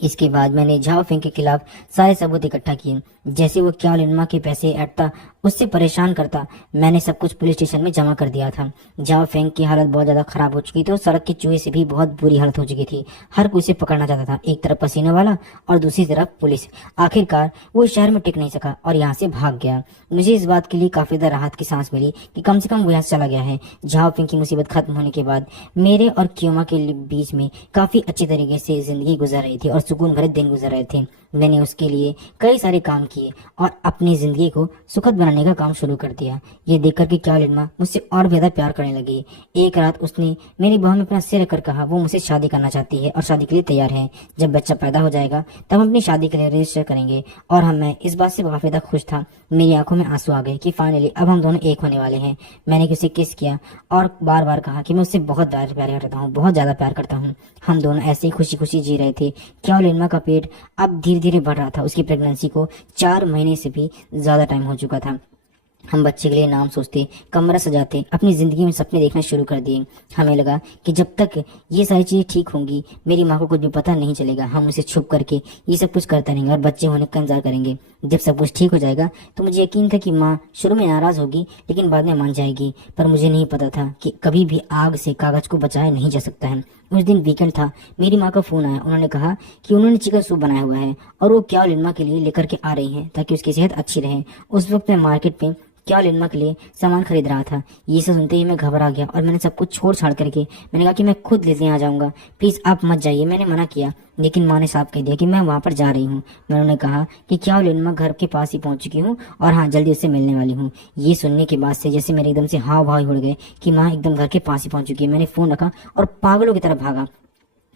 इसके बाद मैंने झाओ फेंग के खिलाफ सारे सबूत इकट्ठा किए। जैसे वो क्या लिनमा के पैसे ऐंठता, उससे परेशान करता, मैंने सब कुछ पुलिस स्टेशन में जमा कर दिया था। झाओ फेंग की हालत बहुत ज्यादा खराब हो चुकी थी और सड़क के चूहे से भी बहुत बुरी हालत हो चुकी थी। हर कोई उसे पकड़ना चाहता था, एक तरफ पसीना वाला और दूसरी तरफ पुलिस। आखिरकार वो शहर में टिक नहीं सका और यहाँ से भाग गया। मुझे इस बात के लिए काफी ज्यादा राहत की सांस मिली कि कम से कम वो यहाँ से चला गया है। झाओ फेंग की मुसीबत खत्म होने के बाद मेरे और क्योमा के बीच में काफी अच्छी तरीके से जिंदगी गुजर रही थी और सुकून भरे दिन गुजर रहे थे। मैंने उसके लिए कई सारे काम किए और अपनी जिंदगी को सुखद बनाने का काम शुरू कर दिया। ये देखकर कि क्या लिनमा मुझसे और ज्यादा प्यार करने लगी। एक रात उसने मेरी बाहों में अपना सिर रखकर कहा वो मुझसे शादी करना चाहती है और शादी के लिए तैयार है। जब बच्चा पैदा हो जाएगा तब हम अपनी शादी के लिए रजिस्टर करेंगे। और मैं इस बात से काफी ज्यादा खुश था। मेरी आंखों में आंसू आ गए कि फाइनली अब हम दोनों एक होने वाले हैं। मैंने उसे किस किया और बार बार कहा कि मैं उससे बहुत प्यार करता हूँ, बहुत ज्यादा प्यार करता हूँ। हम दोनों ऐसे ही खुशी खुशी जी रहे थे। क्या लिनमा का पेट अब धीरे धीरे बढ़ रहा था। उसकी प्रेगनेंसी को 4 महीने से भी ज्यादा टाइम हो चुका था। हम बच्चे के लिए नाम सोचते, कमरा सजाते, अपनी जिंदगी में सपने देखना शुरू कर दिए। हमें लगा कि जब तक ये सारी चीजें ठीक होंगी मेरी माँ को कुछ भी पता नहीं चलेगा। हम उसे छुप करके ये सब कुछ करते रहेंगे और बच्चे होने का इंतजार करेंगे। जब सब कुछ ठीक हो जाएगा तो मुझे यकीन था कि माँ शुरू में नाराज होगी लेकिन बाद में मान जाएगी। पर मुझे नहीं पता था कि कभी भी आग से कागज को बचाया नहीं जा सकता है। उस दिन वीकेंड था। मेरी माँ का फोन आया। उन्होंने कहा कि उन्होंने चिकन सूप बनाया हुआ है और वो क्या लिनमा के लिए लेकर के आ रही हैं ताकि उसकी सेहत अच्छी रहे। उस वक्त मैं मार्केट पे क्या लिनमा के लिए सामान खरीद रहा था। ये सब सुनते ही मैं घबरा गया और मैंने सब कुछ छोड़ छाड़ करके मैंने कहा कि मैं खुद लेने आ जाऊंगा, प्लीज आप मत जाइए। मैंने मना किया लेकिन माँ ने साफ कह दिया कि मैं वहां पर जा रही हूँ। मैंने कहा कि क्या लिनमा घर के पास ही पहुंच चुकी हूँ और हाँ जल्दी उससे मिलने वाली हूँ। ये सुनने के बाद से जैसे मेरे एकदम से हाव भाव उड़ गए कि माँ एकदम घर के पास ही पहुंच चुकी है। मैंने फोन रखा और पागलों की तरफ भागा।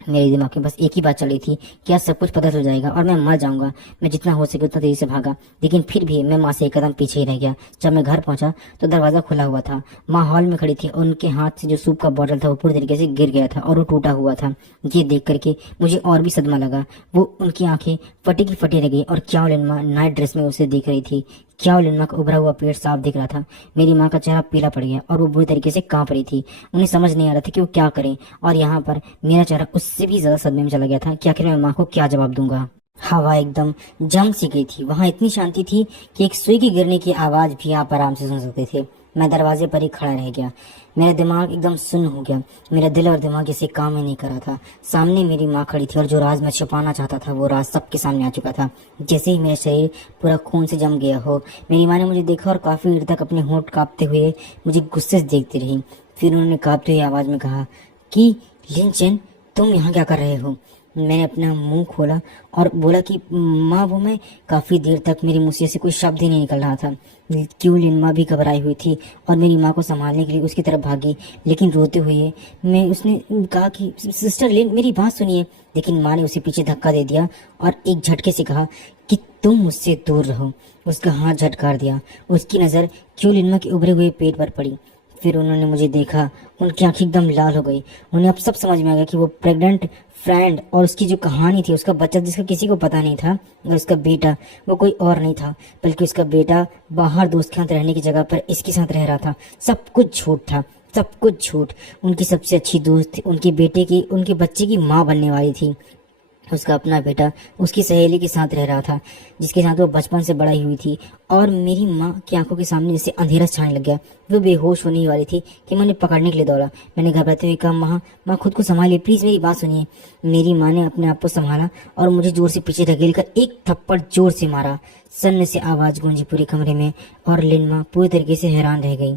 मेरे दिमाग में बस एक ही बात चल रही थी कि आज सब कुछ पता चल जाएगा और मैं मर जाऊंगा। मैं जितना हो सके उतना तेजी से भागा लेकिन फिर भी मैं माँ से एक कदम पीछे ही रह गया। जब मैं घर पहुंचा तो दरवाजा खुला हुआ था। माँ हॉल में खड़ी थी और उनके हाथ से जो सूप का बॉटल था वो पूरी तरीके से गिर गया था और वो टूटा हुआ था। ये देख करके मुझे और भी सदमा लगा। वो उनकी आंखें फटी की फटी रह गई और क्या लिनमा नाइट ड्रेस में उसे देख रही थी। क्या लिनमा का उभरा हुआ पेट साफ दिख रहा था। मेरी माँ का चेहरा पीला पड़ गया और वो बुरी तरीके से कांप रही थी। उन्हें समझ नहीं आ रहा था कि वो क्या करें और यहाँ पर मेरा चेहरा उससे भी ज्यादा सदमे में चला गया था कि आखिर मैं माँ को क्या जवाब दूंगा। हवा एकदम जम सी गई थी। वहां इतनी शांति थी कि एक सुई की गिरने की आवाज भी आप आराम से सुन सकते थे। मैं दरवाजे पर ही खड़ा रह गया। मेरा दिमाग एकदम सुन्न हो गया। मेरा दिल और दिमाग इसे काम ही नहीं कर रहा था। सामने मेरी माँ खड़ी थी और जो राज मैं छुपाना चाहता था वो राज सबके सामने आ चुका था। जैसे ही मेरा शरीर पूरा खून से जम गया हो, मेरी माँ ने मुझे देखा और काफी देर तक अपने होंठ कांपते हुए मुझे गुस्से से देखती रही। फिर उन्होंने कांपते हुए आवाज में कहा कि लिनचेन तुम यहाँ क्या कर रहे हो। मैंने अपना मुंह खोला और बोला कि माँ वो मैं काफी देर तक मेरे मुंह से कोई शब्द ही नहीं निकल रहा था। क्यों लिनमा भी घबराई हुई थी और मेरी माँ को संभालने के लिए उसकी तरफ भागी लेकिन रोते हुए मैं उसने कहा कि सिस्टर लिन मेरी बात सुनिए। लेकिन माँ ने उसे पीछे धक्का दे दिया और एक झटके से कहा कि तुम मुझसे दूर रहो। उसका हाथ झटकार दिया। उसकी नजर क्यों लिनमा के उभरे हुए पेट पर पड़ी। फिर उन्होंने मुझे देखा। उनकी आंखें एकदम लाल हो गई। उन्हें अब सब समझ में आ गया कि वो प्रेग्नेंट फ्रेंड और उसकी जो कहानी थी, उसका बच्चा जिसका किसी को पता नहीं था और उसका बेटा वो कोई और नहीं था बल्कि उसका बेटा बाहर दोस्त के साथ रहने की जगह पर इसके साथ रह रहा था। सब कुछ झूठ था, सब कुछ झूठ। उनकी सबसे अच्छी दोस्त उनके बेटे की, उनके बच्चे की माँ बनने वाली थी। उसका अपना बेटा उसकी सहेली के साथ रह रहा था जिसके साथ वो बचपन से बड़ी हुई थी। और मेरी माँ की आंखों के सामने जैसे अंधेरा छाने लग गया। वो बेहोश होने ही वाली थी कि मैंने पकड़ने के लिए दौड़ा। मैंने घबराते हुए कहा माँ खुद को संभालिए, प्लीज मेरी बात सुनिए। मेरी माँ ने अपने आप को संभाला और मुझे जोर से पीछे धकेल कर एक थप्पड़ जोर से मारा। सन्न से आवाज गूंजी पूरे कमरे में और लिनमा पूरी तरीके से हैरान रह गई।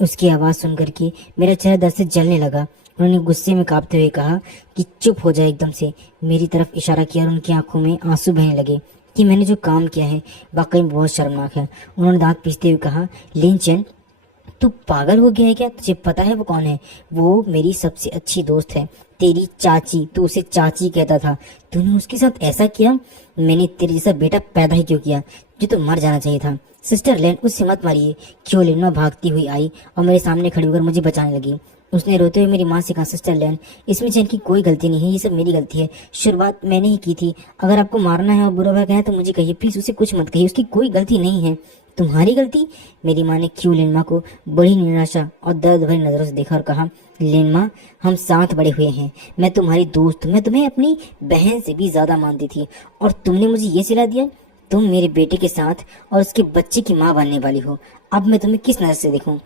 उसकी आवाज सुनकर के मेरा चेहरा दर्द से जलने लगा। उन्होंने गुस्से में कांपते हुए कहा कि चुप हो जाए। एकदम से मेरी तरफ इशारा किया और उनकी आंखों में आंसू बहने लगे। कि मैंने जो काम किया है वाकई बहुत शर्मनाक है। उन्होंने दांत पीसते हुए कहा, लिंचन, तू पागल हो गया है क्या? तुझे पता है वो कौन है? वो मेरी सबसे अच्छी दोस्त है, तेरी चाची। तू उसे चाची कहता था। तूने उसके साथ ऐसा किया? मैंने तेरे जैसा बेटा पैदा ही क्यों किया, जो तो मर जाना चाहिए था। सिस्टर लेन, उससे मत मारिए। क्यों लेना भागती हुई आई और मेरे सामने खड़ी होकर मुझे बचाने लगी। उसने रोते हुए मेरी माँ से कहा, सिस्टर लेन, इसमें चैन की कोई गलती नहीं है, ये सब मेरी गलती है। शुरुआत मैंने ही की थी। अगर आपको मारना है और बुरा भला है तो मुझे कहिए, प्लीज उसे कुछ मत कहिए, उसकी कोई गलती नहीं है। तुम्हारी गलती? मेरी माँ ने क्यों लेनमा को बड़ी निराशा और दर्द भरी नजरों से देखा और कहा, लेनमा, हम साथ बड़े हुए हैं। मैं तुम्हारी दोस्त, मैं तुम्हें अपनी बहन से भी ज्यादा मानती थी, और तुमने मुझे ये सिला दिया? तुम मेरे बेटे के साथ और उसके बच्चे की माँ बनने वाली हो। अब मैं तुम्हें किस नजर से देखूं?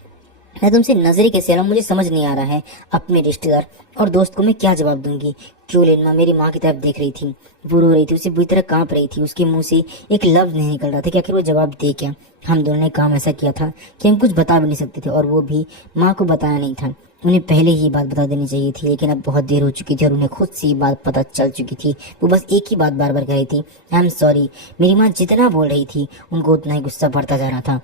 मैं तुमसे नजरें कैसे हराऊं, मुझे समझ नहीं आ रहा है। अपने रिश्तेदार और दोस्त को मैं क्या जवाब दूंगी? क्यों लेनमा मेरी माँ की तरफ देख रही थी। वो रो रही थी, उसे बुरी तरह कांप रही थी। उसके मुंह से एक लफ्ज नहीं निकल रहा था कि आखिर वो जवाब दे क्या। हम दोनों ने काम ऐसा किया था कि हम कुछ बता भी नहीं सकते थे, और वो भी माँ को बताया नहीं था। उन्हें पहले ही बात बता देनी चाहिए थी, लेकिन अब बहुत देर हो चुकी थी और उन्हें खुद से ये बात पता चल चुकी थी। वो बस एक ही बात बार बार कह रही थी, आई एम सॉरी। मेरी माँ जितना बोल रही थी उनको उतना ही गुस्सा बढ़ता जा रहा था।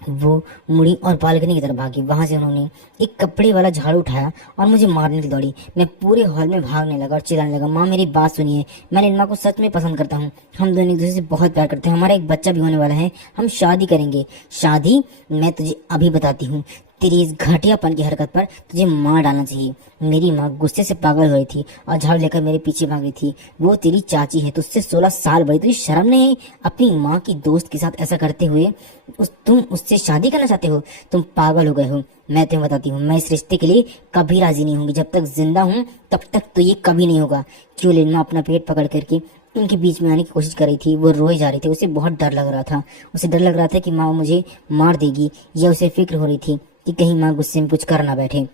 वो मुड़ी और बालकनी की तरफ भागी। वहां से उन्होंने एक कपड़े वाला झाड़ू उठाया और मुझे मारने के लिए दौड़ी। मैं पूरे हॉल में भागने लगा और चिल्लाने लगा, माँ मेरी बात सुनिए, मैं निरमा को सच में पसंद करता हूँ। हम दोनों एक दूसरे से बहुत प्यार करते हैं, हमारा एक बच्चा भी होने वाला है, हम शादी करेंगे। शादी? मैं तुझे अभी बताती हूँ। तेरी इस घटियापन की हरकत पर तुझे मार डालना चाहिए। मेरी माँ गुस्से से पागल हो रही थी और झाड़ू लेकर मेरे पीछे भाग रही थी। वो तेरी चाची है, तुझसे 16 साल बड़ी। तुझे शर्म नहीं है अपनी माँ की दोस्त के साथ ऐसा करते हुए? तुम उससे शादी करना चाहते हो? तुम पागल हो गए हो। मैं तुम्हें बताती हूँ, मैं इस रिश्ते के लिए कभी राजी नहीं होंगी। जब तक जिंदा हूँ तब तक तो ये कभी नहीं होगा। क्यों लेना अपना पेट पकड़ करके उनके बीच में आने की कोशिश कर रही थी। वो रोए जा रही थी, उसे बहुत डर लग रहा था। उसे डर लग रहा था कि माँ मुझे मार देगी, या उसे फिक्र हो रही थी कि कहीं माँ गुस्से में कुछ कर ना बैठे।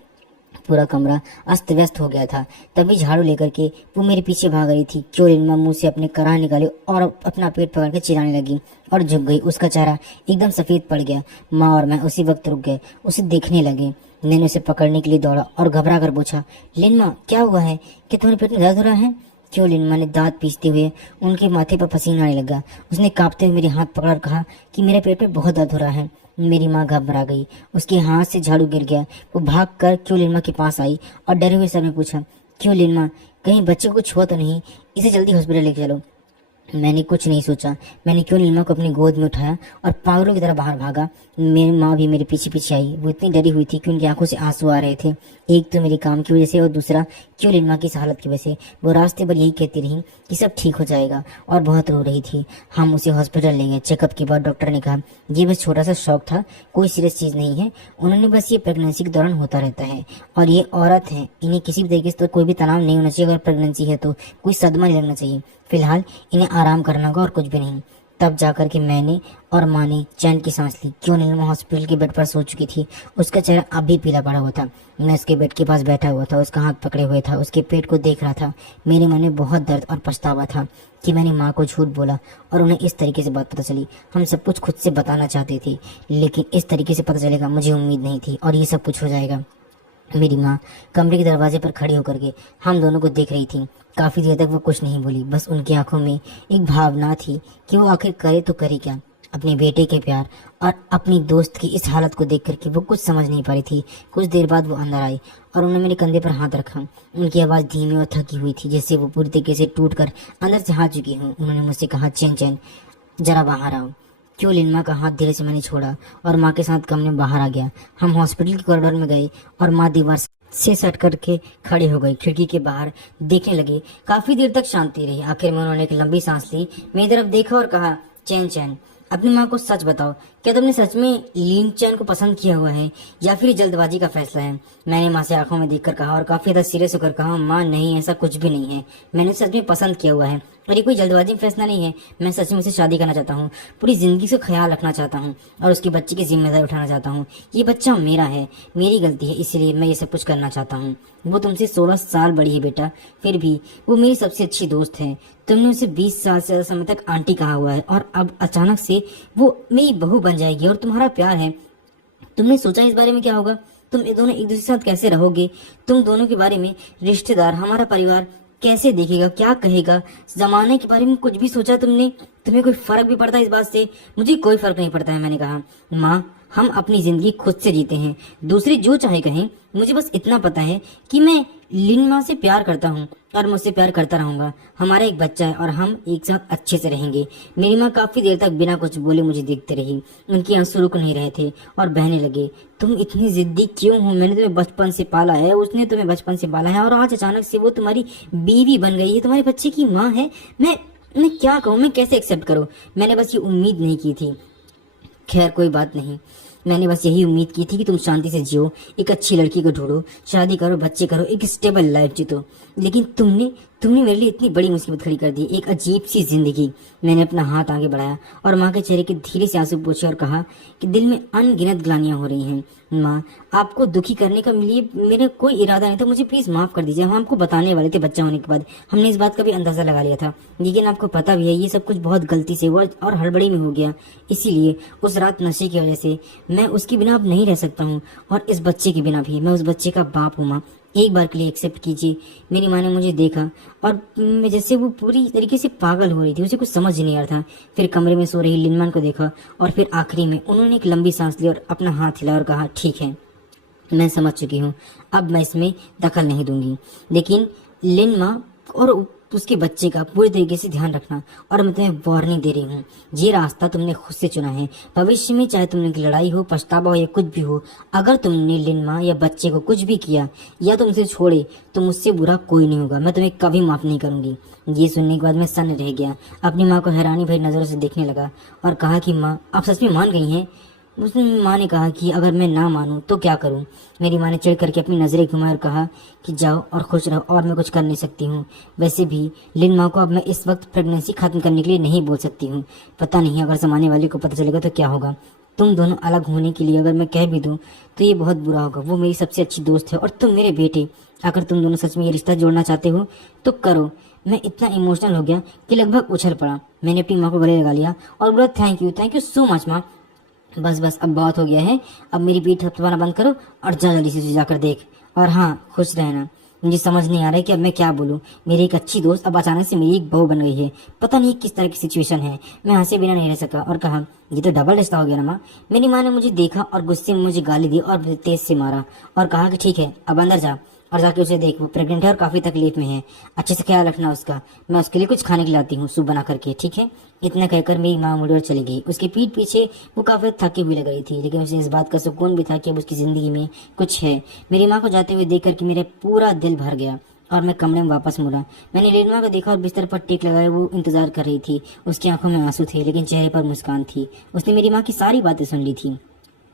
पूरा कमरा अस्त व्यस्त हो गया था। तभी झाड़ू लेकर के वो मेरे पीछे भाग रही थी। चोरिनमा मुंह से अपने कराह निकाले और अपना पेट पकड़ के चिल्लाने लगी और झुक गई। उसका चेहरा एकदम सफेद पड़ गया। माँ और मैं उसी वक्त रुक गए, उसे देखने लगे। मैंने उसे पकड़ने के लिए दौड़ा और घबरा कर पूछा, लिनमा क्या हुआ है? क्या तुम्हारे पेट में दर्द हो रहा है? क्यों लिनमा ने दांत पीसते हुए उनके माथे पर पसीना आने लगा। उसने कांपते हुए मेरे हाथ पकड़ कहा कि मेरे पेट में बहुत दर्द हो रहा है। मेरी माँ घबरा गई, उसके हाथ से झाड़ू गिर गया। वो भाग कर क्यों लिनमा के पास आई और डरे हुए सर में पूछा, क्यों लिनमा, कहीं बच्चे को कुछ हुआ तो नहीं? इसे जल्दी हॉस्पिटल लेके चलो। मैंने कुछ नहीं सोचा। मैंने क्यों नीलिमा को अपनी गोद में उठाया और पागलों की तरह बाहर भागा। मेरी माँ भी मेरे पीछे पीछे आई। वो इतनी डरी हुई थी कि उनकी आंखों से आंसू आ रहे थे, एक तो मेरे काम की वजह से और दूसरा क्यों नीलिमा की इस हालत की वजह से। वो रास्ते पर यही कहती रही कि सब ठीक हो जाएगा और बहुत रो रही थी। हम उसे हॉस्पिटल ले गए। चेकअप के बाद डॉक्टर ने कहा ये बस छोटा सा शौक था, कोई सीरियस चीज नहीं है। उन्होंने बस ये प्रेगनेंसी के दौरान होता रहता है, और ये औरत है, इन्हें किसी भी तरीके से तो कोई भी तनाव नहीं होना चाहिए। अगर प्रेगनेंसी है तो कोई सदमा नहीं लगना चाहिए। फिलहाल इन्हें आराम करना होगा और कुछ भी नहीं। तब जाकर के मैंने और माँ ने चैन की सांस ली। क्यों नीलिमा हॉस्पिटल के बेड पर सो चुकी थी। उसका चेहरा अब भी पीला पड़ा हुआ था। मैं उसके बेड के पास बैठा हुआ था, उसका हाथ पकड़े हुए था, उसके पेट को देख रहा था। मेरे मन में बहुत दर्द और पछतावा था कि मैंने माँ को झूठ बोला और उन्हें इस तरीके से बात पता चली। हम सब कुछ खुद से बताना चाहते थे, लेकिन इस तरीके से पता चलेगा मुझे उम्मीद नहीं थी, और ये सब कुछ हो जाएगा। मेरी माँ कमरे के दरवाजे पर खड़ी होकर के हम दोनों को देख रही थी। काफी देर तक वो कुछ नहीं बोली, बस उनकी आंखों में एक भावना थी कि वो आखिर करे तो करे क्या। अपने बेटे के प्यार और अपनी दोस्त की इस हालत को देख करके वो कुछ समझ नहीं पा रही थी। कुछ देर बाद वो अंदर आई और उन्होंने मेरे कंधे पर हाथ रखा। उनकी आवाज़ धीमी और थकी हुई थी, जैसे वो पूरी तरीके से टूट कर अंदर से हार चुकी हूँ। उन्होंने मुझसे कहा, चैन चैन जरा बाहर आओ। क्यों लिनमा का हाथ धीरे से मैंने छोड़ा और माँ के साथ कमरे में बाहर आ गया। हम हॉस्पिटल के कॉरिडोर में गए और माँ दीवार से सट करके खड़े हो गई। खिड़की के बाहर देखने लगे। काफी देर तक शांति रही। आखिर में उन्होंने एक लंबी सांस ली, मेरी तरफ देखा और कहा, चैन चैन अपनी माँ को सच बताओ, क्या तुमने सच में लीन चैन को पसंद किया हुआ है या फिर जल्दबाजी का फैसला है? मैंने माँ से आंखों में देखकर कहा और काफी ज्यादा सीरियस होकर कहा, माँ नहीं, ऐसा कुछ भी नहीं है। मैंने सच में पसंद किया हुआ है और ये कोई जल्दबाजी में फैसला नहीं है। मैं सच में उसे शादी करना चाहता हूँ, पूरी जिंदगी से ख्याल रखना चाहता हूँ और उसके बच्चे की जिम्मेदारी उठाना चाहता हूँ। ये बच्चा मेरा है, मेरी गलती है, इसलिए मैं ये सब कुछ करना चाहता हूँ। वो तुमसे 16 साल बड़ी है बेटा, फिर भी वो मेरी सबसे अच्छी दोस्त है। तुमने उसे 20 साल से ज्यादा समय तक आंटी कहा हुआ है और अब अचानक से वो मेरी बहू बन जाएगी और तुम्हारा प्यार है। तुमने सोचा इस बारे में क्या होगा? तुम ये दोनों एक दूसरे के साथ कैसे रहोगे? तुम दोनों के बारे में रिश्तेदार, हमारा परिवार कैसे देखेगा, क्या कहेगा? जमाने के बारे में कुछ भी सोचा तुमने? तुम्हें कोई फर्क भी पड़ता है इस बात से? मुझे कोई फर्क नहीं पड़ता है, मैंने कहा। माँ, हम अपनी जिंदगी खुद से जीते हैं, दूसरे जो चाहे कहें। मुझे बस इतना पता है कि मैं लिनमा से प्यार करता हूँ और मुझसे प्यार करता रहूंगा। हमारा एक बच्चा है और हम एक साथ अच्छे से रहेंगे। मेरी माँ काफी देर तक बिना कुछ बोले मुझे देखते रही। उनके आंसू रुक नहीं रहे थे और बहने लगे। तुम इतनी जिद्दी क्यों हो? मैंने तुम्हें बचपन से पाला है, उसने तुम्हें बचपन से पाला है, और आज अचानक से वो तुम्हारी बीवी बन गई है, तुम्हारे बच्चे की माँ है। मैं क्या कहूँ, मैं कैसे एक्सेप्ट करूँ? मैंने बस ये उम्मीद नहीं की थी। खैर कोई बात नहीं, मैंने बस यही उम्मीद की थी कि तुम शांति से जियो, एक अच्छी लड़की को ढूंढो, शादी करो, बच्चे करो, एक स्टेबल लाइफ जीतो। लेकिन तुमने तुमने मेरे लिए इतनी बड़ी मुसीबत खड़ी कर दी, एक अजीब सी जिंदगी। मैंने अपना हाथ आगे बढ़ाया और माँ के चेहरे के धीरे से आंसू पोंछे और कहा कि दिल में अनगिनत ग्लानियां हो रही हैं। माँ, आपको दुखी करने का लिए मेरा कोई इरादा नहीं था, मुझे प्लीज माफ कर दीजिए। हम आपको बताने वाले थे बच्चा होने के बाद, हमने इस बात का भी अंदाजा लगा लिया था, लेकिन आपको पता भी है ये सब कुछ बहुत गलती से हुआ और हड़बड़ी में हो गया। इसीलिए उस रात नशे की वजह से मैं उसके बिना अब नहीं रह सकता हूँ, और इस बच्चे के बिना भी। मैं उस बच्चे का बाप हूँ। माँ, एक बार के लिए एक्सेप्ट कीजिए। मेरी माँ ने मुझे देखा और मैं जैसे वो पूरी तरीके से पागल हो रही थी, उसे कुछ समझ नहीं आ रहा था। फिर कमरे में सो रही लिनमान को देखा और फिर आखिरी में उन्होंने एक लंबी सांस ली और अपना हाथ हिलाया और कहा, ठीक है, मैं समझ चुकी हूँ, अब मैं इसमें दखल नहीं दूंगी। लेकिन लिनमा और उसके बच्चे का पूरी तरीके से ध्यान रखना, और मैं तुम्हें वार्निंग दे रही हूँ, ये रास्ता तुमने खुद से चुना है। भविष्य में चाहे तुमने की लड़ाई हो, पछतावा हो या कुछ भी हो, अगर तुमने लिनमा या बच्चे को कुछ भी किया या तुमसे छोड़े तो मुझसे बुरा कोई नहीं होगा। मैं तुम्हें कभी माफ नहीं करूंगी। ये सुनने के बाद मैं सन्न रह गया, अपनी माँ को हैरानी भरी नजरों से देखने लगा और कहा कि माँ, आप सच में मान गई हैं? उसने माँ ने कहा कि अगर मैं ना मानूं तो क्या करूं? मेरी माँ ने चिढ़ करके अपनी नजरें घुमाई और कहा कि जाओ और खुश रहो, और मैं कुछ कर नहीं सकती हूँ। वैसे भी लिन माँ को अब मैं इस वक्त प्रेगनेंसी खत्म करने के लिए नहीं बोल सकती हूँ। पता नहीं अगर जमाने वाले को पता चलेगा तो क्या होगा। तुम दोनों अलग होने के लिए अगर मैं कह भी दूं तो ये बहुत बुरा होगा। वो मेरी सबसे अच्छी दोस्त है और तुम मेरे बेटे। अगर तुम दोनों सच में ये रिश्ता जोड़ना चाहते हो तो करो। मैं इतना इमोशनल हो गया कि लगभग उछल पड़ा। मैंने अपनी माँ को गले लगा लिया और बोला, थैंक यू सो मच माँ। बस अब बहुत हो गया है, अब मेरी पीठ थपथपाना बंद करो और जा जल्दी से जाकर देख। और हाँ, खुश रहना। मुझे समझ नहीं आ रहा है कि अब मैं क्या बोलूँ। मेरी एक अच्छी दोस्त अब अचानक से मेरी एक बहू बन गई है। पता नहीं किस तरह की सिचुएशन है। मैं हंसे बिना नहीं रह सका और कहा, ये तो डबल रिश्ता हो गया ना माँ। मेरी माँ ने मुझे देखा और गुस्से में मुझे गाली दी और तेज से मारा और कहा कि ठीक है, अब अंदर जा और जाके उसे देख, वो प्रेग्नेंट है और काफी तकलीफ में है। अच्छे से ख्याल रखना उसका। मैं उसके लिए कुछ खाने के लाती हूँ, सूप बना करके, ठीक है? इतना कहकर मेरी माँ मुड़ी और चली गई। उसके पीठ पीछे वो काफी थकी हुई लग रही थी, लेकिन उसे इस बात का सुकून भी था कि अब उसकी जिंदगी में कुछ है। मेरी माँ को जाते हुए देख करके मेरा पूरा दिल भर गया और मैं कमरे में वापस मुड़ा। मैंने लिनमा को देखा और बिस्तर पर टेक लगाए वो इंतजार कर रही थी। उसकी आंखों में आंसू थे लेकिन चेहरे पर मुस्कान थी। उसने मेरी माँ की सारी बातें सुन ली थी।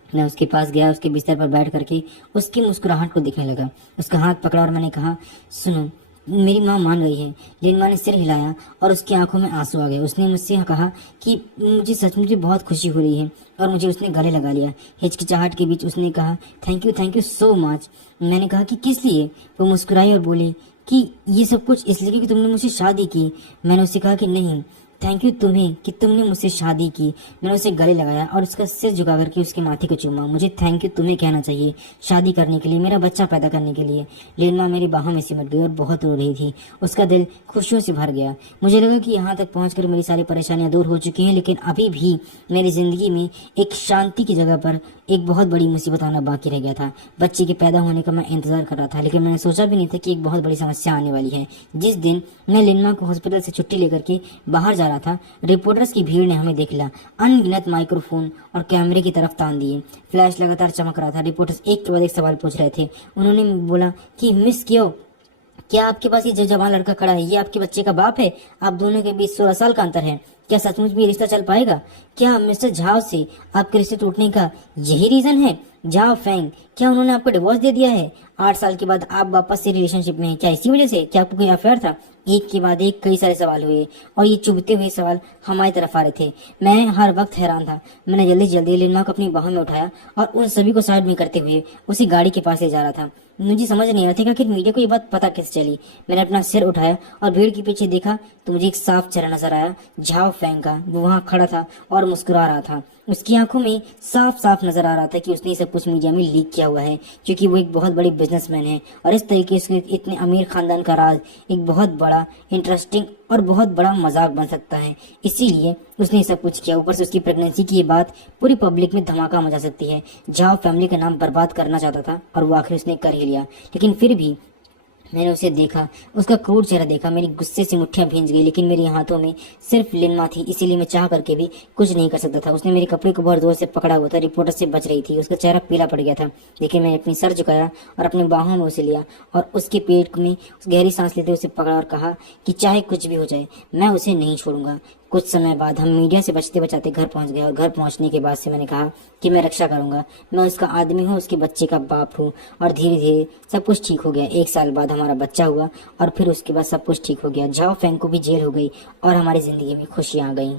मैं उसके पास गया, उसके बिस्तर पर बैठ करके उसकी मुस्कुराहट को देखने लगा। उसका हाथ पकड़ा और मैंने कहा, सुनो, मेरी माँ मान गई है। लिनमा ने सिर हिलाया और उसकी आंखों में आंसू आ गए। उसने मुझसे कहा कि मुझे सचमुच बहुत खुशी हो रही है, और मुझे उसने गले लगा लिया। हिचकिचाहट के बीच उसने कहा, थैंक यू सो मच। मैंने कहा कि किस लिए? वो मुस्कुराई और बोली कि ये सब कुछ इसलिए कि तुमने मुझसे शादी की। मैंने उससे कहा कि नहीं, थैंक यू तुम्हें कि तुमने मुझसे शादी की। मैंने उसे गले लगाया और उसका सिर झुका करके उसके माथे को चूमा। मुझे थैंक यू तुम्हें कहना चाहिए, शादी करने के लिए, मेरा बच्चा पैदा करने के लिए। लिनमा मेरी बाहों में सिमट गई और बहुत रो रही थी। उसका दिल खुशियों से भर गया। मुझे लगा कि यहाँ तक पहुंचकर मेरी सारी परेशानियां दूर हो चुकी हैं, लेकिन अभी भी मेरी जिंदगी में एक शांति की जगह पर एक बहुत बड़ी मुसीबत आना बाकी रह गया था। बच्चे के पैदा होने का मैं इंतजार कर रहा था, लेकिन मैंने सोचा भी नहीं था कि एक बहुत बड़ी समस्या आने वाली है। जिस दिन मैं लिनमा को हॉस्पिटल से छुट्टी लेकर के बाहर जा रहा था, रिपोर्टर्स की भीड़ ने हमें देख लिया। अनगिनत माइक्रोफोन और कैमरे की तरफ तान दिए। फ्लैश लगातार चमक रहा था। रिपोर्टर्स एक के बाद एक सवाल पूछ रहे थे। उन्होंने बोला कि मिस क्यों, क्या आपके पास ये जो जवान लड़का खड़ा है ये आपके बच्चे का बाप है? आप दोनों के बीच 16 साल का अंतर है। क्या सचमुच में ये रिश्ता चल पाएगा? क्या मिस्टर झा से आपके रिश्ते टूटने का यही रीजन है? झा फेंग, क्या उन्होंने आपको डिवोर्स दे दिया है? 8 साल के बाद आप वापस से रिलेशनशिप में हैं, क्या इसी वजह से? क्या आपको कोई अफेयर था? एक के बाद एक कई सारे सवाल हुए और ये चुभते हुए सवाल हमारी तरफ आ रहे थे। मैं हर वक्त हैरान था। मैंने जल्दी जल्दी लिनमा को अपनी बाहों में उठाया और उन सभी को साइड में करते हुए उसी गाड़ी के पास ले जा रहा था। मुझे समझ नहीं आ रहा था कि आखिर मीडिया को ये बात पता कैसे चली। मैंने अपना सिर उठाया और भीड़ के पीछे देखा तो मुझे एक साफ चेहरा नजर आया, झाओ फैंग का। वो वहाँ खड़ा था और मुस्कुरा रहा था। उसकी आंखों में साफ साफ नजर आ रहा था कि उसने ये सब कुछ मीडिया में लीक किया हुआ है, क्योंकि वो एक बहुत बड़ी बिजनेसमैन है और इस तरीके से इतने अमीर खानदान का राज एक बहुत बड़ा इंटरेस्टिंग और बहुत बड़ा मजाक बन सकता है। इसीलिए उसने ये सब कुछ किया। ऊपर से उसकी प्रेगनेंसी की ये बात पूरी पब्लिक में धमाका मचा सकती है। झाओ फैमिली का नाम बर्बाद करना चाहता था और वो आखिर उसने कर ही लिया। लेकिन फिर भी मैंने उसे देखा, उसका क्रूर चेहरा देखा, मेरी गुस्से से मुट्ठियां भींच गई, लेकिन मेरे हाथों में सिर्फ लिनमा थी, इसीलिए मैं चाह करके भी कुछ नहीं कर सकता था। उसने मेरे कपड़े को बहुत जोर से पकड़ा हुआ था, रिपोर्टर से बच रही थी, उसका चेहरा पीला पड़ गया था। लेकिन मैंने अपनी सर झुकाया और अपने बाहों में उसे लिया और उसके पेट में गहरी सांस लेते उसे पकड़ा और कहा कि चाहे कुछ भी हो जाए मैं उसे नहीं छोड़ूंगा। कुछ समय बाद हम मीडिया से बचते बचाते घर पहुंच गए और घर पहुंचने के बाद से मैंने कहा कि मैं रक्षा करूंगा, मैं उसका आदमी हूँ, उसके बच्चे का बाप हूँ। और धीरे धीरे सब कुछ ठीक हो गया। 1 साल बाद हमारा बच्चा हुआ और फिर उसके बाद सब कुछ ठीक हो गया। झाओ फेंग को भी जेल हो गई और हमारी जिंदगी में खुशियां आ गई।